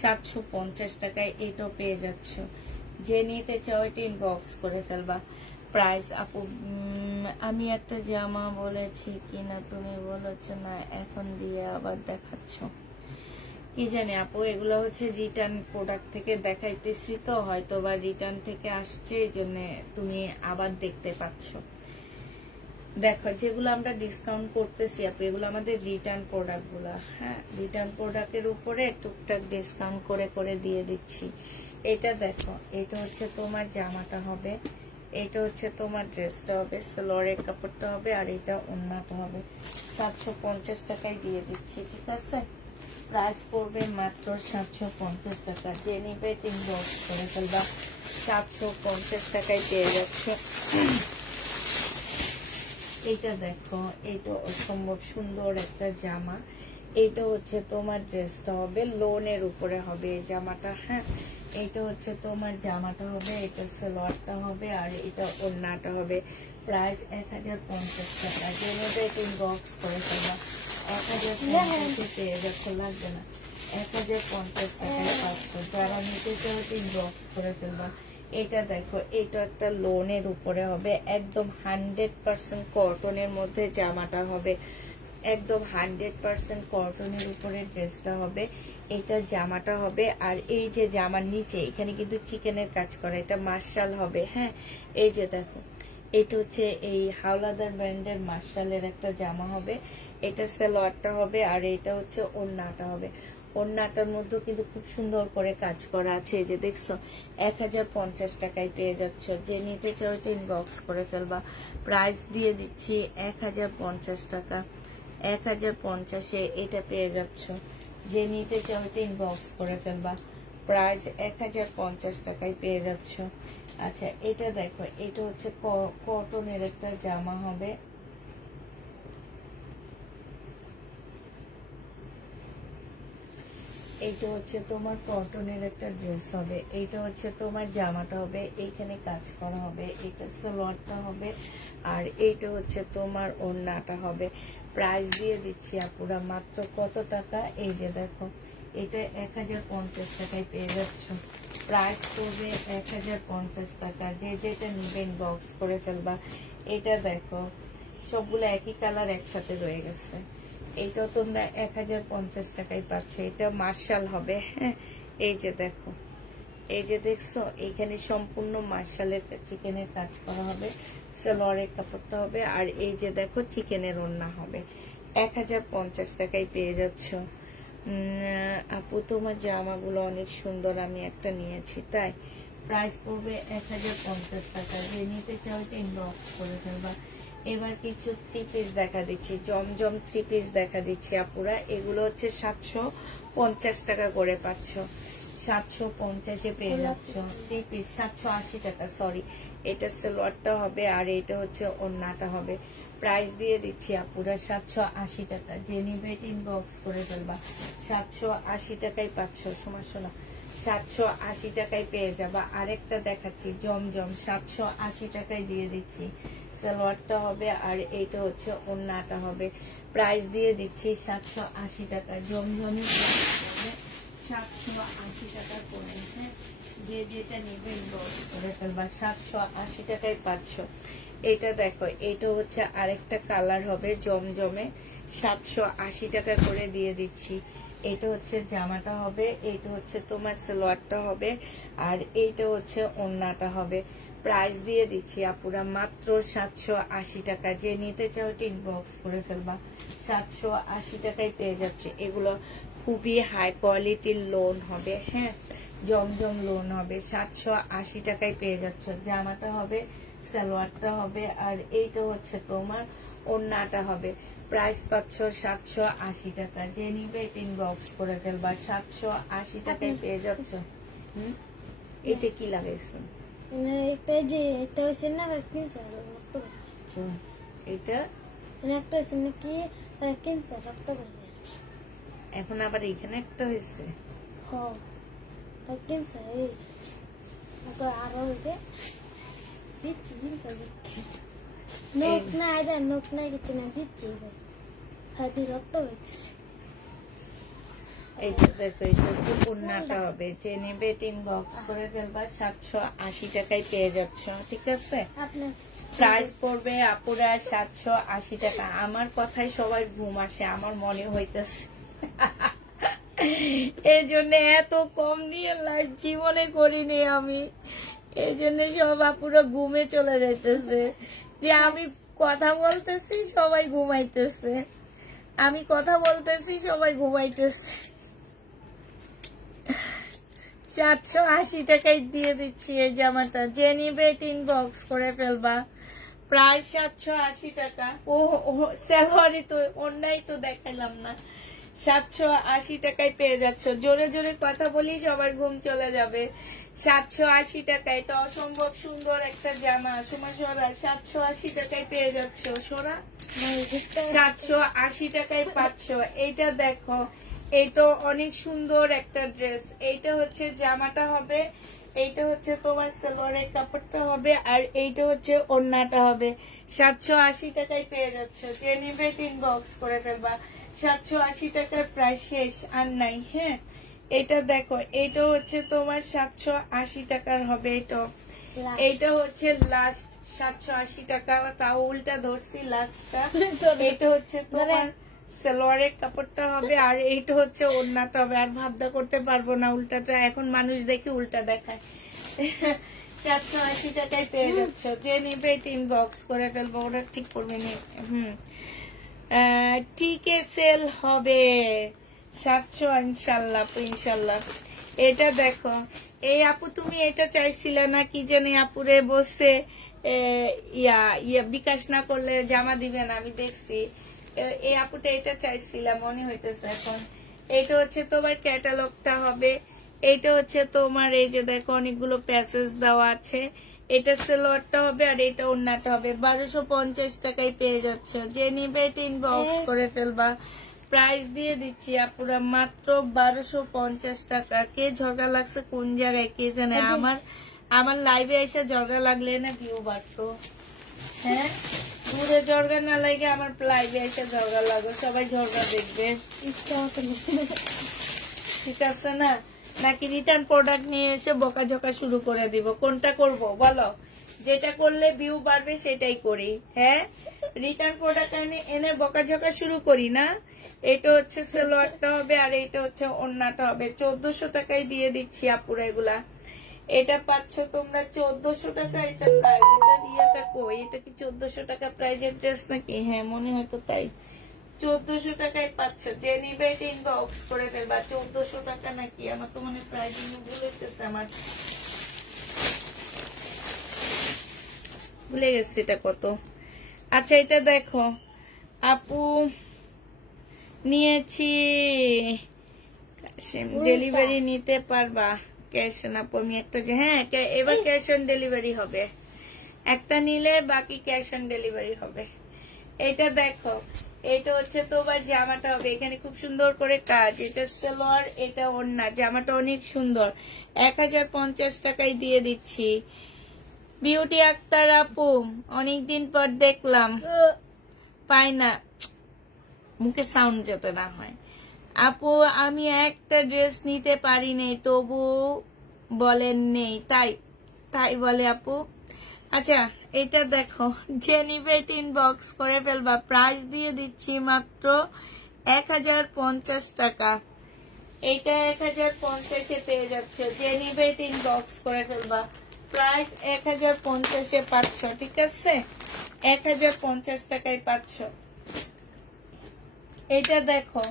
750 টাকায় এটাও পেয়ে যাচ্ছ। যে নিতে চাও এটা ইনবক্স করে ফেলবা। প্রাইস আপু, আমি একটা জামা বলেছি কিনা তুমি বলেছ না, এখন দিয়ে আবার দেখাচ্ছ কি জানি আপু। এগুলো হচ্ছে রিটার্ন প্রোডাক্ট থেকে দেখাইতেছি, তো হয়তো বা রিটার্ন থেকে আসছে, এই জন্য তুমি আবার দেখতে পাচ্ছ। দেখো, যেগুলো আমরা ডিসকাউন্ট করতেছি আপু, এগুলো আমাদের রিটার্ন প্রোডাক্ট গুলা। হ্যাঁ, রিটার্ন প্রোডাক্টের উপরে টুকটাক ডিসকাউন্ট করে করে দিয়ে দিচ্ছি। এটা দেখো, এটা হচ্ছে তোমার জামাটা হবে, এটা হচ্ছে তোমার ড্রেসটা হবে, সালোয়ারের কাপড়টা হবে, আর এটা ওড়নাটা হবে। 750 টাকায় দিয়ে দিচ্ছি, ঠিক আছে? প্রাইস পড়বে মাত্র 750 টাকা। যে নিবে ইনবক্স করে ফেলবা। 750 টাকায় পেয়ে যাচ্ছে। এইটা দেখো, এইটা অসম্ভব সুন্দর একটা জামা। এইটা হচ্ছে তোমার ড্রেসটা হবে, লোনের উপরে হবে এই জামাটা। হ্যাঁ, এইটা হচ্ছে তোমার জামাটা হবে, এটা সালোয়ারটা হবে, আর এটা ওড়নাটা হবে। প্রাইস 1050 টাকা। যে নেবে ইনবক্স করে ফেলবা। 1050 পেয়ে যাচ্ছে, লাগবে না। 1050 টাকায় পাচ্ছ। যারা নিতে চাও ইনবক্স করে ফেলবা। এটা দেখো, এটা একটা লোনের উপরে হবে, একদম 100% কটনের মধ্যে জামাটা হবে, একদম 100% কটনের উপরে ড্রেসটা হবে। এটা জামাটা হবে, আর এই যে জামার নিচে এখানে কিন্তু চিকেনের কাজ করা, এটা মার্শাল হবে। হ্যাঁ, এই যে দেখো, এটা হচ্ছে এই হাওলাদার ব্র্যান্ডের মার্শালের একটা জামা হবে। এটা সালোয়ারটা হবে, আর এটা হচ্ছে ওড়নাটা হবে। ওড়নাটার মধ্যে কিন্তু খুব সুন্দর করে কাজ করা আছে, এই যে দেখছো। 1050 টাকায় পেয়ে যাচ্ছ। যে নিতে চাও এটা ইনবক্স করে ফেলবা। প্রাইস দিয়ে দিচ্ছি 1050 টাকা। 1050-এ এটা পেয়ে যাচ্ছ। যে নিতে চাও এটা ইনবক্স করে ফেলবা। প্রাইস 1050 টাকায় পেয়ে যাচ্ছ। আচ্ছা, এটা দেখো, এটা হচ্ছে কটনের একটা জামা হবে। এইটা হচ্ছে তোমার কটনের একটা ড্রেস হবে। এইটা হচ্ছে তোমার জামাটা হবে, এইখানে কাজ করা হবে, এটা সালোয়ারটা হবে, আর এইটা হচ্ছে তোমার ওড়নাটা হবে। প্রাইস দিয়ে দিচ্ছি আপুরা মাত্র কত টাকা, এই যে দেখো, এটা 1050 টাকায় পেয়ে যাচ্ছ। প্রাইস করবে 1050 টাকা। যে যেটা নিবেন বক্স করে ফেলবা। এটা দেখো, সবগুলো একই কালার একসাথে রয়ে গেছে। এইটাও তোমরা 1050 টাকায় পাচ্ছ। এটা মার্শাল হবে। হ্যাঁ, এই যে দেখো, এই যে দেখছো এইখানে সম্পূর্ণ মার্শালের চিকেনের কাজ করা হবে, সালোয়ারের কাপড়টা হবে, আর এই যে দেখো চিকেনের ওড়না হবে। 1050 টাকায় পেয়ে যাচ্ছ। আপু তোমার জামাগুলো অনেক সুন্দর, আমি একটা নিয়েছি তাই। প্রাইস পড়বে 1050 টাকা। যে নিতে চাও ইনবক্স করে ফেলবা। এবার কিছু 3 পিস দেখা দিচ্ছি, জমজম 3 পিস দেখা দিচ্ছি আপুরা। এগুলো হচ্ছে 750 টাকা করে পাচ্ছ, 750-এ পেয়ে যাচ্ছ 3 পিস, 780 টাকা সরি। এটা সালোয়ারটা হবে আর এটা হচ্ছে ওড়নাটা হবে। প্রাইস দিয়ে দিচ্ছি আপুরা 780 টাকা। যে নিবে ইনবক্স করে ফেলবা। 780 টাকায় পাচ্ছ, সমস্যা না, 780 টাকায় পেয়ে যাবা। আরেকটা দেখাচ্ছি জমজম, 780 টাকায় দিয়ে দিচ্ছি। সালোয়ারটা হবে আর এইটা হচ্ছে ওড়নাটা হবে। প্রাইস দিয়ে দিচ্ছি 780 টাকা। জমজমের 780 টাকা করে। হ্যাঁ, যে যেটা নিবে ইনবক্স করে ফেলবা। 780 টাকায় পাচ্ছ। এটা দেখো, এটা হচ্ছে আরেকটা কালার হবে জমজমে, 780 টাকা করে দিয়ে দিচ্ছি। এটা হচ্ছে জামাটা হবে, এইটা হচ্ছে তোমার সালোয়ারটা হবে, আর এইটা হচ্ছে ওড়নাটা হবে। প্রাইস দিয়ে দিচ্ছি আপুরা মাত্র 780 টাকা। যে নিতে চাও ইনবক্স করে ফেলবা। 780 টাকায় পেয়ে যাচ্ছে। এগুলো খুবই হাই কোয়ালিটির লোন হবে। হ্যাঁ, জমজম লোন হবে। 780 টাকায় পেয়ে যাচ্ছ। জামাটা হবে, সালোয়ারটা হবে, আর এইটা হচ্ছে তোমার ওড়নাটা হবে। প্রাইস পাচ্ছ 780 টাকা। যে নিবে ইনবক্স করে ফেলবা। 780 টাকায় পেয়ে যাচ্ছ। এটা কি লাগাইছো? এটা যে এটা হচ্ছে না কিনছে এটা একটা হচ্ছে নাকি কিনছে রক্ত করে এখন আবার এখানে একটা হয়েছে। হ্যাঁ, কিনছে আরো দিচ্ছি কিনছে নোট না এটা নোট নাই কিছু না দিচ্ছি হাতি রক্ত হইতেছে। এইটা দেখো, এটা হচ্ছে ওড়নাটা হবে। যে নেবে ইনবক্স করে ফেলবা। 780 টাকায় পেয়ে যাচ্ছ, ঠিক আছে। প্রাইস পড়বে আপুরা 780 টাকা। আমার কথায় সবাই ঘুম আসে, আমার মনে হইতেছে এই জন্য এত কম দিয়ে লাইভ জীবনে করিনি আমি। এই জন্য সব আপুরা ঘুমে চলে যাইতেছে, যে আমি কথা বলতেছি সবাই ঘুমাইতেছে, আমি কথা বলতেছি সবাই ঘুমাইতেছে। 780 টাকায় দিয়ে দিচ্ছি এই জামাটা। যে নিবে ইনবক্স করে ফেলবা। প্রাইস 780 টাকা। ও স্যালারি তো অন্যায় তো দেখাইলাম না। 780 টাকায় পেয়ে যাচ্ছ। জোরে জোরে কথা বলি সবার ঘুম চলে যাবে। 780 টাকা। এটা অসম্ভব সুন্দর একটা জামা। সোরা 780 টাকায় পেয়ে যাচ্ছ। সোরা 780 টাকায় পাচ্ছ। এইটা দেখো, এইটা অনেক সুন্দর একটা ড্রেস। এইটা হচ্ছে জামাটা হবে, এইটা হচ্ছে তোমার সালোয়ারের কাপড়টা হবে, আর এইটা হচ্ছে ওড়নাটা হবে। 780 টাকায় পেয়ে যাচ্ছ। যে নিবে ইনবক্স করে ফেলবা। 780 টাকার প্রাইস শেষ আর নাই। হ্যাঁ, এটা দেখো, এটা হচ্ছে তোমার 780 টাকার হবে। এইটা হচ্ছে লাস্ট 780 টাকা। তাও উল্টা ধরছি লাস্টটা। এটা হচ্ছে তোমার সালোয়ারের কাপড়টা হবে, আর এইটা হচ্ছে ওড়নাটা হবে। আর ভাবনা করতে পারবো না উল্টাটা, এখন মানুষ দেখে উল্টা দেখায়। 780 টাকায় পেয়ে যাচ্ছ। যে নিবে ইনবক্স করে ফেলবো, ওরা ঠিক করবে নি। টিকে সেল হবে 700 ইনশাল্লাহ ইনশাল্লাহ। এটা দেখো, এই আপু তুমি এটা চাইছিলে না, কি জানি আপুরে বসে বিকাশ না করলে জামা দিবে না, আমি দেখছি। এই আপুটা এটা চাইছিলাম মনে হইতেছে এখন। এটা হচ্ছে তোমার ক্যাটালগটা হবে। এইটা হচ্ছে তোমার, এই যে দেখো অনেকগুলো প্যাসেজ দেওয়া আছে। এটা সালোয়ারটা হবে আর এটা ওড়নাটা হবে। 1250 টাকায় পেয়ে যাচ্ছ। যে নিবে ইনবক্স করে ফেলবা। প্রাইস দিয়ে দিচ্ছি আপুরা মাত্র 1250 টাকা। কে ঝগড়া লাগছে কোন জায়গায় কে জানে। আমার লাইভে এসে ঝগড়া লাগলে না ভিউ বাড়তো। হ্যাঁ, দূরে ঝগড়া না লাগে আমার লাইভে এসে ঝগড়া লাগো, সবাই ঝগড়া দেখবে, ঠিক আছে না? নাকি রিটার্ন প্রোডাক্ট নিয়ে এসে বকাঝকা শুরু করে দিব? কোনটা করব বলো? যেটা করলে ভিউ বাড়বে সেটাই করি। হ্যাঁ, রিটার্ন প্রোডাক্ট এনে বকাঝকা শুরু করি না। এটা হচ্ছে সালোয়ারটা হবে আর এটা হচ্ছে ওড়নাটা হবে। 1400 টাকায় দিয়ে দিচ্ছি আপুরা এগুলা। এটা পাচ্ছ তোমরা 1400 টাকা। এটা প্রাইস, এটা রিয়াটা কই, এটা কি 1400 টাকা প্রাইজের ড্রেস নাকি? হ্যাঁ মনে হয় তো তাই। 1400 টাকায় পাচ্ছ, যে নিবে এটা ইনবক্স করে ফেলবা। 1400 টাকা নাকি? আমার তো মনে প্রাইজিং ভুলে গেছে, আমার ভুলে গেছে এটা কত। আচ্ছা এটা দেখো আপু নিয়েছি, ডেলিভারি নিতে পারবা? ক্যাশ অন আপু আমি একটা, হ্যাঁ এবার ক্যাশ অন ডেলিভারি হবে। একটা নিলে বাকি ক্যাশ অন ডেলিভারি হবে। এটা দেখো, এটা হচ্ছে তোমার জামাটা হবে, এখানে খুব সুন্দর করে কাজ। এটা সালোয়ার, এটা ওড়না, জামাটা অনেক সুন্দর। 1050 টাকায় দিয়ে দিচ্ছি। বিউটি আক্তার আপু অনেকদিন পর দেখলাম, পাই না, মুখে সাউন্ড যাতে না হয়। আপু আমি একটা ড্রেস নিতে পারি নাই, তবু বলেন নেই, তাই তাই বলে আপু। আচ্ছা এটা দেখো, যে নিবে ইনবক্স করে ফেলবা। প্রাইস দিয়ে দিচ্ছি মাত্র 1050 টাকা। এইটা 1050-এ পেয়ে যাচ্ছ, যে নিবে ইনবক্স করে ফেলবা। প্রাইস 1050-এ পাচ্ছ, ঠিক আছে? 1050 টাকায় পাচ্ছ। এটা দেখো,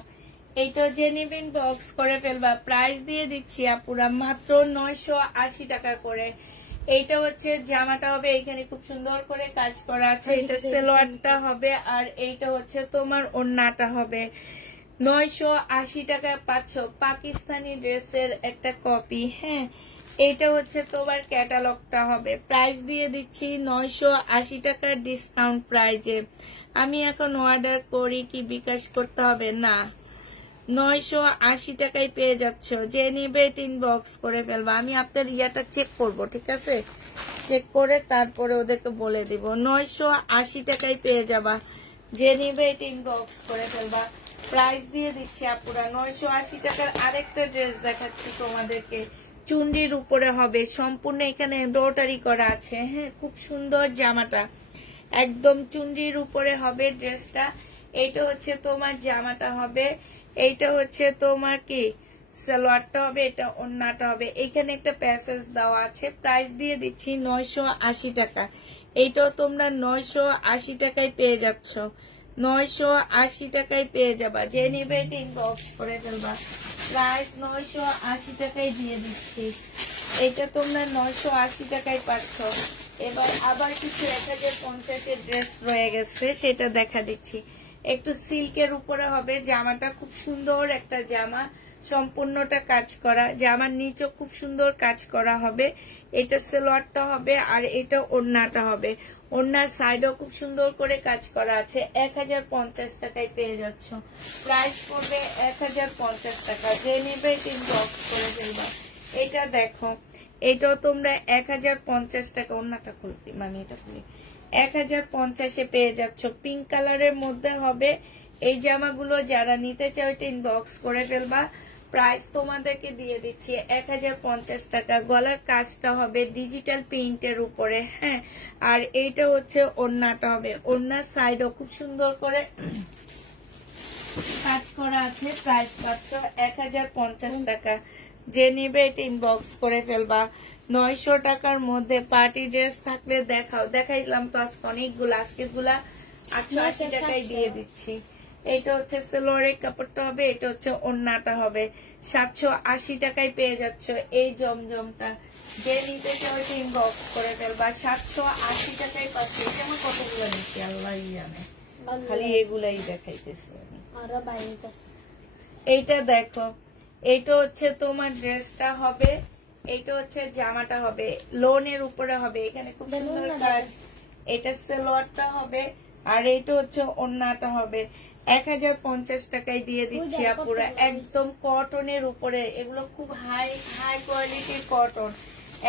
এইটা যে নিবে ইনবক্স করে ফেলবা। প্রাইস দিয়ে দিচ্ছি আপুরা মাত্র 980 টাকা করে। এইটা হচ্ছে জামাটা হবে, এখানে খুব সুন্দর করে কাজ করা আছে। এটা সালোয়ারটা হবে, আর এইটা হচ্ছে তোমার ওড়নাটা হবে। 980 টাকা পাচ্ছ, পাকিস্তানি ড্রেসের একটা কপি। হ্যাঁ এইটা হচ্ছে তোমার ক্যাটালগটা হবে। প্রাইস দিয়ে দিচ্ছি 980 টাকার ডিসকাউন্ট প্রাইজে। আমি এখন অর্ডার করি কি বিকাশ করতে হবে? না, 980 টাকায় পেয়ে যাচ্ছ। যে নিবে ইনবক্স করে ফেলবা। আমি আপনার ইয়াটা চেক করব, ঠিক আছে? চেক করে তারপরে ওদেরকে বলে দিব। 980 টাকায় পেয়ে যাবা, যে নিবে ইনবক্স করে ফেলবা। প্রাইস দিয়ে দিচ্ছি আপুরা 980 টাকার। আরেকটা ড্রেস দেখাচ্ছি তোমাদেরকে, চুন্ডির উপরে হবে, সম্পূর্ণ এখানে এমব্রয়ডারি করা আছে। হ্যাঁ খুব সুন্দর জামাটা, একদম চুন্ডির উপরে হবে ড্রেসটা। এইটা হচ্ছে তোমার জামাটা হবে, এইটা হচ্ছে তোমার কি সালোয়ারটা হবে, এটা ওড়নাটা হবে। এখানে একটা প্যাসেজ দেওয়া আছে। প্রাইস দিয়ে দিচ্ছি 980 টাকা। এইটাও তোমরা 980 টাকায় পেয়ে যাচ্ছ। 980 টাকায় পেয়ে যাবা, যে নেবে ইনবক্স করে ফেলবা। প্রাইস 980 টাকায় দিয়ে দিচ্ছি। এটা তোমরা 980 টাকায় পাচ্ছ। এবার আবার কিছু 1050-এর ড্রেস রয়ে গেছে, সেটা দেখা দিচ্ছি। একটু সিল্কের উপরে হবে, জামাটা খুব সুন্দর একটা জামা, সম্পূর্ণটা কাজ করা। জামার নিচে খুব সুন্দর কাজ করা হবে। এটা সালোয়ারটা হবে, আর এটা ওড়নাটা হবে। ওড়নার সাইডেও খুব সুন্দর করে কাজ করা আছে। 1050 টাকায় পেয়ে যাচ্ছ। প্রাইস পড়বে 1050 টাকা। যে নেবে ইনবক্স করে ফেলবা। এটা দেখো, এটাও তোমরা 1050 টাকা। ওড়নাটা খুলতে মানে এটা খুলি 1050-এ পেয়ে যাচ্ছ। পিঙ্ক কালারের মধ্যে হবে এই জামাগুলো। যারা নিতে চাও এটা ইনবক্স করে ফেলবা। প্রাইস তোমাদেরকে দিয়ে দিচ্ছি 1050 টাকা। গলার কাজটা হবে ডিজিটাল প্রিন্টের উপরে। হ্যাঁ আর এইটা হচ্ছে ওড়নাটা হবে, ওড়নার সাইডও খুব সুন্দর করে কাজ করা আছে। প্রাইস পাচ্ছ 1050 টাকা। যে নিবে এটা ইনবক্স করে ফেলবা। 900 টাকার মধ্যে পার্টি ড্রেস থাকলে দেখাও। দেখাইলাম তো আজকে অনেকগুলো, আজকের গুলা 880 টাকায় দিয়ে দিচ্ছি। এটা হচ্ছে সালোয়ারের কাপড়টা হবে, এটা হচ্ছে ওড়নাটা হবে। 780 টাকায় পেয়ে যাচ্ছ এই জমজমটা। যে নিতে চাও এটা ইনবক্স করে ফেলবা। 780 টাকায় পাচ্ছ। যেমন কতগুলো নিচ্ছি আল্লাহ জানে, খালি এগুলাই দেখাইতেছি আমি। এইটা দেখো, এইটা হচ্ছে তোমার ড্রেসটা হবে, এইটা হচ্ছে জামাটা হবে, লোনের উপরে হবে। এখানে খুব সুন্দর কাজ। এটা সালোয়ারটা হবে, আর এইটা হচ্ছে ওড়নাটা হবে। 1050 টাকায় দিয়ে দিচ্ছি আপুরা। একদম কটনের উপরে, এগুলো খুব হাই কোয়ালিটির কটন।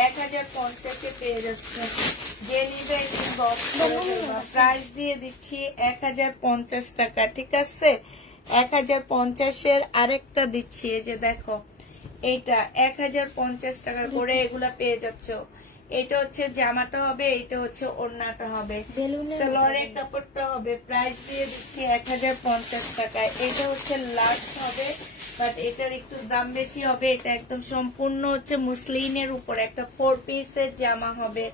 1050-এ পেয়ে যাচ্ছে। যে নিবে ইনবক্স করে ফেলবা। প্রাইস দিয়ে দিচ্ছি 1050 টাকা, ঠিক আছে? 1050-এর আরেকটা দিচ্ছি, এই যে দেখো এইটা 1050 টাকা করে এগুলা পেয়ে যাচ্ছ। এটা হচ্ছে জামাটা হবে, এটা হচ্ছে ওড়নাটা হবে, সালোয়ারের কাপড়টা হবে। প্রাইস দিয়ে দিচ্ছি 1050 টাকায়। এটা হচ্ছে লাস্ট হবে, বাট এটার একটু দাম বেশি হবে। এটা একদম সম্পূর্ণ হচ্ছে মুসলিনের উপরে একটা 4 পিসের জামা হবে,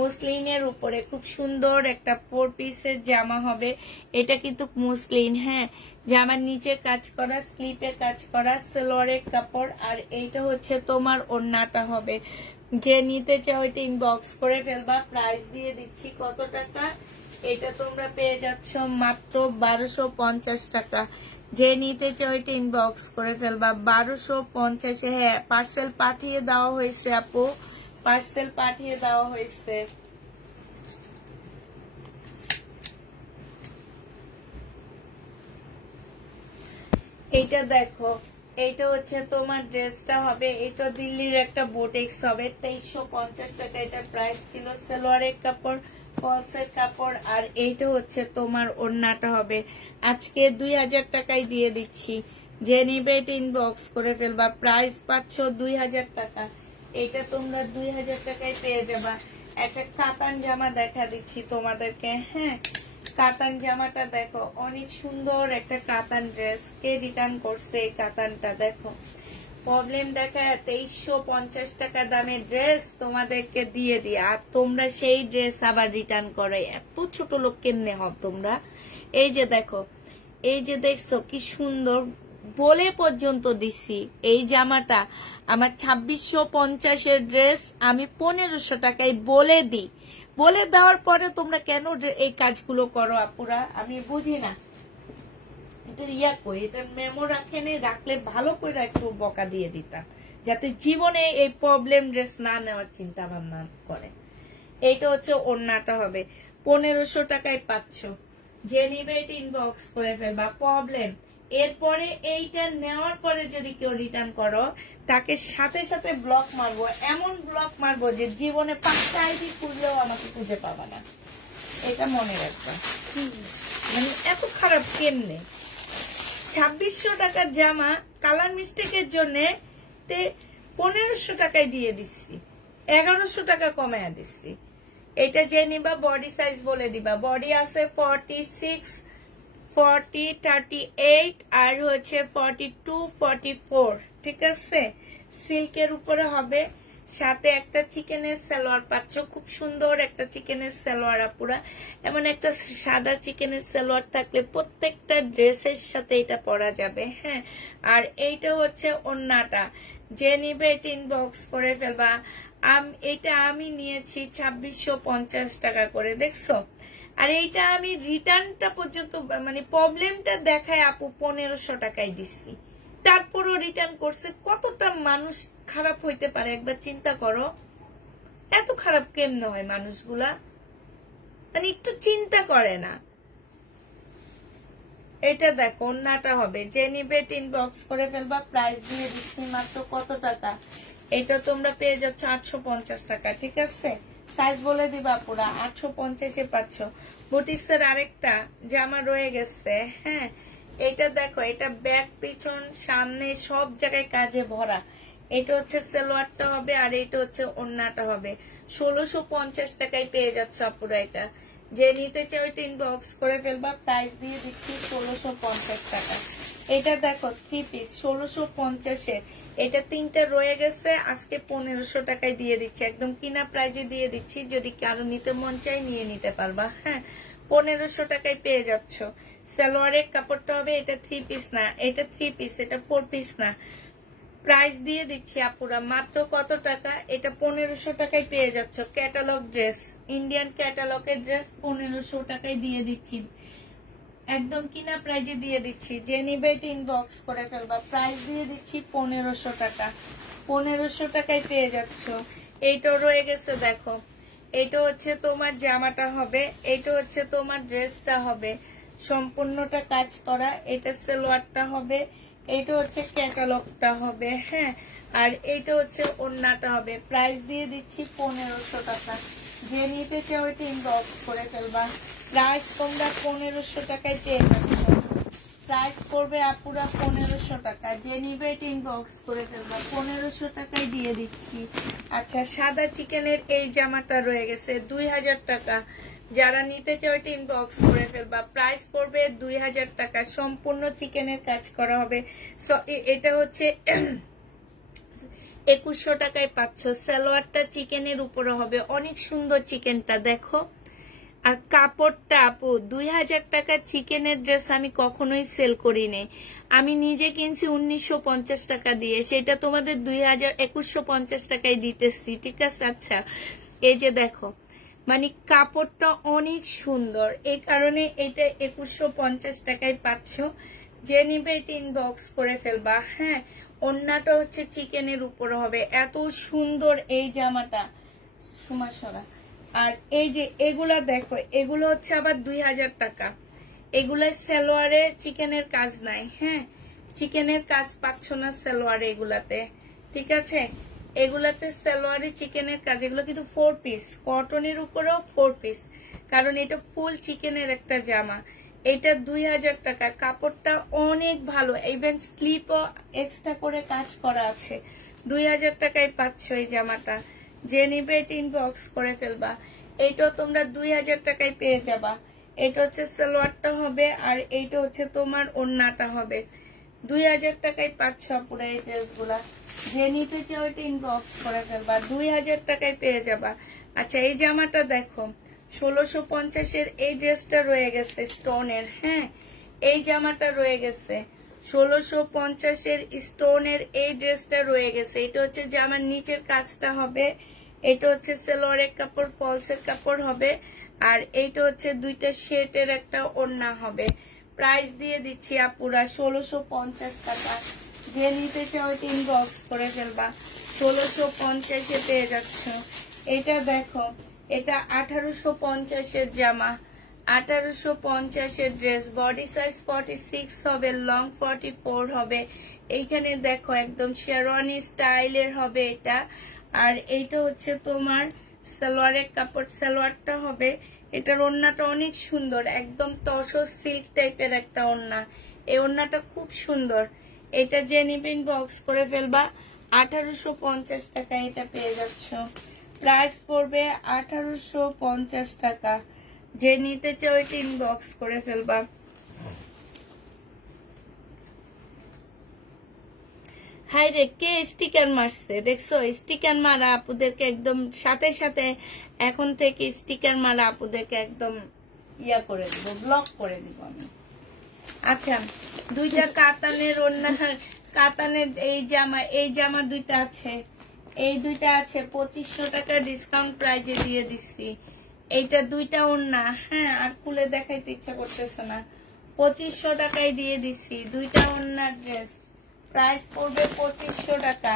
মুসলিনের উপরে খুব সুন্দর একটা 4 পিসের জামা হবে। এটা কিন্তু মুসলিন, হ্যাঁ, জামার নিচে কাজ করা, স্লিপে কাজ করা, সালোয়ারের কাপড়। আর এইটা হচ্ছে তোমার ওড়নাটা হবে। যে নিতে চাও এটা ইনবক্স করে ফেলবা। প্রাইস দিয়ে দিচ্ছি কত টাকা, এটা তোমরা পেয়ে যাচ্ছ মাত্র 1250 টাকা। যে নিতে চাও এটা ইনবক্স করে ফেলবা 1250। হ্যাঁ, পার্সেল পাঠিয়ে দেওয়া হয়েছে আপু, পার্সেল পাঠিয়ে দেওয়া হয়েছে। এইটা দেখো, এইটা হচ্ছে তোমার ড্রেসটা হবে। এটা দিল্লির একটা বুটিক্স হবে, 2350 টাকা এটা প্রাইস ছিল। সালোয়ারের কাপড়, ফলসের কাপড়। আর এইটা হচ্ছে তোমার ওড়নাটা হবে। আজকে 2000 টাকায় দিয়ে দিচ্ছি। যে নিবে এটা ইনবক্স করে ফেলবা। প্রাইস পাচ্ছ 2000 টাকা। এটা তোমরা 2000 টাকায় পেয়ে যাবা। একটা কাতান জামা দেখা দিচ্ছি তোমাদেরকে। হ্যাঁ, কাতান জামাটা দেখো, অনেক সুন্দর একটা কাতান ড্রেস। কে রিটার্ন করছে এই কাতানটা? দেখো প্রবলেম দেখা 2350 টাকা দামের ড্রেস তোমাদেরকে দিয়ে দিয়ে, আর তোমরা সেই ড্রেস আবার রিটার্ন করে। এত ছোট লোক কেমনে হও তোমরা? এই যে দেখো, এই যে দেখছো কি সুন্দর, বলে পর্যন্ত দিছি। এই জামাটা আমার 2650 ড্রেস আমি 1500 টাকায় বলে দিই। বলে দেওয়ার পরে তোমরা কেন এই কাজগুলো করো আপুরা? আমি বুঝি না। এটা ইয়া কই, এটা মেমো রাখেনি, রাখলে ভালো করে একটু বকা দিয়ে দিতাম, যাতে জীবনে এই প্রবলেম ড্রেস না নেওয়ার চিন্তা ভাবনা করে। এইটা হচ্ছে ওড়নাটা হবে, 1500 টাকায় পাচ্ছ। যে নিবে এটা ইনবক্স করে ফেলবা। প্রবলেম এরপরে এইটা নেওয়ার পরে যদি কেউ রিটার্ন করো, তাকে সাথে সাথে ব্লক মারবো, এমন ব্লক মারবো যে জীবনে 5টা আইডি খুঁজলেও আমাকে খুঁজে পাবা না। এটা মনে রাখবা। মানে এত খারাপ কেমনে? 2600 টাকার জামা কালার মিস্টেকের জন্য 1500 টাকায় দিয়ে দিচ্ছি, 1100 টাকা কমায়া দিচ্ছি। এটা যে নিবা বডি সাইজ বলে দিবা। বডি আছে 46, 40, 38 আর হচ্ছে 42, 44, ঠিক আছে। সিল্কের উপরে হবে, সাথে একটা চিকেনের সালোয়ার পাচ্ছ। খুব সুন্দর একটা চিকেনের সালোয়ার আপুরা। এমন একটা সাদা চিকেনের সালোয়ার থাকলে প্রত্যেকটা ড্রেসের সাথে এটা পরা যাবে। হ্যাঁ, আর এইটা হচ্ছে ওড়নাটা। যে নিবে এটা ইনবক্স করে ফেলবা। এটা আমি নিয়েছি 2650 টাকা করে, দেখছো। আর এইটা আমি রিটার্নটা পর্যন্ত মানে প্রবলেমটা দেখায় আপু 1500 টাকায় দিচ্ছি, তারপরও রিটার্ন করছে। কতটা মানুষ খারাপ হইতে পারে একবার চিন্তা করো। এত খারাপ কেমনে হয় মানুষগুলা? মানে একটু চিন্তা করে না। এটা দেখো ওড়নাটা হবে। যে নিবে ইনবক্স করে ফেলবা। প্রাইস দিয়ে দিচ্ছি মাত্র কত টাকা? এটা তোমরা পেয়ে যাচ্ছ 850 টাকা, ঠিক আছে। সাইজ বলে দিবা পুরা 850-এ পাচ্ছ। বুটিক্সের আরেকটা জামা রয়ে গেছে। হ্যাঁ, এটা দেখো, এটা ব্যাক পিছন সামনে সব জায়গায় কাজে ভরা। এটা হচ্ছে সালোয়ারটা হবে, আর এটা হচ্ছে ওড়নাটা হবে। 1650 টাকায় পেয়ে যাচ্ছ আপুরা। এটা যে নিতে চাও এটা ইনবক্স করে ফেলবা। প্রাইস দিয়ে দিচ্ছি 1650 টাকা। এটা দেখো 3 পিস 1650-এর। এটা 3টা রয়ে গেছে, আজকে 1500 টাকায় দিয়ে দিচ্ছি। একদম কিনা প্রাইজে দিয়ে দিচ্ছি, যদি কারো নিতে মন চাই নিয়ে নিতে পারবা। হ্যাঁ, 1500 টাকায় পেয়ে যাচ্ছ। সালোয়ারের কাপড়টা হবে, এটা 3 পিস না, এটা 3 পিস, এটা 4 পিস না। প্রাইস দিয়ে দিচ্ছি আপুরা মাত্র কত টাকা? এটা 1500 টাকায় পেয়ে যাচ্ছ। ক্যাটালগ ড্রেস, ইন্ডিয়ান ক্যাটালগের ড্রেস 1500 টাকায় দিয়ে দিচ্ছি। একদম কিনা প্রাইজে দিয়ে দিচ্ছি। যে নিবে এটা ইনবক্স করে ফেলবা। প্রাইস দিয়ে দিচ্ছি 1500 টাকা। 1500 টাকায় পেয়ে যাচ্ছ। এইটা রয়ে গেছে দেখো, এটা হচ্ছে তোমার জামাটা হবে, এটা হচ্ছে তোমার ড্রেসটা হবে, সম্পূর্ণটা কাজ করা। এটা সালোয়ারটা হবে, এটা হচ্ছে ক্যাটালগটা হবে। হ্যাঁ, আর এইটা হচ্ছে ওড়নাটা হবে। প্রাইস দিয়ে দিচ্ছি 1500 টাকা। যে নিতে চাও এটা ইনবক্স করে ফেলবা। প্রাইস তোমরা 1500 টাকায় পেয়ে যাচ্ছ। প্রাইস করবে আপুরা 1500 টাকা। যে নিবে এটা ইনবক্স করে ফেলবা। 1500 টাকায় দিয়ে দিচ্ছি। আচ্ছা, সাদা চিকেনের এই জামাটা রয়ে গেছে 2000 টাকা। যারা নিতে চাও এটা ইনবক্স করে ফেলবা। প্রাইস পড়বে 2000 টাকা, সম্পূর্ণ চিকেনের কাজ করা হবে। সো এটা হচ্ছে 2100 টাকায় পাচ্ছ। সালোয়ারটা চিকেনের উপরে হবে, অনেক সুন্দর চিকেনটা দেখো। আর কাপড়টা আপু 2000 টাকা চিকেনের ড্রেস আমি কখনোই সেল করিনি। আমি নিজে কিনছি 1950 টাকা দিয়ে, সেটা তোমাদের 2150 টাকায় দিতেছি, ঠিক আছে? আচ্ছা এই যে দেখো, মানে কাপড়টা অনেক সুন্দর, এই কারণে এটা 2150 টাকায় পাচ্ছ। যে নিবে এটা ইনবক্স করে ফেলবা। হ্যাঁ, ওন্নাটা হচ্ছে চিকেনের উপরে হবে, এত সুন্দর এই জামাটা সুমাসরা। আর এই যে এগুলা দেখো, এগুলো হচ্ছে আবার 2000 টাকা। এগুলা সালোয়ারে চিকেনের কাজ নাই। হ্যাঁ, চিকেনের কাজ পাচ্ছ না সালোয়ারে এগুলাতে, ঠিক আছে? এগুলাতে সালোয়ারে চিকেনের কাজ, এগুলো কিন্তু 4 পিস, কটনের উপরেও 4 পিস, কারণ এটা ফুল চিকেনের একটা জামা। এটা 2000 টাকা, কাপড়টা অনেক ভালো, ইভেন স্লিপও এক্সট্রা করে কাজ করা আছে। 2000 টাকায় পাচ্ছ এই জামাটা। যে নিবে এটা ইনবক্স করে ফেলবা। এইটাও তোমরা 2000 টাকায় পেয়ে যাবা। এটা হচ্ছে সালোয়ারটা হবে, আর এইটা হচ্ছে তোমার ওড়নাটা হবে। 2000 টাকায় পাচ্ছ পুরো এই ড্রেসগুলা। যে নিতে চাও এটা ইনবক্স করে ফেলবা, 2000 টাকায় পেয়ে যাবা। আচ্ছা এই জামাটা দেখো, 1650 এই ড্রেসটা রয়ে গেছে স্টোনের। হ্যাঁ, এই জামাটা রয়ে গেছে 1650 স্টোনের, এই ড্রেসটা রয়ে গেছে। এটা হচ্ছে জামার নিচের কাজটা হবে, এটা হচ্ছে সালোয়ারের কাপড়, ফলসের কাপড় হবে, আর এইটা হচ্ছে দুইটা শেটের একটা ওড়না হবে। প্রাইস দিয়ে দিচ্ছি আপুরা 1650 টাকা। যে নিতে চাও এটা ইনবক্স করে ফেলবা, 1650 পেয়ে যাচ্ছ। এটা দেখো, এটা 1850 জামা, 1850 ড্রেস, বডি সাইজ 46 হবে, লং 44 হবে। এইখানে দেখো একদম শেরওয়ানি স্টাইলের হবে এটা। আর এইটা হচ্ছে তোমার সালোয়ারের কাপড়, সালোয়ারটা হবে। এটার ওড়নাটা অনেক সুন্দর, একদম তসর সিল্ক টাইপের একটা ওড়না। এই ওড়নাটা খুব সুন্দর। এটা যে নিবে ইনবক্স করে ফেলবা, 1850 টাকা এটা পেয়ে যাচ্ছ। প্রাইস পড়বে 1850 টাকা। যে নিতে চাও এটা ইনবক্স করে ফেলবা। হাই রে, কে স্টিকার মারছে দেখছো? স্টিকার মারা আপুদেরকে একদম সাথে সাথে এখন থেকে স্টিকার মারা আপুদেরকে একদম ইয়া করে দিব, ব্লক করে দিব আমি। আচ্ছা, দুইটা কাতানের ওড়না, কাতানের এই জামা দুইটা আছে, এই দুইটা আছে 2500 টাকা ডিসকাউন্ট প্রাইজে দিয়ে দিচ্ছি। এইটা দুইটা ওড়না। হ্যাঁ, আর খুলে দেখাইতে ইচ্ছা করতেছে না, 2500 টাকায় দিয়ে দিচ্ছি দুইটা ওড়নার ড্রেস। প্রাইস পড়বে 2500 টাকা।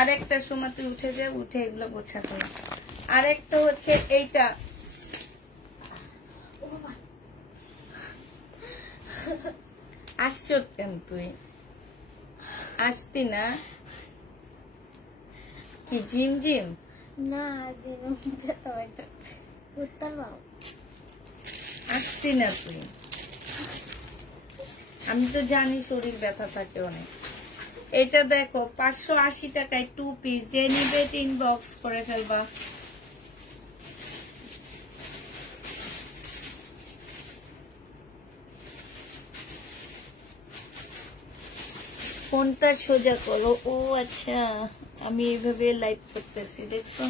আরেকটা সময়তে উঠে যায়, উঠে এগুলো গোছা করে। আরেকটা হচ্ছে এইটা, আসছো কেন তুই? আসতি না কি? জিম জিম না, জিম আসতি না তুই? আমি তো জানি শরীর ব্যথা থাকে অনেক। এটা দেখো 580 টাকায় 2 পিস। যে নিবে ইনবক্স করে ফেলবা। ফোনটা সোজা করো। ও আচ্ছা, আমি এইভাবে লাইভ করতেছি, দেখছো?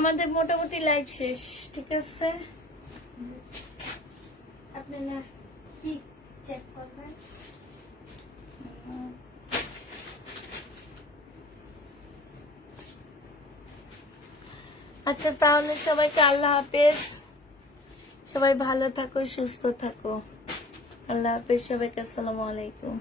আমাদের মোটামুটি লাইভ শেষ, ঠিক আছে? আপনারা কি চেক করবেন? আচ্ছা তাহলে সবাইকে আল্লাহ হাফেজ। সবাই ভালো থাকো, সুস্থ থাকো। আল্লাহ হাফেজ সবাইকে। আসসালামু আলাইকুম।